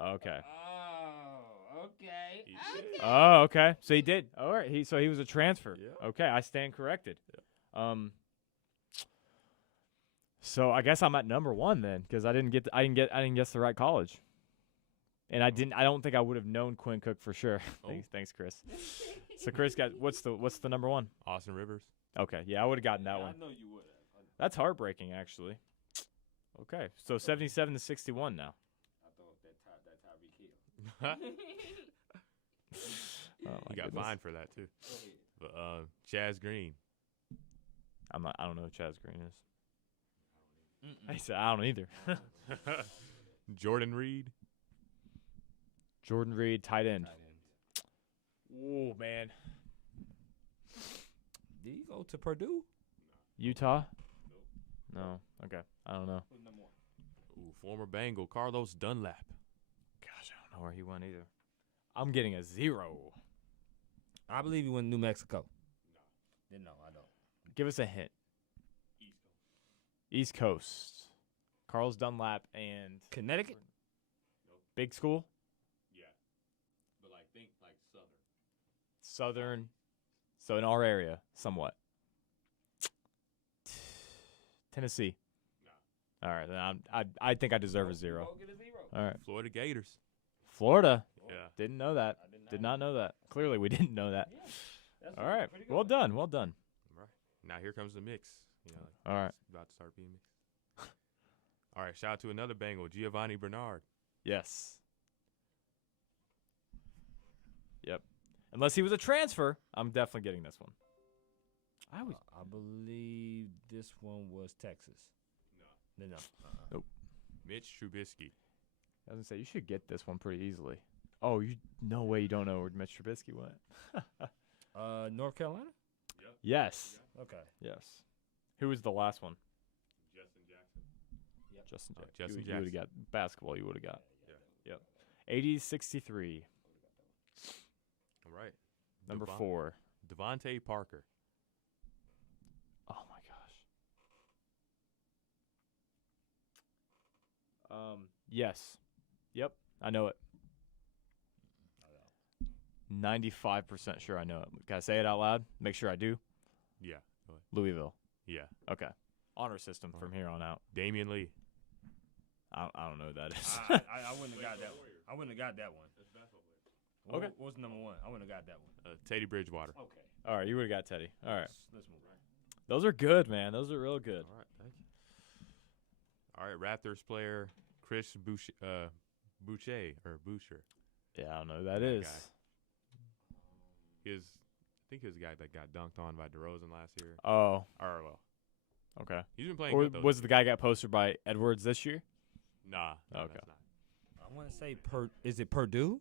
Okay. Oh, okay. He did. Oh, okay. So he did. All right. He was a transfer. Yeah. Okay, I stand corrected. So I guess I'm at number 1 then, because I didn't guess the right college, and I don't think I would have known Quinn Cook for sure. Oh. Thanks, Chris. So Chris got what's the number 1? Austin Rivers. Okay, yeah, I would have gotten that one. I know you would have. That's heartbreaking, actually. Okay, so 77 to 61 now. I thought that Tyreek Hill. Oh, my He got goodness. fined for that too. But Chaz Green. I don't know who Chaz Green is. I said I don't either. Jordan Reed. Jordan Reed, tight end. Oh man, Did he go to Purdue? Utah? No. Okay, I don't know. Who's number 1? Ooh, former Bengal Carlos Dunlap. Gosh, I don't know where he went either. I'm getting a 0. I believe he went to New Mexico. No, I don't. Give us a hint. East Coast. Carlos Dunlap and Connecticut? big school? Yeah. But think Southern. Southern. So in our area, somewhat. Tennessee. No. All right, then I think I deserve a 0. Go get a 0. All right. Florida Gators. Florida. Yeah. Didn't know that. Did not know that. Clearly, we didn't know that. All right. Well done. Well done. Right. Now here comes the mix. All right. It's about to start being mixed. All right. Shout out to another Bengal, Giovanni Bernard. Yes. Yep. Unless he was a transfer, I'm definitely getting this one. I believe this one was Texas. No. Nope. Mitch Trubisky. I was gonna say you should get this one pretty easily. Oh, no way you don't know where Mitch Trubisky went. North Carolina? Yes. Okay. Yes. Who was the last one? Justin Jackson. Justin Oh, Jackson. Justin You would have got basketball. You would have got. Yep. 80-63. All right. Number 4. Devontae Parker. Oh my gosh. Yes. Yep. I know it. 95% sure I know it. Can I say it out loud? Make sure I do. Yeah. Go ahead. Louisville. Yeah. Okay. Honor system from here on out. Damian Lee. I don't know who that is. I wouldn't have got that one. I wouldn't have got that one. Okay. What's number 1? I wouldn't have got that one. Teddy Bridgewater. Okay. All right, you would have got Teddy. All right. Let's move on. Those are good, man. Those are real good. All right. Thank you. All right. Raptors player Chris Boucher. Yeah, I don't know who that That is. guy. I think he was the guy that got dunked on by DeRozan last year. Oh, okay. He's been playing Or good though. was the guy got posted by Edwards this year? Nah. No, Okay. that's not. I want to say is it Purdue?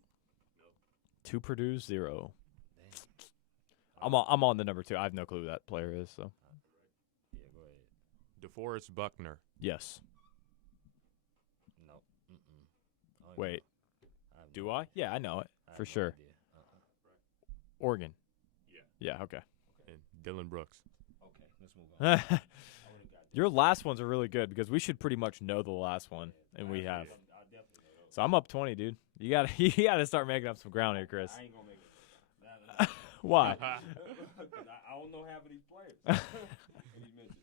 2 Purdue, 0. Damn. I'm on the number 2. I have no clue who that player is. So Yeah, go ahead. DeForest Buckner. yes. No. Wait, do I? Yeah, I know it for sure. Idea. Oregon. Yeah. Yeah. Okay. And Dylan Brooks. Okay, let's move on. I wouldn't have got that. Your last ones are really good because we should pretty much know the last one, and we have. I definitely know those. So I'm up 20, dude. You gotta start making up some ground here, Chris. I ain't gonna make it. Why? Because I don't know half of these players. And he mentioned.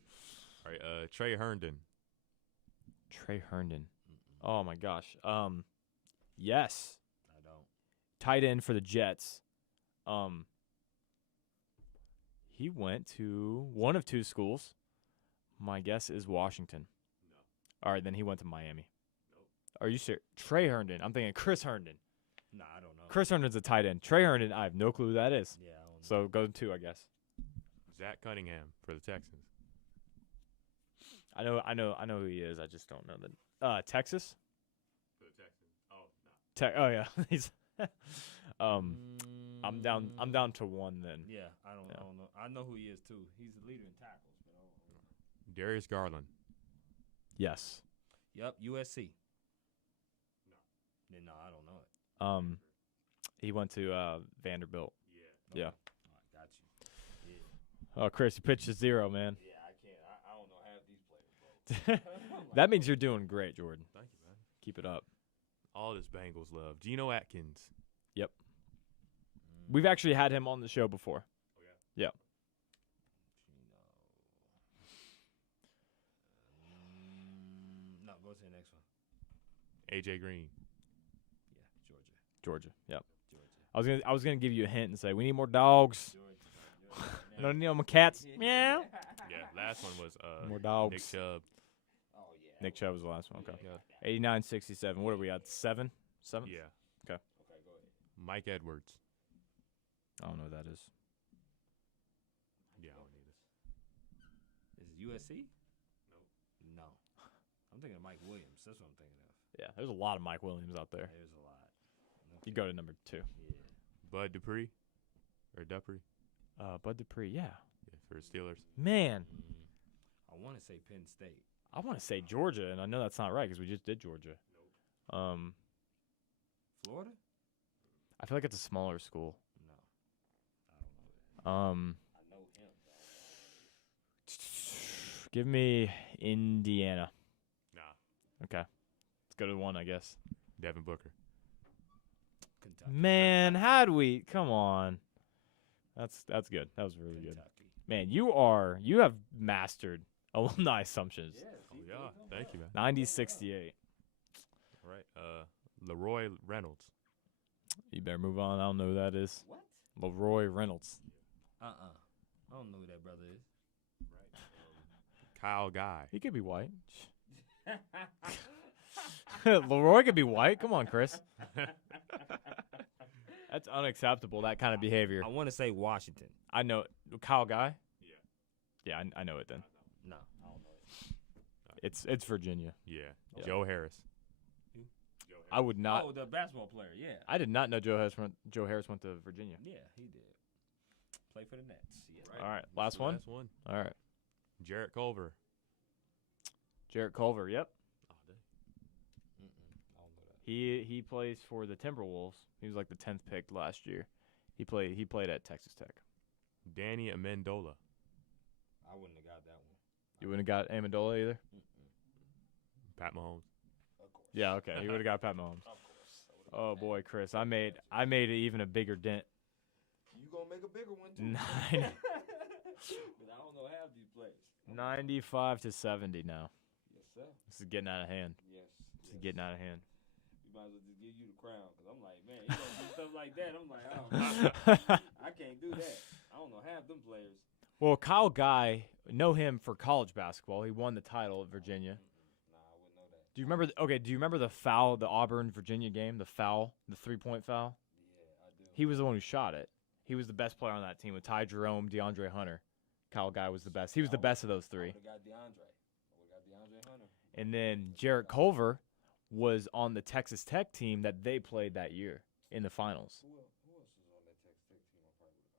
All right, Trey Herndon. Trey Herndon. Oh my gosh. Yes. I don't. Tight end for the Jets. He went to one of two schools. My guess is Washington. No. All right, then he went to Miami. Nope. Are you serious? Trey Herndon. I'm thinking Chris Herndon. Nah, I don't know. Chris Herndon's a tight end. Trey Herndon, I have no clue who that is. Yeah, I don't know. So go to 2, I guess. Zach Cunningham for the Texans. I know who he is. I just don't know the Texas. For the Texans. Oh yeah, he's. I'm down to 1 then. Yeah, I don't know. I know who he is too. He's the leader in tackles. But I don't know. Darius Garland. Yes. Yep, USC. No, I don't know it. He went to Vanderbilt. Yeah. Yeah. I got you. Yeah. Oh, Chris, you pitched a 0, man. Yeah, I can't. I don't know half these players, bro. That means you're doing great, Jordan. Thank you, man. Keep it up. All this Bengals love. Geno Atkins. Yep. We've actually had him on the show before. Oh, yeah? Yeah. No, go to the next one. AJ Green. Yeah, Georgia. Yep. Georgia. I was gonna give you a hint and say we need more dogs. Georgia. No, need more cats. Meow. Yeah, last one was More dogs. Nick Chubb. Oh yeah. Nick Chubb was the last one. Okay. Yeah. 89-67. What are we at? 7? 7? Yeah. Okay. Okay, go ahead. Mike Edwards. I don't know who that is. Yeah, I don't need this. Is it USC? No. I'm thinking of Mike Williams. That's what I'm thinking of. Yeah, there's a lot of Mike Williams out there. There's a lot. You go to number 2. Yeah. Bud Dupree. Or Dupree. Bud Dupree. Yeah. Yeah, for the Steelers. Man, I want to say Penn State. I want to say Georgia, and I know that's not right because we just did Georgia. Florida? I feel like it's a smaller school. No. I don't know that. I know him. Give me Indiana. Nah. Okay. Let's go to 1, I guess. Devin Booker. Kentucky. Man, how'd we? Come on. That's good. That was really good. Kentucky. Man, you have mastered alumni assumptions. Yeah. Oh, yeah. Thank you, man. 90-68. All right. Leroy Reynolds. You better move on. I don't know who that is. What? Leroy Reynolds. I don't know who that brother is. Right. Kyle Guy. He could be white. Leroy could be white. Come on, Chris. That's unacceptable, that kind of behavior. I want to say Washington. I know it. Kyle Guy? Yeah. Yeah, I know it then. No, I don't know it. It's Virginia. Yeah. Yeah. Joe Harris. Who? Joe Harris. I would not. Oh, the basketball player. Yeah. I did not know Joe Harris went to Virginia. Yeah, he did. Play for the Nets. Yeah. Right. All right, last one. Last one. All right, Jarrett Culver. Jarrett Culver. Yep, Oh, dang. I don't know that. he plays for the Timberwolves. He was like the 10th pick last year. He played at Texas Tech. Danny Amendola. I wouldn't have got that one. You wouldn't have got Amendola either. Pat Mahomes. Of course. Yeah, okay. He would have got Pat Mahomes. Of course. Oh boy, Chris, I made even a bigger dent. You gonna make a bigger one too. 90 But I don't know half these players. 95-70 now. Yes, sir. This is getting out of hand. Yes. This is getting out of hand. We might as well just give you the crown, because I'm like, man, you don't do stuff like that. I'm like, oh, I can't do that. I don't know half them players. Well, Kyle Guy, know him for college basketball. He won the title at Virginia. Nah, I wouldn't know that. Do you remember? Do you remember the foul, the Auburn Virginia game, the 3-point foul? Yeah, I do. He was the one who shot it. He was the best player on that team with Ty Jerome, DeAndre Hunter. Kyle Guy was the best. He was the best of those three. I would have got DeAndre. I would have got DeAndre Hunter. And then Jarrett Culver was on the Texas Tech team that they played that year in the finals. Who else was on that Texas Tech team?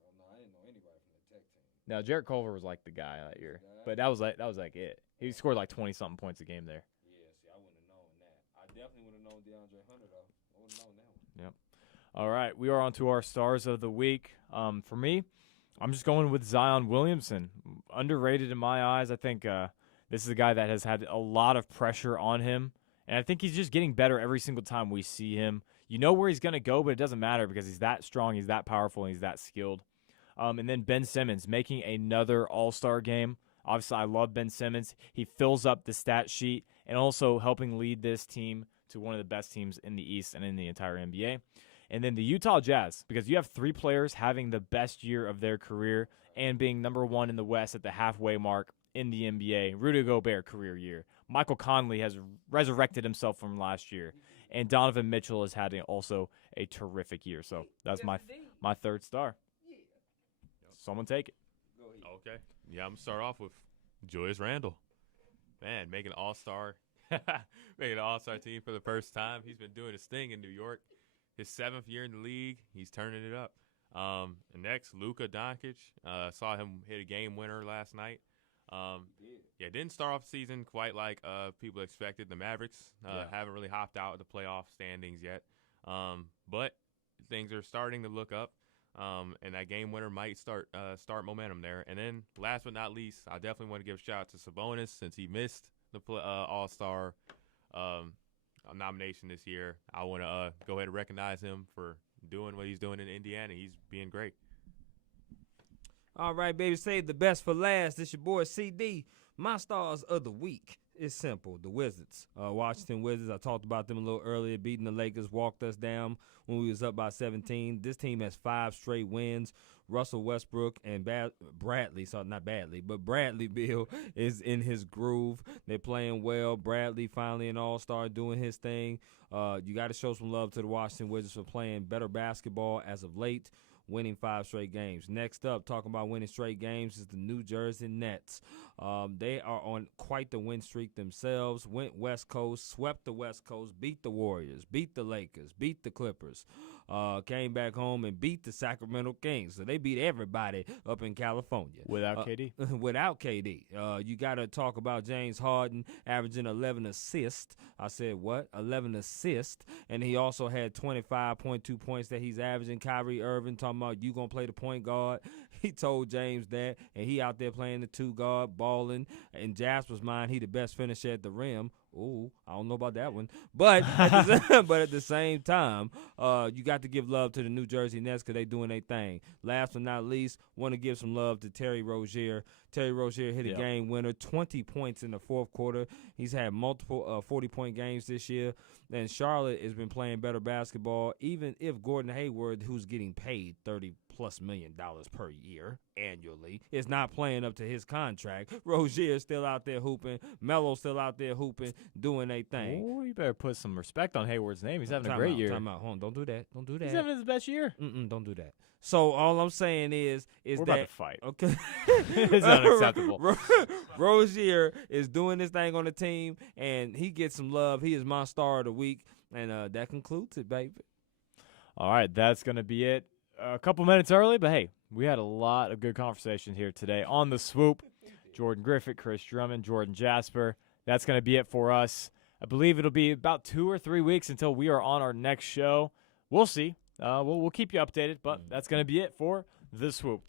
Oh no, I didn't know anybody from the Tech team. Now Jarrett Culver was like the guy that year, but that was like it. He scored like 20-something points a game there. Yeah, see, I wouldn't have known that. I definitely would have known DeAndre Hunter though. I would have known that one. Yep. All right, we are on to our stars of the week. For me, I'm just going with Zion Williamson. Underrated in my eyes. I think this is a guy that has had a lot of pressure on him, and I think he's just getting better every single time we see him. You know where he's going to go, but it doesn't matter because he's that strong, he's that powerful, and he's that skilled. And then Ben Simmons making another All-Star game. Obviously, I love Ben Simmons. He fills up the stat sheet and also helping lead this team to one of the best teams in the East and in the entire NBA. And then the Utah Jazz, because you have 3 players having the best year of their career and being number 1 in the West at the halfway mark in the NBA. Rudy Gobert career year. Michael Conley has resurrected himself from last year. And Donovan Mitchell has had also a terrific year. So that's my third star. Someone take it. Okay. Yeah, I'm going to start off with Julius Randle. Man, making an all-star team for the first time. He's been doing his thing in New York. His 7th year in the league. He's turning it up. And next, Luka Doncic. Saw him hit a game winner last night. Didn't start off the season quite like people expected. The Mavericks haven't really hopped out of the playoff standings yet. But things are starting to look up. And that game winner might start momentum there. And then last but not least, I definitely want to give a shout out to Sabonis since he missed the All-Star nomination this year. I want to go ahead and recognize him for doing what he's doing in Indiana. He's being great. All right, baby, save the best for last. This your boy CD. My stars of the week is simple. The Wizards. Washington Wizards, I talked about them a little earlier, beating the Lakers, walked us down when we was up by 17. This team has 5 straight wins. Russell Westbrook and Bradley Beal is in his groove. They're playing well. Bradley finally an all-star doing his thing. You got to show some love to the Washington Wizards for playing better basketball as of late, winning 5 straight games. Next up, talking about winning straight games, is the New Jersey Nets. They are on quite the win streak themselves. Went West Coast, swept the West Coast, beat the Warriors, beat the Lakers, beat the Clippers. Came back home and beat the Sacramento Kings. So they beat everybody up in California. Without KD? Without KD. You got to talk about James Harden averaging 11 assists. I said what? 11 assists. And he also had 25.2 points that he's averaging. Kyrie Irving talking about you going to play the point guard. He told James that, and he out there playing the 2 guard, balling. In Jasper's mind, he the best finisher at the rim. Ooh, I don't know about that one. But at the same time, you got to give love to the New Jersey Nets because they doing their thing. Last but not least, want to give some love to Terry Rozier. Terry Rozier hit a game winner, 20 points in the 4th quarter. He's had multiple 40-point games this year. And Charlotte has been playing better basketball, even if Gordon Hayward, who's getting paid $30+ million per year annually, is not playing up to his contract. Rozier's still out there hooping. Melo's still out there hooping, doing their thing. Oh, you better put some respect on Hayward's name. He's having a great year. Time out. Hold on. Don't do that. Don't do that. He's having his best year. Don't do that. So all I'm saying is we're that about to fight. Okay, It's unacceptable. Rozier is doing this thing on the team, and he gets some love. He is my star of the week, and that concludes it, baby. All right, that's going to be it. A couple minutes early, but hey, we had a lot of good conversation here today on the Swoop. Jordan Griffitt, Chris Drummond, Jordan Jasper. That's going to be it for us. I believe it'll be about 2 or 3 weeks until we are on our next show. We'll see. We'll keep you updated, but that's going to be it for the Swoop.